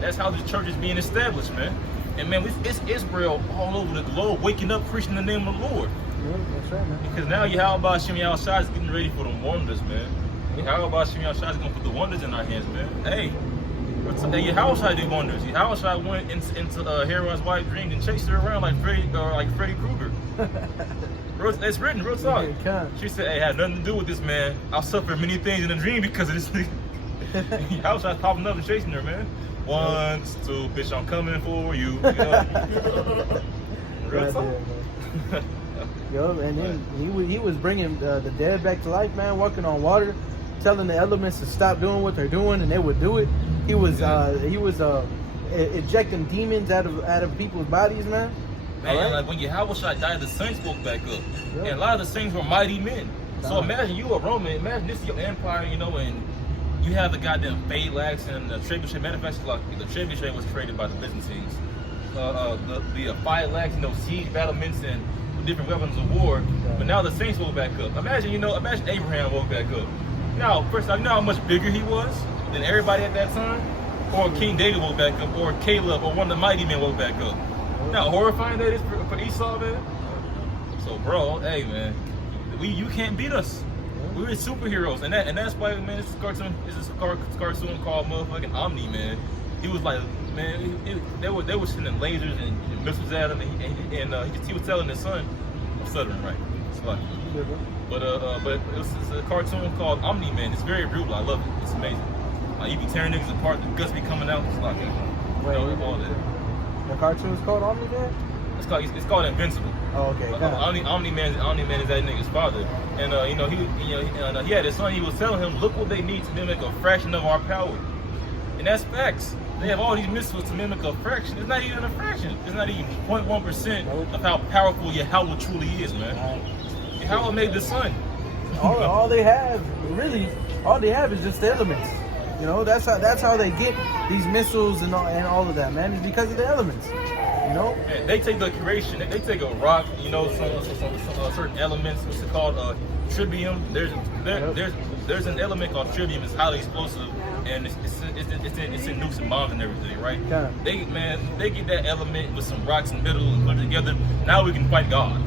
That's how the church is being established, man. And man, it's Israel all over the globe waking up, preaching the name of the Lord. Yeah, that's right, man. Because now Yahweh Hashem Yahushua is getting ready for the wonders, man. Yahweh Hashem Yahushua is going to put the wonders in our hands, man. Hey, Yahushua did wonders. Yahushua went into Herod's wife dream and chased her around like Freddy Krueger. It's written, real talk. She said, hey, it had nothing to do with this, man. I'll suffer many things in a dream because of this thing. Yahushua's popping up and chasing her, man. 1, 2, bitch, I'm coming for you. You know? Real talk. Yo, and then he was bringing the dead back to life, man, walking on water, telling the elements to stop doing what they're doing, and they would do it. He was ejecting demons out of people's bodies, man. Man, right? Like when Yahushua died, the saints woke back up, and a lot of the saints were mighty men. So imagine you a Roman, imagine this is your empire, you know, and you have the goddamn phalanx and the trebuchet. Matter of fact, the trebuchet was created by the Byzantines. The phalanx, you know, siege battlements and different weapons of war. But now the saints woke back up. Imagine Abraham woke back up. Now, first off, you know how much bigger he was than everybody at that time? Or King David woke back up, or Caleb, or one of the mighty men woke back up. Now, horrifying that is for Esau, man. So, bro, hey, man, you can't beat us. We're superheroes, and that's why, man. This cartoon called motherfucking Omni, man. He was like, man, they were sending lasers and missiles at him, and he was telling his son, I'm stuttering, right? It's like, but it's a cartoon called Omni, man. It's very brutal. I love it. It's amazing. Like, you be tearing niggas apart, the guts be coming out. It's like, all that. The cartoon is called Omni, man? It's called Invincible. Oh, okay. Omni Man is that nigga's father, and you know he had his son. He was telling him, look what they need to mimic a fraction of our power, and that's facts. They have all these missiles to mimic a fraction. It's not even a fraction. It's not even 0.1% of how powerful Yahweh truly is, man. Yahweh made the sun. all they have is just the elements. You know, that's how they get these missiles and all of that, man. It's because of the elements. You know, man, they take the creation. They take a rock. You know, some certain elements, what's it called, trivium. There's an element called trivium. It's highly explosive, and it's in nukes and bombs and everything, right? Yeah. They get that element with some rocks and metal and put it together. Now we can fight God.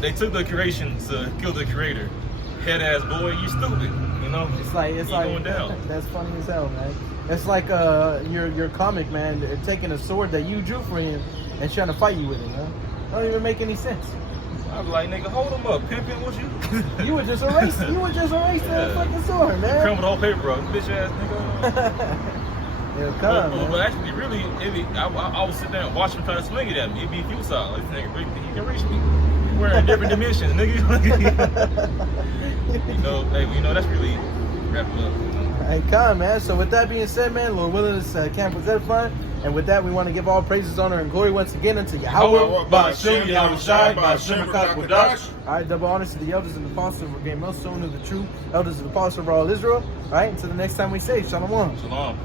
They took the creation to kill the creator. Head ass boy, you stupid. You know, it's like going down. That's funny as hell, man. It's like your comic, man, taking a sword that you drew for him and trying to fight you with it, man. Don't even make any sense. I was like, nigga, hold him up, pimpin', what you? You would just erase that fucking sword, man. Crumble the whole paper up, bitch ass nigga. It'll come, but actually, really, I would sit there and watch him try to swing it at me. It'd be futile. Like, this nigga, he can reach me. We're in different dimensions, nigga. You know, that's really wrapping up. Hey, come, man. So with that being said, man, Lord willing, this camp was edifying. And with that, we want to give all praises, honor, and glory once again unto Yahweh. Ba'ashem Yahushai, Ba'ashem HaKadosh. All right, double honors to the elders and the apostles of GMS San Antonio, the true elders of the apostles of all Israel. All right, until the next time we say, Shalom. Shalom.